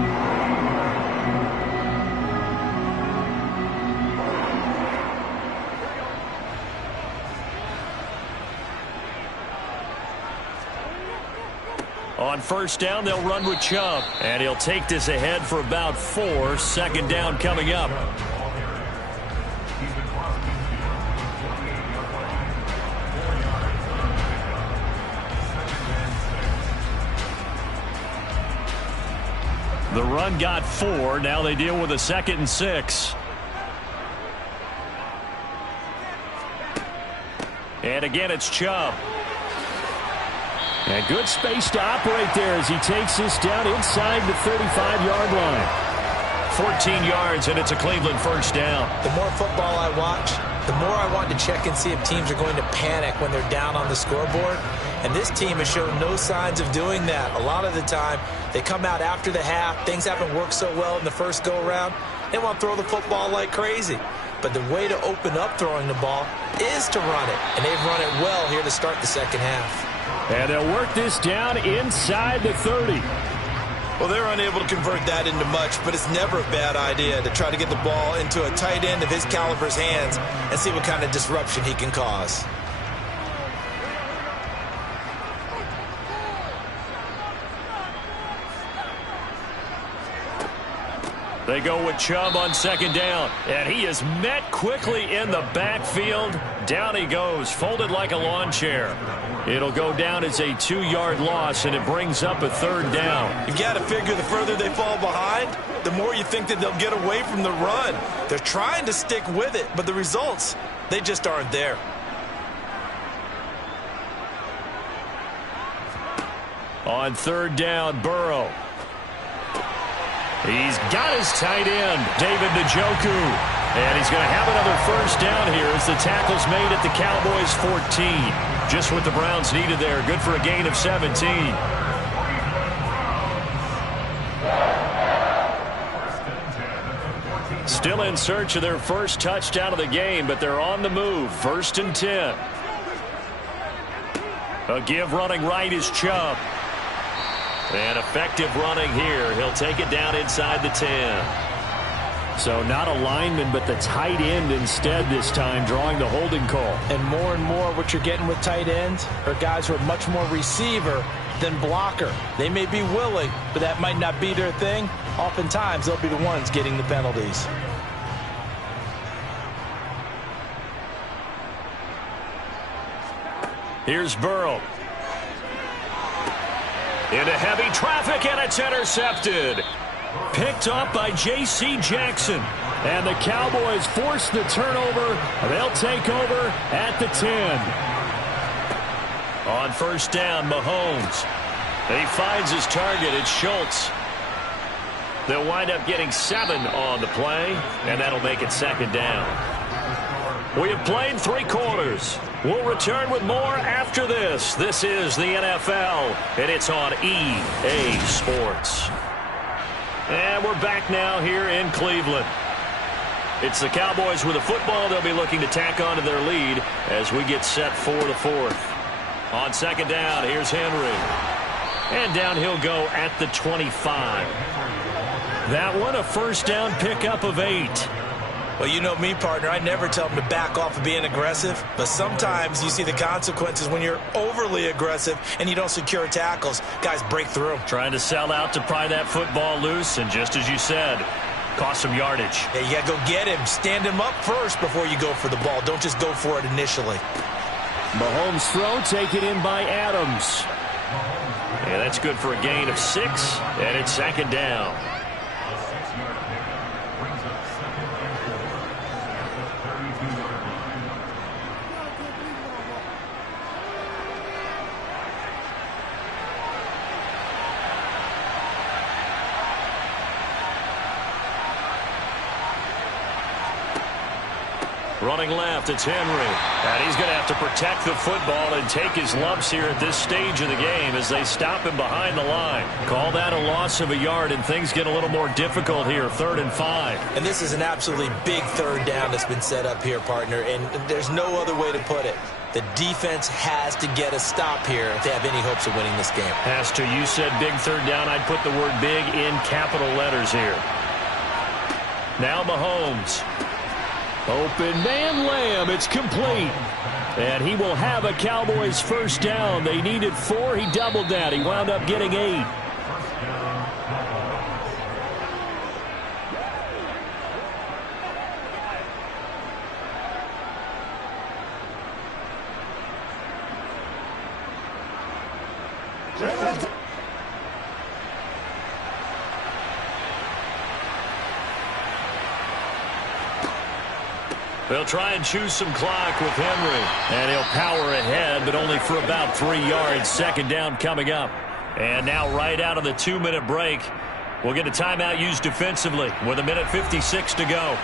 On first down, they'll run with Chubb. And he'll take this ahead for about 4. Second down coming up. The run got 4. Now they deal with a 2nd and 6. And again, it's Chubb. And good space to operate there as he takes this down inside the 35-yard line. 14 yards, and it's a Cleveland first down. The more football I watch, the more I want to check and see if teams are going to panic when they're down on the scoreboard. And this team has shown no signs of doing that. A lot of the time, they come out after the half. Things haven't worked so well in the first go-around. They want to throw the football like crazy. But the way to open up throwing the ball is to run it. And they've run it well here to start the second half. And they'll work this down inside the 30. Well, they're unable to convert that into much, but it's never a bad idea to try to get the ball into a tight end of his caliber's hands and see what kind of disruption he can cause. They go with Chubb on second down, and he is met quickly in the backfield. Down he goes, folded like a lawn chair. It'll go down as a 2-yard loss, and it brings up a third down. You've got to figure the further they fall behind, behind, the more you think that they'll get away from the run. They're trying to stick with it, but the results, they just aren't there. On third down, Burrow. He's got his tight end, David Njoku. And he's going to have another first down here as the tackle's made at the Cowboys' 14. Just what the Browns needed there. Good for a gain of 17. Still in search of their first touchdown of the game, but they're on the move. 1st and 10. A give running right is Chubb. And effective running here. He'll take it down inside the 10. So not a lineman, but the tight end instead this time, drawing the holding call. And more what you're getting with tight ends are guys who are much more receiver than blocker. They may be willing, but that might not be their thing. Oftentimes, they'll be the ones getting the penalties. Here's Burrow. Into heavy traffic, and it's intercepted. Picked up by J.C. Jackson. And the Cowboys force the turnover. They'll take over at the 10. On first down, Mahomes. He finds his target. It's Schultz. They'll wind up getting 7 on the play, and that'll make it 2nd down. We have played 3 quarters. We'll return with more after this. This is the NFL, and it's on EA Sports. And we're back now here in Cleveland. It's the Cowboys with the football. They'll be looking to tack on to their lead as we get set for the 4th. On 2nd down, here's Henry. And down he'll go at the 25. That one, a first down pickup of 8. Well, you know me, partner. I never tell them to back off of being aggressive. But sometimes you see the consequences when you're overly aggressive and you don't secure tackles. Guys break through. Trying to sell out to pry that football loose. And just as you said, cost some yardage. Yeah, you got to go get him. Stand him up first before you go for the ball. Don't just go for it initially. Mahomes' throw taken in by Adams. Yeah, that's good for a gain of 6. And it's 2nd down. Running left, it's Henry. And he's going to have to protect the football and take his lumps here at this stage of the game as they stop him behind the line. Call that a loss of a yard, and things get a little more difficult here, 3rd and 5. And this is an absolutely big 3rd down that's been set up here, partner, and there's no other way to put it. The defense has to get a stop here if they have any hopes of winning this game. Has to. You said big 3rd down. I'd put the word big in capital letters here. Now Mahomes. Open man, Lamb. It's complete. And he will have a Cowboys first down. They needed 4. He doubled that. He wound up getting 8. They'll try and choose some clock with Henry. And he'll power ahead, but only for about 3 yards. 2nd down coming up. And now right out of the 2-minute break, we'll get a timeout used defensively with 1:56 to go.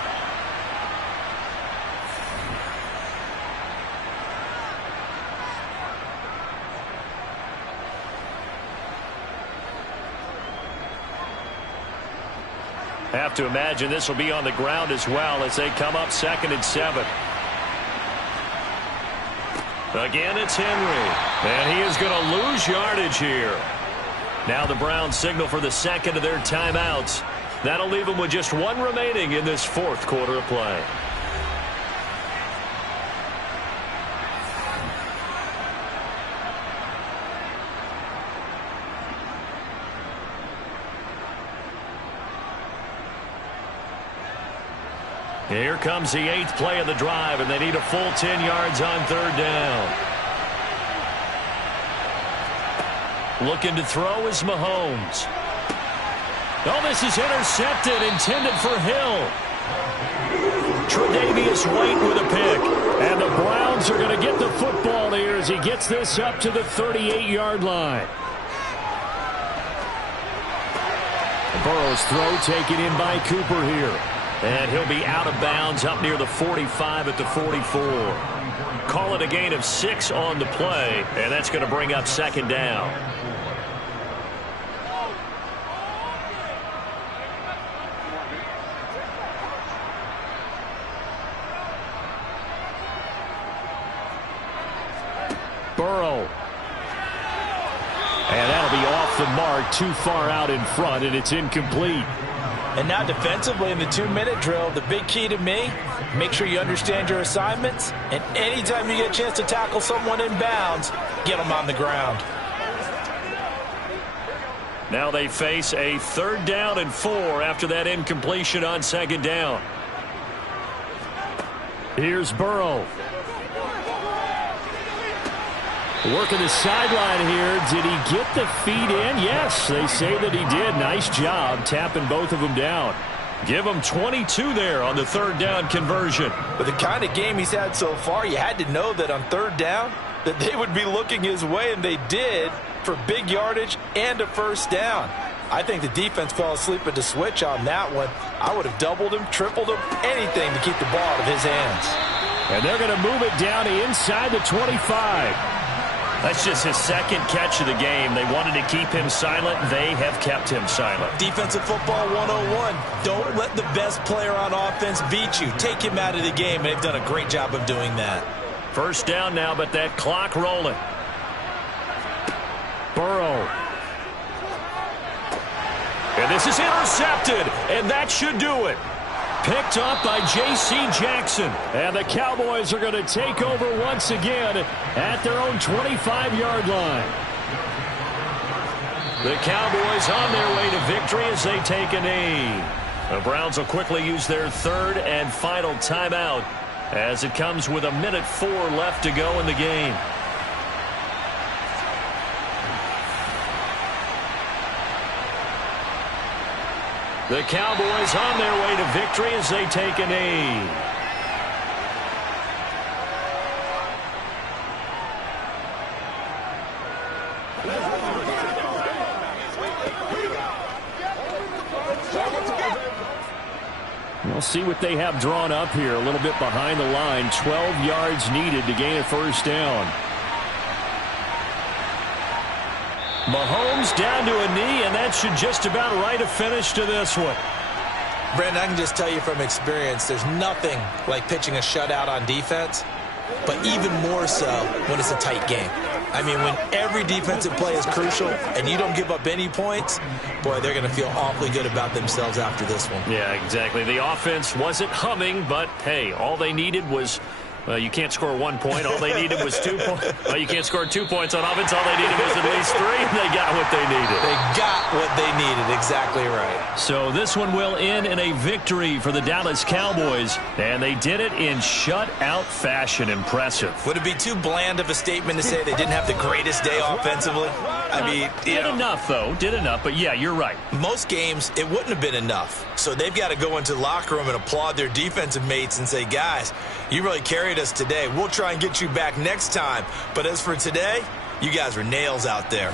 Have to imagine this will be on the ground as well as they come up 2nd and 7. Again, it's Henry. And he is going to lose yardage here. Now the Browns signal for the 2nd of their timeouts. That'll leave them with just 1 remaining in this 4th quarter of play. Here comes the 8th play of the drive, and they need a full 10 yards on 3rd down. Looking to throw is Mahomes. Oh, this is intercepted, intended for Hill. Tre'Davious White with a pick. And the Browns are going to get the football here as he gets this up to the 38-yard line. Burrow's throw taken in by Cooper here. And he'll be out of bounds up near the 45 at the 44. Call it a gain of 6 on the play, and that's going to bring up second down. Burrow. And that'll be off the mark, too far out in front, and it's incomplete. And now defensively in the 2-minute drill, the big key to me, make sure you understand your assignments, and anytime you get a chance to tackle someone in bounds, get them on the ground. Now they face a 3rd down and 4 after that incompletion on 2nd down. Here's Burrow. Working the sideline here. Did he get the feet in? Yes, they say that he did. Nice job tapping both of them down. Give him 22 there on the 3rd down conversion. With the kind of game he's had so far, you had to know that on 3rd down that they would be looking his way, and they did, for big yardage and a 1st down. I think the defense fell asleep at the switch on that one. I would have doubled him, tripled him, anything to keep the ball out of his hands. And they're going to move it down to inside the 25. That's just his 2nd catch of the game. They wanted to keep him silent. They have kept him silent. Defensive football 101. Don't let the best player on offense beat you. Take him out of the game, and they've done a great job of doing that. 1st down now, but that clock rolling. Burrow. And this is intercepted, and that should do it. Picked up by J.C. Jackson. And the Cowboys are going to take over once again at their own 25-yard line. The Cowboys on their way to victory as they take a knee. The Browns will quickly use their 3rd and final timeout as it comes with 1:04 left to go in the game. The Cowboys on their way to victory as they take a knee. We'll see what they have drawn up here. A little bit behind the line. 12 yards needed to gain a 1st down. Mahomes down to a knee, and that should just about write a finish to this one. Brandon, I can just tell you from experience, there's nothing like pitching a shutout on defense, but even more so when it's a tight game. I mean, when every defensive play is crucial and you don't give up any points, boy, they're going to feel awfully good about themselves after this one. Yeah, exactly. The offense wasn't humming, but, hey, all they needed was... Well, you can't score 1 point. All they needed was 2 points. Well, you can't score 2 points on offense. All they needed was at least 3. They got what they needed. They got what they needed. Exactly right. So this one will end in a victory for the Dallas Cowboys, and they did it in shutout fashion. Impressive. Would it be too bland of a statement to say they didn't have the greatest day offensively? I mean, did enough, though. Did enough. But, yeah, you're right. Most games, it wouldn't have been enough. So they've got to go into the locker room and applaud their defensive mates and say, guys, you really carried us today. We'll try and get you back next time. But as for today, you guys were nails out there.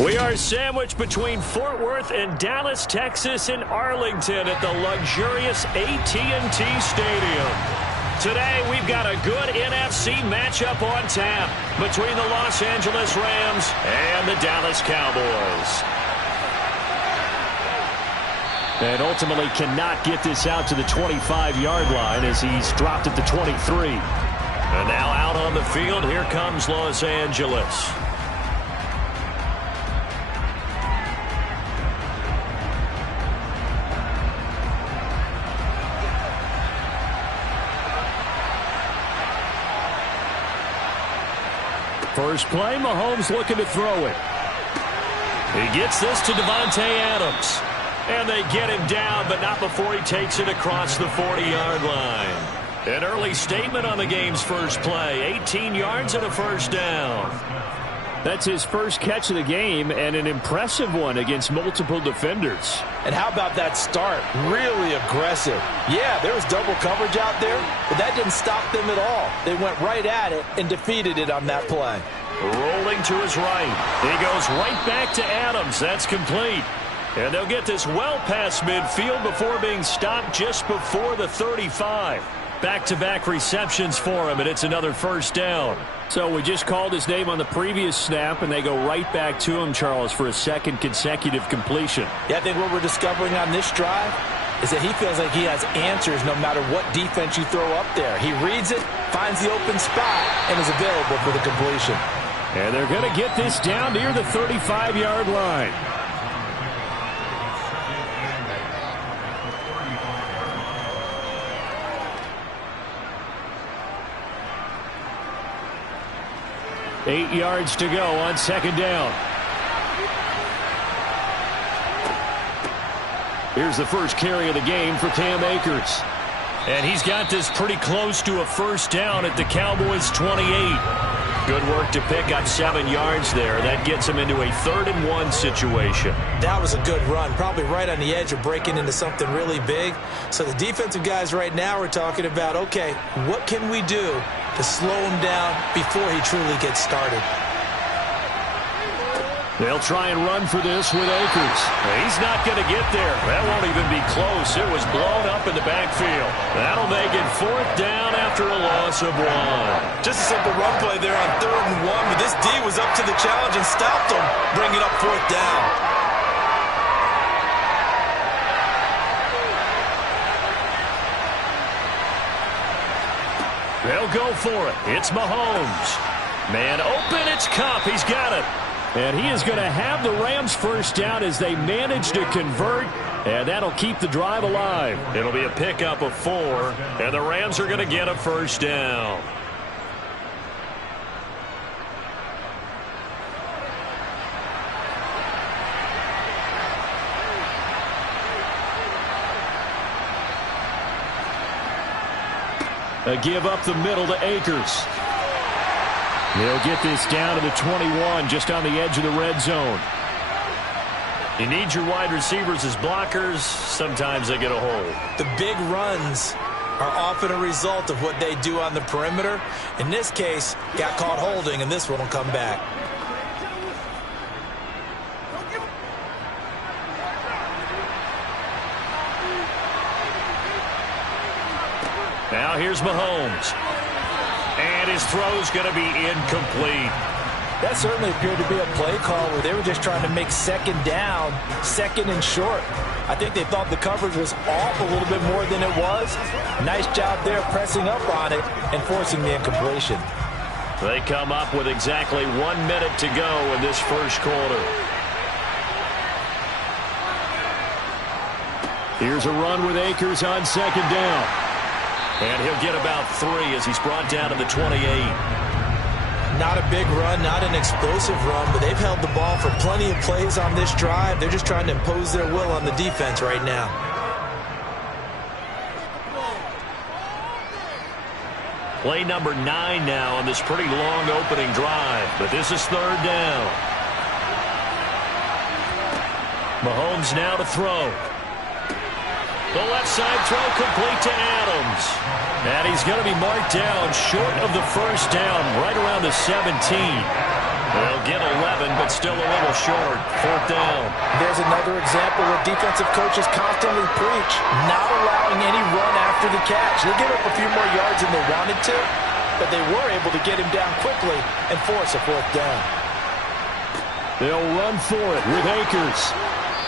We are sandwiched between Fort Worth and Dallas, Texas, and Arlington at the luxurious AT&T Stadium. Today, we've got a good NFC matchup on tap between the Los Angeles Rams and the Dallas Cowboys. And ultimately cannot get this out to the 25-yard line as he's dropped at the 23. And now out on the field, here comes Los Angeles. First play, Mahomes looking to throw it. He gets this to Davante Adams. And they get him down, but not before he takes it across the 40-yard line. An early statement on the game's first play. 18 yards and a first down. That's his first catch of the game, and an impressive one against multiple defenders. And how about that start? Really aggressive. Yeah, there was double coverage out there, but that didn't stop them at all. They went right at it and defeated it on that play. Rolling to his right. He goes right back to Adams. That's complete. And they'll get this well past midfield before being stopped just before the 35. Back-to-back receptions for him, and it's another first down. So we just called his name on the previous snap, and they go right back to him, Charles, for a second consecutive completion. Yeah, I think what we're discovering on this drive is that he feels like he has answers no matter what defense you throw up there. He reads it, finds the open spot, and is available for the completion. And they're going to get this down near the 35-yard line. Eight yards to go on second down. Here's the first carry of the game for Cam Akers. And he's got this pretty close to a first down at the Cowboys' 28. Good work to pick up 7 yards there. That gets him into a 3rd-and-1 situation. That was a good run, probably right on the edge of breaking into something really big. So the defensive guys right now are talking about, okay, what can we do to slow him down before he truly gets started? They'll try and run for this with Akers. He's not going to get there. That won't even be close. It was blown up in the backfield. That'll make it 4th down after a loss of 1. Just a simple run play there on 3rd and 1, but this D was up to the challenge and stopped him, bringing up 4th down. They'll go for it. It's Mahomes. Man open, it's Kupp. He's got it. And he is going to have the Rams first down as they manage to convert, and that'll keep the drive alive. It'll be a pickup of 4, and the Rams are going to get a first down. A give up the middle to Akers. They'll get this down to the 21, just on the edge of the red zone. You need your wide receivers as blockers. Sometimes they get a hold. The big runs are often a result of what they do on the perimeter. In this case, got caught holding, and this one will come back. Now here's Mahomes. And his throw's going to be incomplete. That certainly appeared to be a play call where they were just trying to make second down, second and short. I think they thought the coverage was off a little bit more than it was. Nice job there pressing up on it and forcing the incompletion. They come up with exactly 1 minute to go in this first quarter. Here's a run with Akers on second down. And he'll get about 3 as he's brought down to the 28. Not a big run, not an explosive run, but they've held the ball for plenty of plays on this drive. They're just trying to impose their will on the defense right now. Play number 9 now on this pretty long opening drive, but this is 3rd down. Mahomes now to throw. The left side throw complete to Adams. And he's going to be marked down short of the first down, right around the 17. They'll get 11, but still a little short. 4th down. There's another example where defensive coaches constantly preach not allowing any run after the catch. They give up a few more yards than they wanted to, but they were able to get him down quickly and force a 4th down. They'll run for it with Akers.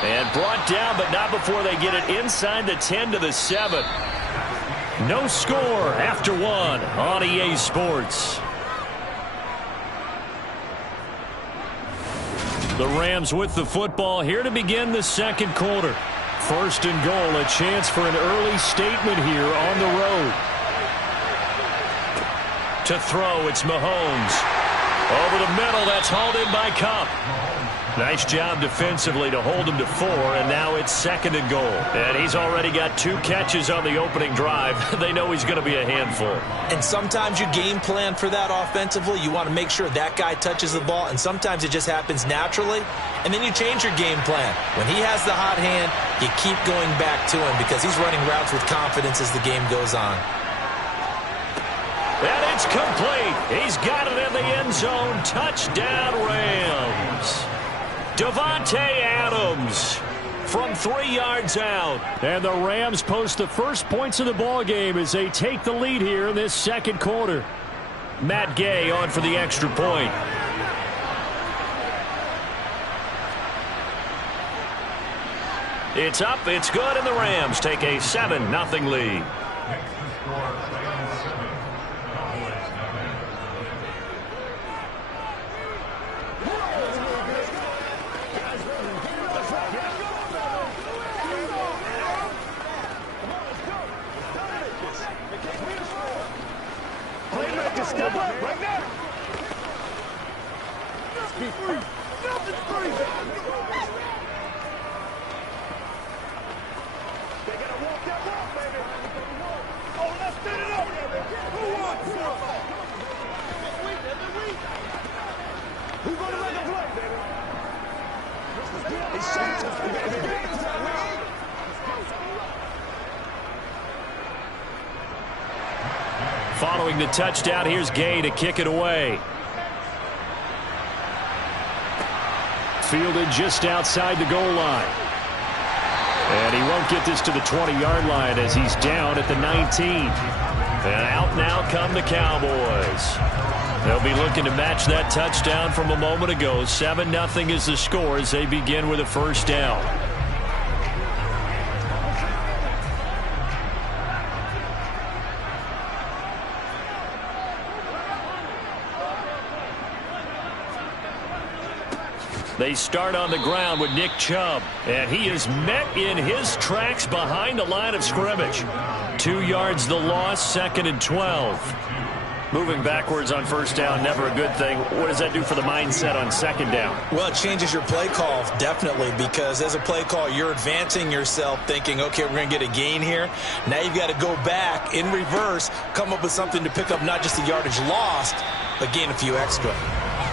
And brought down, but not before they get it inside the 10 to the 7. No score after 1 on EA Sports. The Rams with the football here to begin the second quarter. 1st and goal, a chance for an early statement here on the road. To throw, it's Mahomes. Over the middle, that's hauled in by Kupp. Nice job defensively to hold him to 4, and now it's 2nd and goal. And he's already got 2 catches on the opening drive. They know he's going to be a handful. And sometimes you game plan for that offensively. You want to make sure that guy touches the ball, and sometimes it just happens naturally. And then you change your game plan. When he has the hot hand, you keep going back to him because he's running routes with confidence as the game goes on. And it's complete. He's got it in the end zone. Touchdown, Rams. Davante Adams from 3 yards out. And the Rams post the first points of the ball game as they take the lead here in this second quarter. Matt Gay on for the extra point. It's up, it's good, and the Rams take a 7-0 lead. Step up right now. Nothing's free. They gotta walk that walk, baby. Oh, let's get it up. Who wants football? Who's gonna make a play, baby? It's showtime, baby. Following the touchdown, here's Gay to kick it away. Fielded just outside the goal line. And he won't get this to the 20-yard line as he's down at the 19. And out now come the Cowboys. They'll be looking to match that touchdown from a moment ago. 7-0 is the score as they begin with a 1st down. They start on the ground with Nick Chubb, and he is met in his tracks behind the line of scrimmage. 2 yards the loss, 2nd and 12. Moving backwards on 1st down, never a good thing. What does that do for the mindset on 2nd down? Well, it changes your play call, definitely, because as a play call, you're advancing yourself thinking, okay, we're going to get a gain here. Now you've got to go back in reverse, come up with something to pick up not just the yardage lost, but gain a few extra.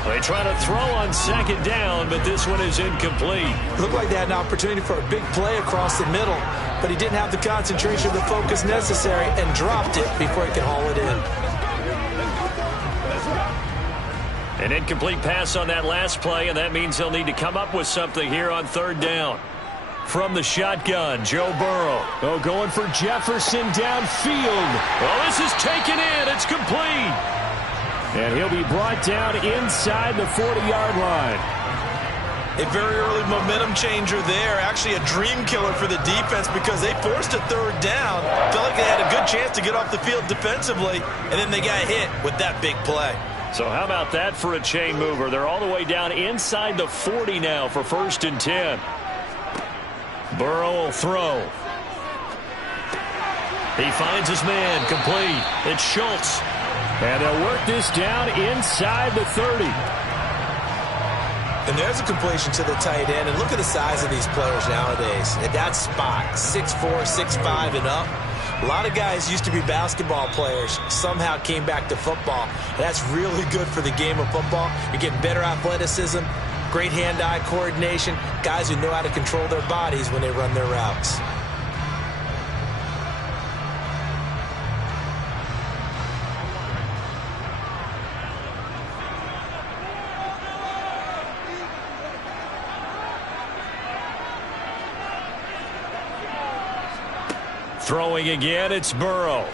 They try to throw on 2nd down, but this one is incomplete. Looked like they had an opportunity for a big play across the middle, but he didn't have the concentration or the focus necessary and dropped it before he could haul it in. An incomplete pass on that last play, and that means they'll need to come up with something here on 3rd down. From the shotgun, Joe Burrow. Oh, going for Jefferson downfield. Well, this is taken in. It's complete. And he'll be brought down inside the 40-yard line. A very early momentum changer there. Actually a dream killer for the defense because they forced a 3rd down. Felt like they had a good chance to get off the field defensively, and then they got hit with that big play. So how about that for a chain mover? They're all the way down inside the 40 now for 1st and 10. Burrow will throw. He finds his man, complete. It's Schultz. And they'll work this down inside the 30. And there's a completion to the tight end. And look at the size of these players nowadays. At that spot, 6'4", 6'5", and up. A lot of guys used to be basketball players, somehow came back to football. And that's really good for the game of football. You're getting better athleticism, great hand-eye coordination, guys who know how to control their bodies when they run their routes. Throwing again, it's Burrow.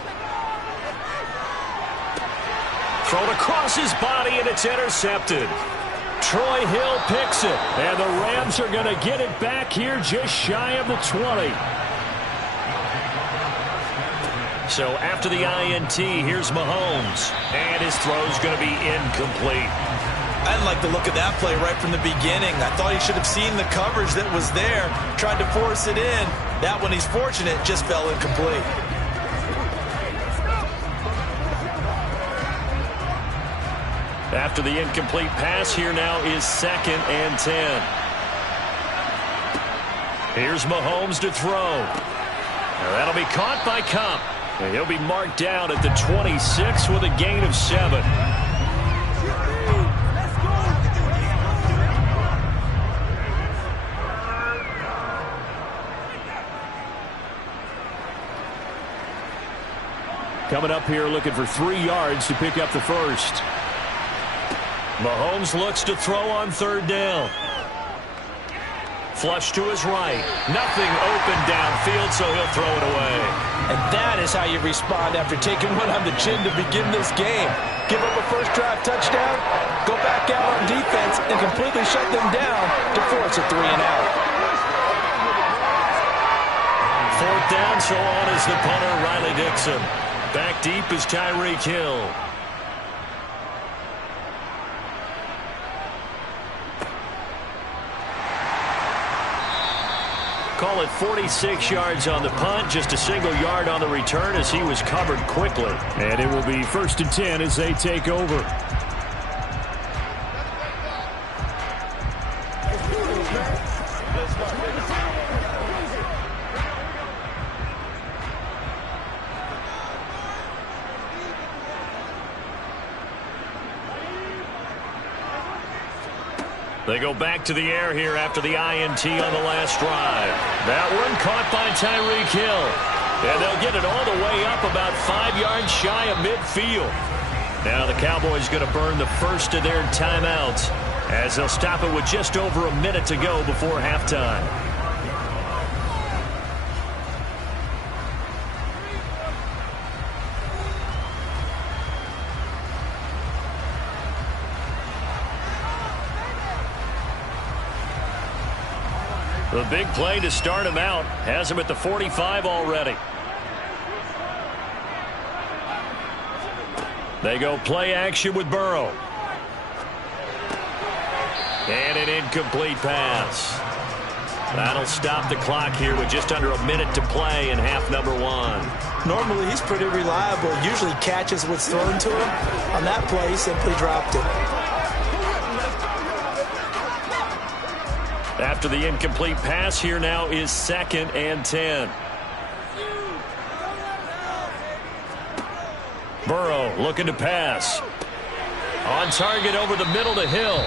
Thrown across his body, and it's intercepted. Troy Hill picks it, and the Rams are going to get it back here just shy of the 20. So after the INT, here's Mahomes, and his throw's going to be incomplete. I didn't like the look of that play right from the beginning. I thought he should have seen the coverage that was there, tried to force it in. That one, he's fortunate, just fell incomplete. After the incomplete pass, here now is 2nd and 10. Here's Mahomes to throw. Now that'll be caught by Kupp. And he'll be marked down at the 26 with a gain of 7. Coming up here looking for 3 yards to pick up the first. Mahomes looks to throw on 3rd down. Flush to his right. Nothing open downfield, so he'll throw it away. And that is how you respond after taking one on the chin to begin this game. Give up a first drive touchdown, go back out on defense, and completely shut them down to force a 3-and-out. 4th down, so on is the punter, Riley Dixon. Back deep is Tyreek Hill. Call it 46 yards on the punt, just a single yard on the return as he was covered quickly. And it will be 1st and 10 as they take over. They go back to the air here after the INT on the last drive. That one caught by Tyreek Hill. And they'll get it all the way up about 5 yards shy of midfield. Now the Cowboys going to burn the first of their timeouts as they'll stop it with just over a minute to go before halftime. The big play to start him out has him at the 45 already. They go play action with Burrow. And an incomplete pass. That'll stop the clock here with just under a minute to play in half number 1. Normally, he's pretty reliable. Usually catches what's thrown to him. On that play, he simply dropped it. After the incomplete pass, here now is 2nd and 10. Burrow looking to pass. On target over the middle to Hill.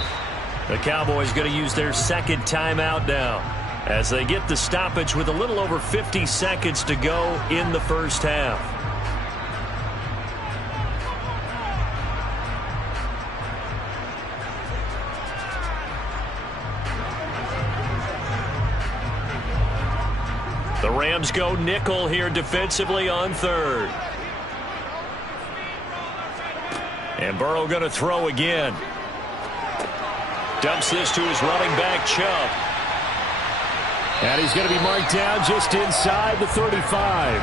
The Cowboys going to use their 2nd timeout now as they get the stoppage with a little over 50 seconds to go in the first half. The Rams go nickel here defensively on 3rd. And Burrow going to throw again. Dumps this to his running back, Chubb. And he's going to be marked down just inside the 35.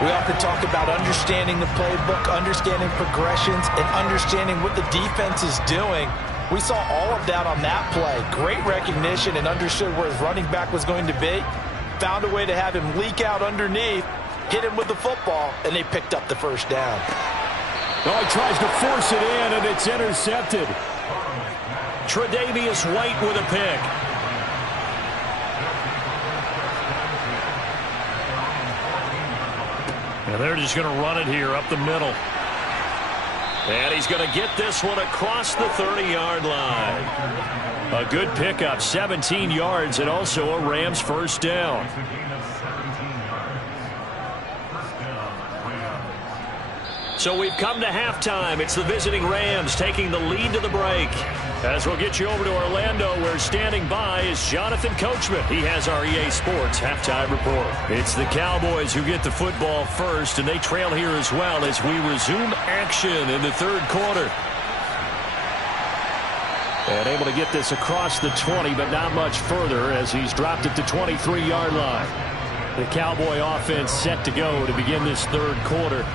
We often talk about understanding the playbook, understanding progressions, and understanding what the defense is doing. We saw all of that on that play. Great recognition and understood where his running back was going to be. Found a way to have him leak out underneath, hit him with the football, and they picked up the first down. Oh, he tries to force it in, and it's intercepted. Tre'Davious White with a pick. And they're just going to run it here up the middle. And he's going to get this one across the 30-yard line. A good pickup, 17 yards, and also a Rams first down. So we've come to halftime. It's the visiting Rams taking the lead to the break. As we'll get you over to Orlando, where standing by is Jonathan Coachman. He has our EA Sports halftime report. It's the Cowboys who get the football first, and they trail here as well as we resume action in the third quarter. And able to get this across the 20, but not much further as he's dropped it to 23-yard line. The Cowboy offense set to go to begin this third quarter.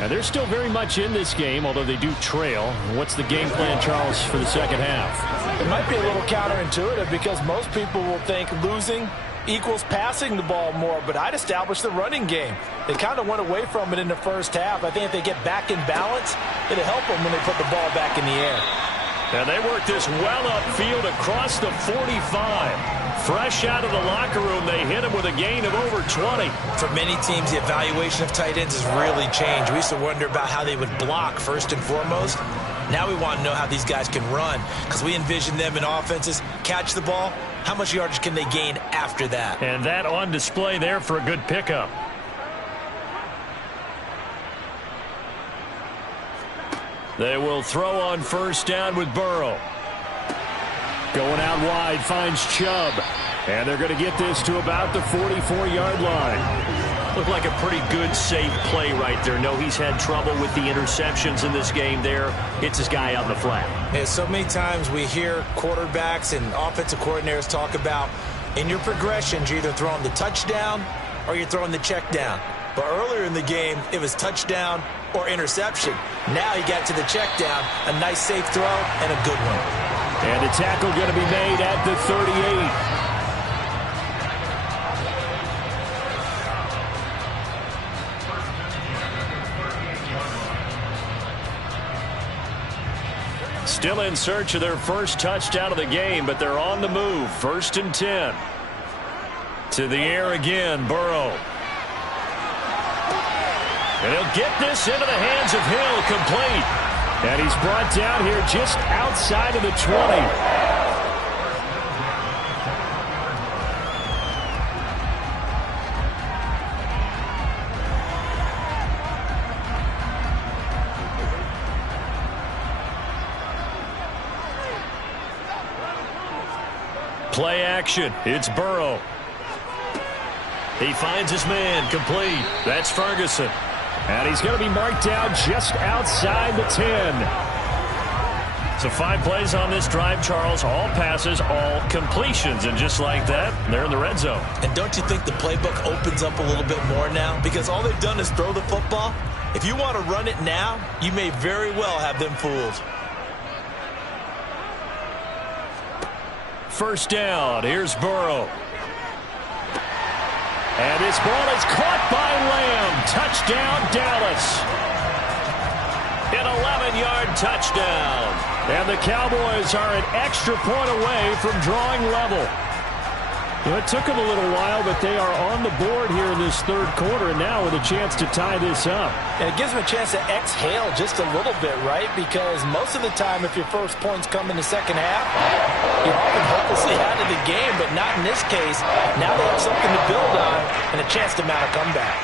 And they're still very much in this game, although they do trail. What's the game plan, Charles, for the second half? It might be a little counterintuitive because most people will think losing equals passing the ball more, but I'd establish the running game. They kind of went away from it in the first half. I think if they get back in balance, it'll help them when they put the ball back in the air. And they work this well upfield across the 45. Fresh out of the locker room, they hit him with a gain of over 20. For many teams, the evaluation of tight ends has really changed. We used to wonder about how they would block first and foremost. Now we want to know how these guys can run because we envision them in offenses catch the ball. How much yardage can they gain after that? And that on display there for a good pickup. They will throw on first down with Burrow. Going out wide, finds Chubb. And they're going to get this to about the 44-yard line. Looked like a pretty good, safe play right there. No, he's had trouble with the interceptions in this game there. Hits his guy out in the flat. Yeah, so many times we hear quarterbacks and offensive coordinators talk about in your progressions, you're either throwing the touchdown or you're throwing the check down. But earlier in the game, it was touchdown or interception. Now he got to the check down, a nice safe throw, and a good one. And the tackle going to be made at the 38. Still in search of their first touchdown of the game, but they're on the move. 1st and 10. To the air again, Burrow. And he'll get this into the hands of Hill, complete. And he's brought down here just outside of the 20. Play action. It's Burrow. He finds his man, complete. That's Ferguson. And he's going to be marked down just outside the 10. So 5 plays on this drive, Charles. All passes, all completions. And just like that, they're in the red zone. And don't you think the playbook opens up a little bit more now? Because all they've done is throw the football. If you want to run it now, you may very well have them fooled. First down. Here's Burrow. And this ball is caught by Lamb. Touchdown, Dallas. An 11-yard touchdown. And the Cowboys are an extra point away from drawing level. Well, it took them a little while, but they are on the board here in this third quarter, and now with a chance to tie this up. And it gives them a chance to exhale just a little bit, right? Because most of the time, if your first points come in the second half, you're often hopelessly out of the game, but not in this case. Now they have something to build on and a chance to mount a comeback.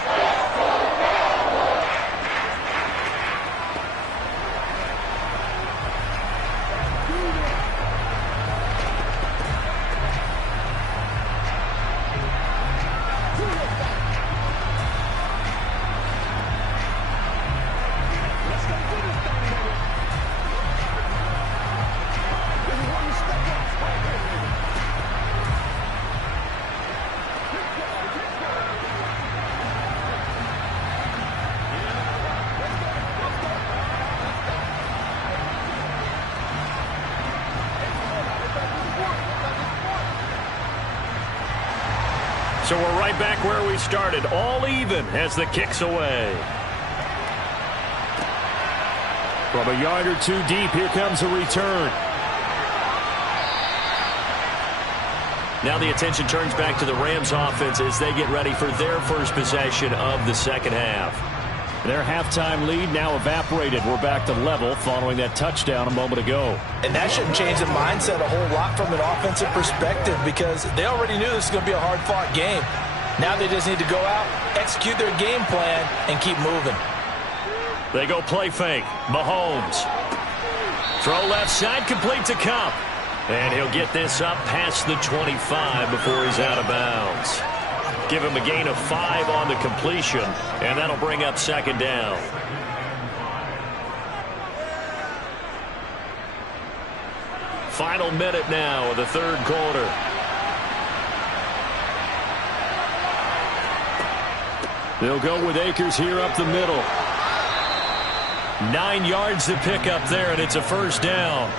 So we're right back where we started, all even as the kick's away. From a yard or two deep, here comes a return. Now the attention turns back to the Rams offense as they get ready for their first possession of the second half. Their halftime lead now evaporated. We're back to level following that touchdown a moment ago. And that shouldn't change the mindset a whole lot from an offensive perspective because they already knew this was going to be a hard-fought game. Now they just need to go out, execute their game plan, and keep moving. They go play fake. Mahomes Throw left side, complete to Kupp. And he'll get this up past the 25 before he's out of bounds. Give him a gain of 5 on the completion, and that'll bring up second down. Final minute now of the third quarter. They'll go with Akers here up the middle. 9 yards to pick up there, and it's a first down.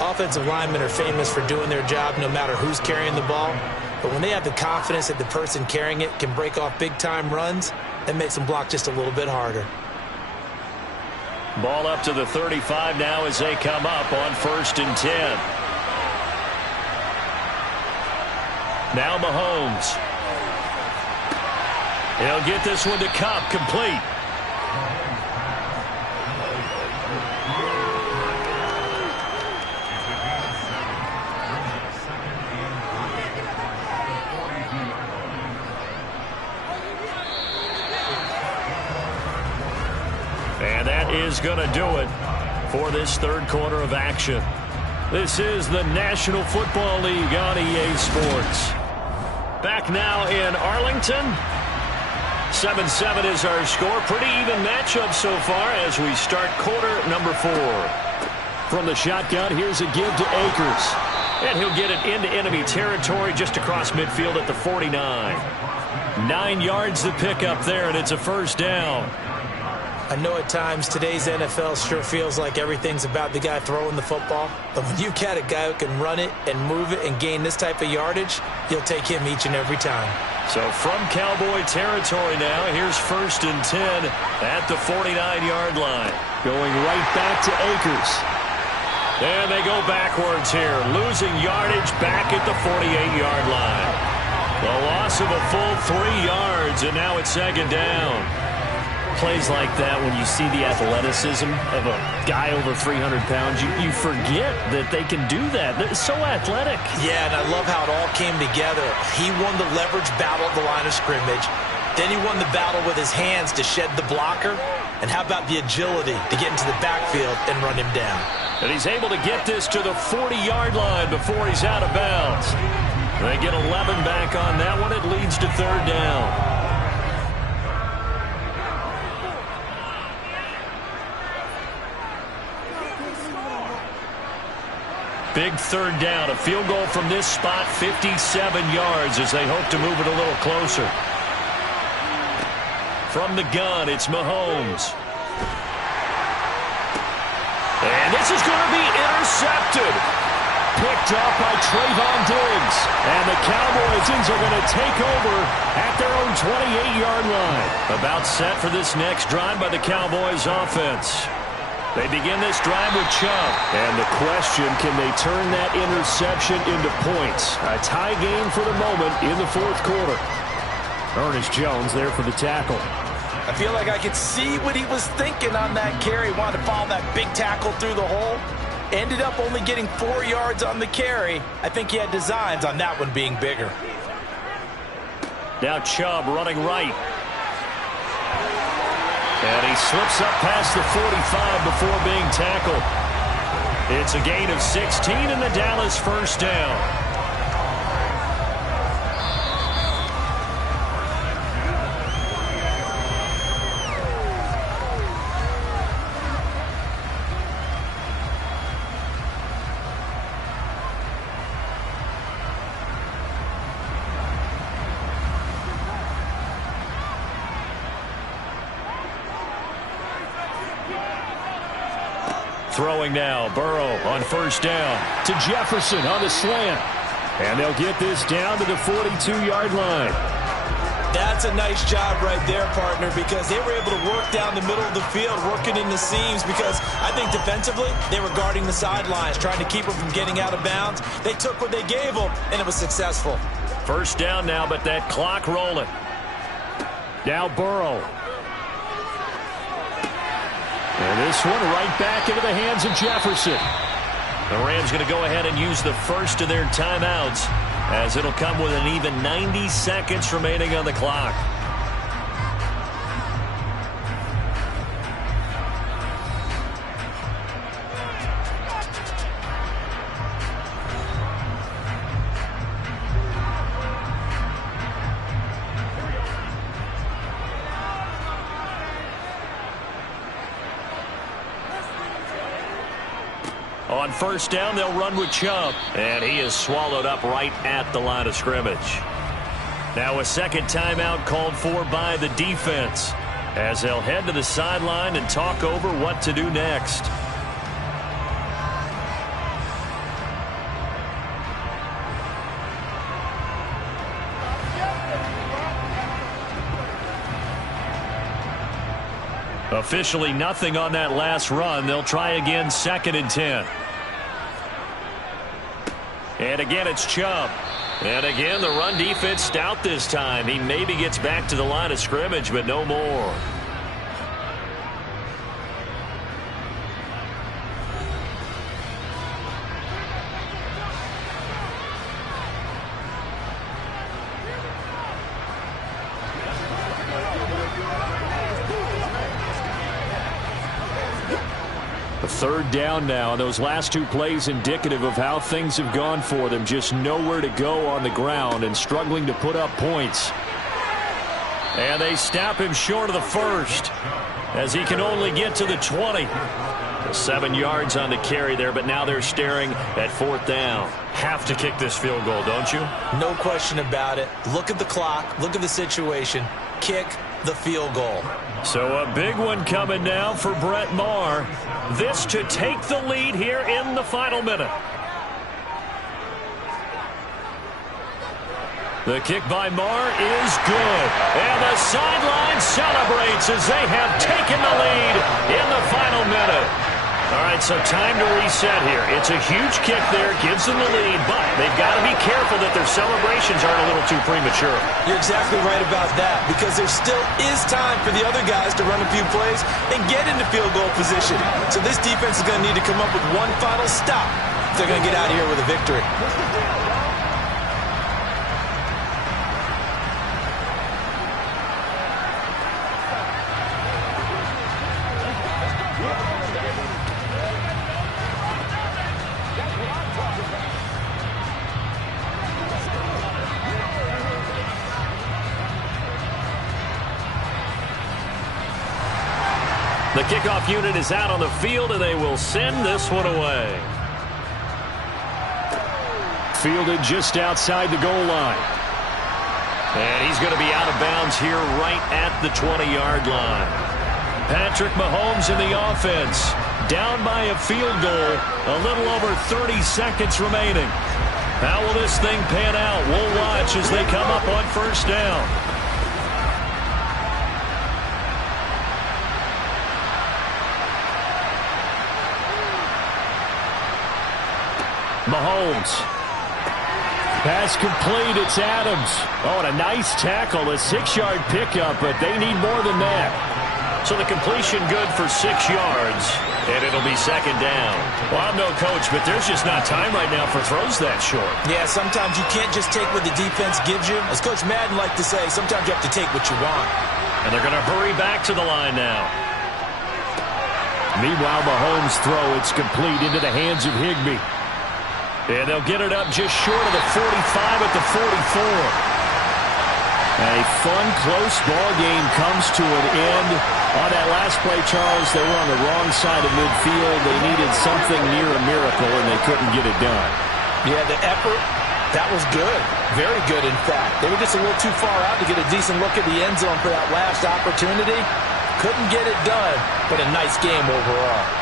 Offensive linemen are famous for doing their job no matter who's carrying the ball. But when they have the confidence that the person carrying it can break off big-time runs, that makes them block just a little bit harder. Ball up to the 35 now as they come up on 1st and 10. Now Mahomes. He'll get this one to Kupp, complete. And that is going to do it for this third quarter of action. This is the National Football League on EA Sports. Back now in Arlington. 7-7 is our score. Pretty even matchup so far as we start quarter number 4. From the shotgun, here's a give to Akers. And he'll get it into enemy territory just across midfield at the 49. 9 yards to pick up there, and it's a first down. I know at times today's NFL sure feels like everything's about the guy throwing the football. But when you've got a guy who can run it and move it and gain this type of yardage, you'll take him each and every time. So from Cowboy territory now, here's 1st and 10 at the 49-yard line. Going right back to Akers. And they go backwards here, losing yardage back at the 48-yard line. The loss of a full 3 yards, and now it's second down. Plays like that, when you see the athleticism of a guy over 300 pounds, you forget that they can do that. They're so athletic. Yeah, and I love how it all came together. He won the leverage battle at the line of scrimmage. Then he won the battle with his hands to shed the blocker. And how about the agility to get into the backfield and run him down? And he's able to get this to the 40-yard line before he's out of bounds. They get 11 back on that one. It leads to third down. Big third down. A field goal from this spot, 57 yards as they hope to move it a little closer. From the gun, it's Mahomes. And this is going to be intercepted. Picked up by Trayvon Diggs. And the Cowboys are going to take over at their own 28-yard line. About set for this next drive by the Cowboys offense. They begin this drive with Chubb. And the question, can they turn that interception into points? A tie game for the moment in the fourth quarter. Ernest Jones there for the tackle. I feel like I could see what he was thinking on that carry. Wanted to follow that big tackle through the hole. Ended up only getting 4 yards on the carry. I think he had designs on that one being bigger. Now Chubb running right. And he slips up past the 45 before being tackled. It's a gain of 16 and the Dallas first down. Throwing now, Burrow on first down to Jefferson on the slant. And they'll get this down to the 42-yard line. That's a nice job right there, partner, because they were able to work down the middle of the field, working in the seams, because I think defensively they were guarding the sidelines, trying to keep them from getting out of bounds. They took what they gave them, and it was successful. First down now, but that clock rolling. Now Burrow. And this one right back into the hands of Jefferson. The Rams going to go ahead and use the first of their timeouts, as it'll come with an even 90 seconds remaining on the clock. On first down, they'll run with Chubb. And he is swallowed up right at the line of scrimmage. Now a second timeout called for by the defense, as they'll head to the sideline and talk over what to do next. Officially nothing on that last run. They'll try again, 2nd and 10. And again, it's Chubb. And again, the run defense stout this time. He maybe gets back to the line of scrimmage, but no more. Third down now, and those last two plays indicative of how things have gone for them. Just nowhere to go on the ground and struggling to put up points. And they snap him short of the first, as he can only get to the 20. 7 yards on the carry there, but now they're staring at 4th down. Have to kick this field goal, don't you? No question about it. Look at the clock. Look at the situation. Kick the field goal. So a big one coming now for Brett Maher. This to take the lead here in the final minute. The kick by Maher is good. And the sideline celebrates as they have taken the lead in the final minute. All right, so time to reset here. It's a huge kick there, gives them the lead, but they've got to be careful that their celebrations aren't a little too premature. You're exactly right about that, because there still is time for the other guys to run a few plays and get into field goal position. So this defense is going to need to come up with one final stop if they're going to get out of here with a victory. The kickoff unit is out on the field, and they will send this one away. Fielded just outside the goal line. And he's going to be out of bounds here right at the 20-yard line. Patrick Mahomes in the offense, down by a field goal, a little over 30 seconds remaining. How will this thing pan out? We'll watch as they come up on first down. Mahomes. Pass complete. It's Adams. Oh, and a nice tackle. A 6-yard pickup, but they need more than that. So the completion good for 6 yards, and it'll be 2nd down. Well, I'm no coach, but there's just not time right now for throws that short. Yeah, sometimes you can't just take what the defense gives you. As Coach Madden liked to say, sometimes you have to take what you want. And they're going to hurry back to the line now. Meanwhile, Mahomes' throw, it's complete into the hands of Higbee. And they'll get it up just short of the 45 at the 44. A fun, close ball game comes to an end. On that last play, Charles, they were on the wrong side of midfield. They needed something near a miracle, and they couldn't get it done. Yeah, the effort, that was good. Very good, in fact. They were just a little too far out to get a decent look at the end zone for that last opportunity. Couldn't get it done, but a nice game overall.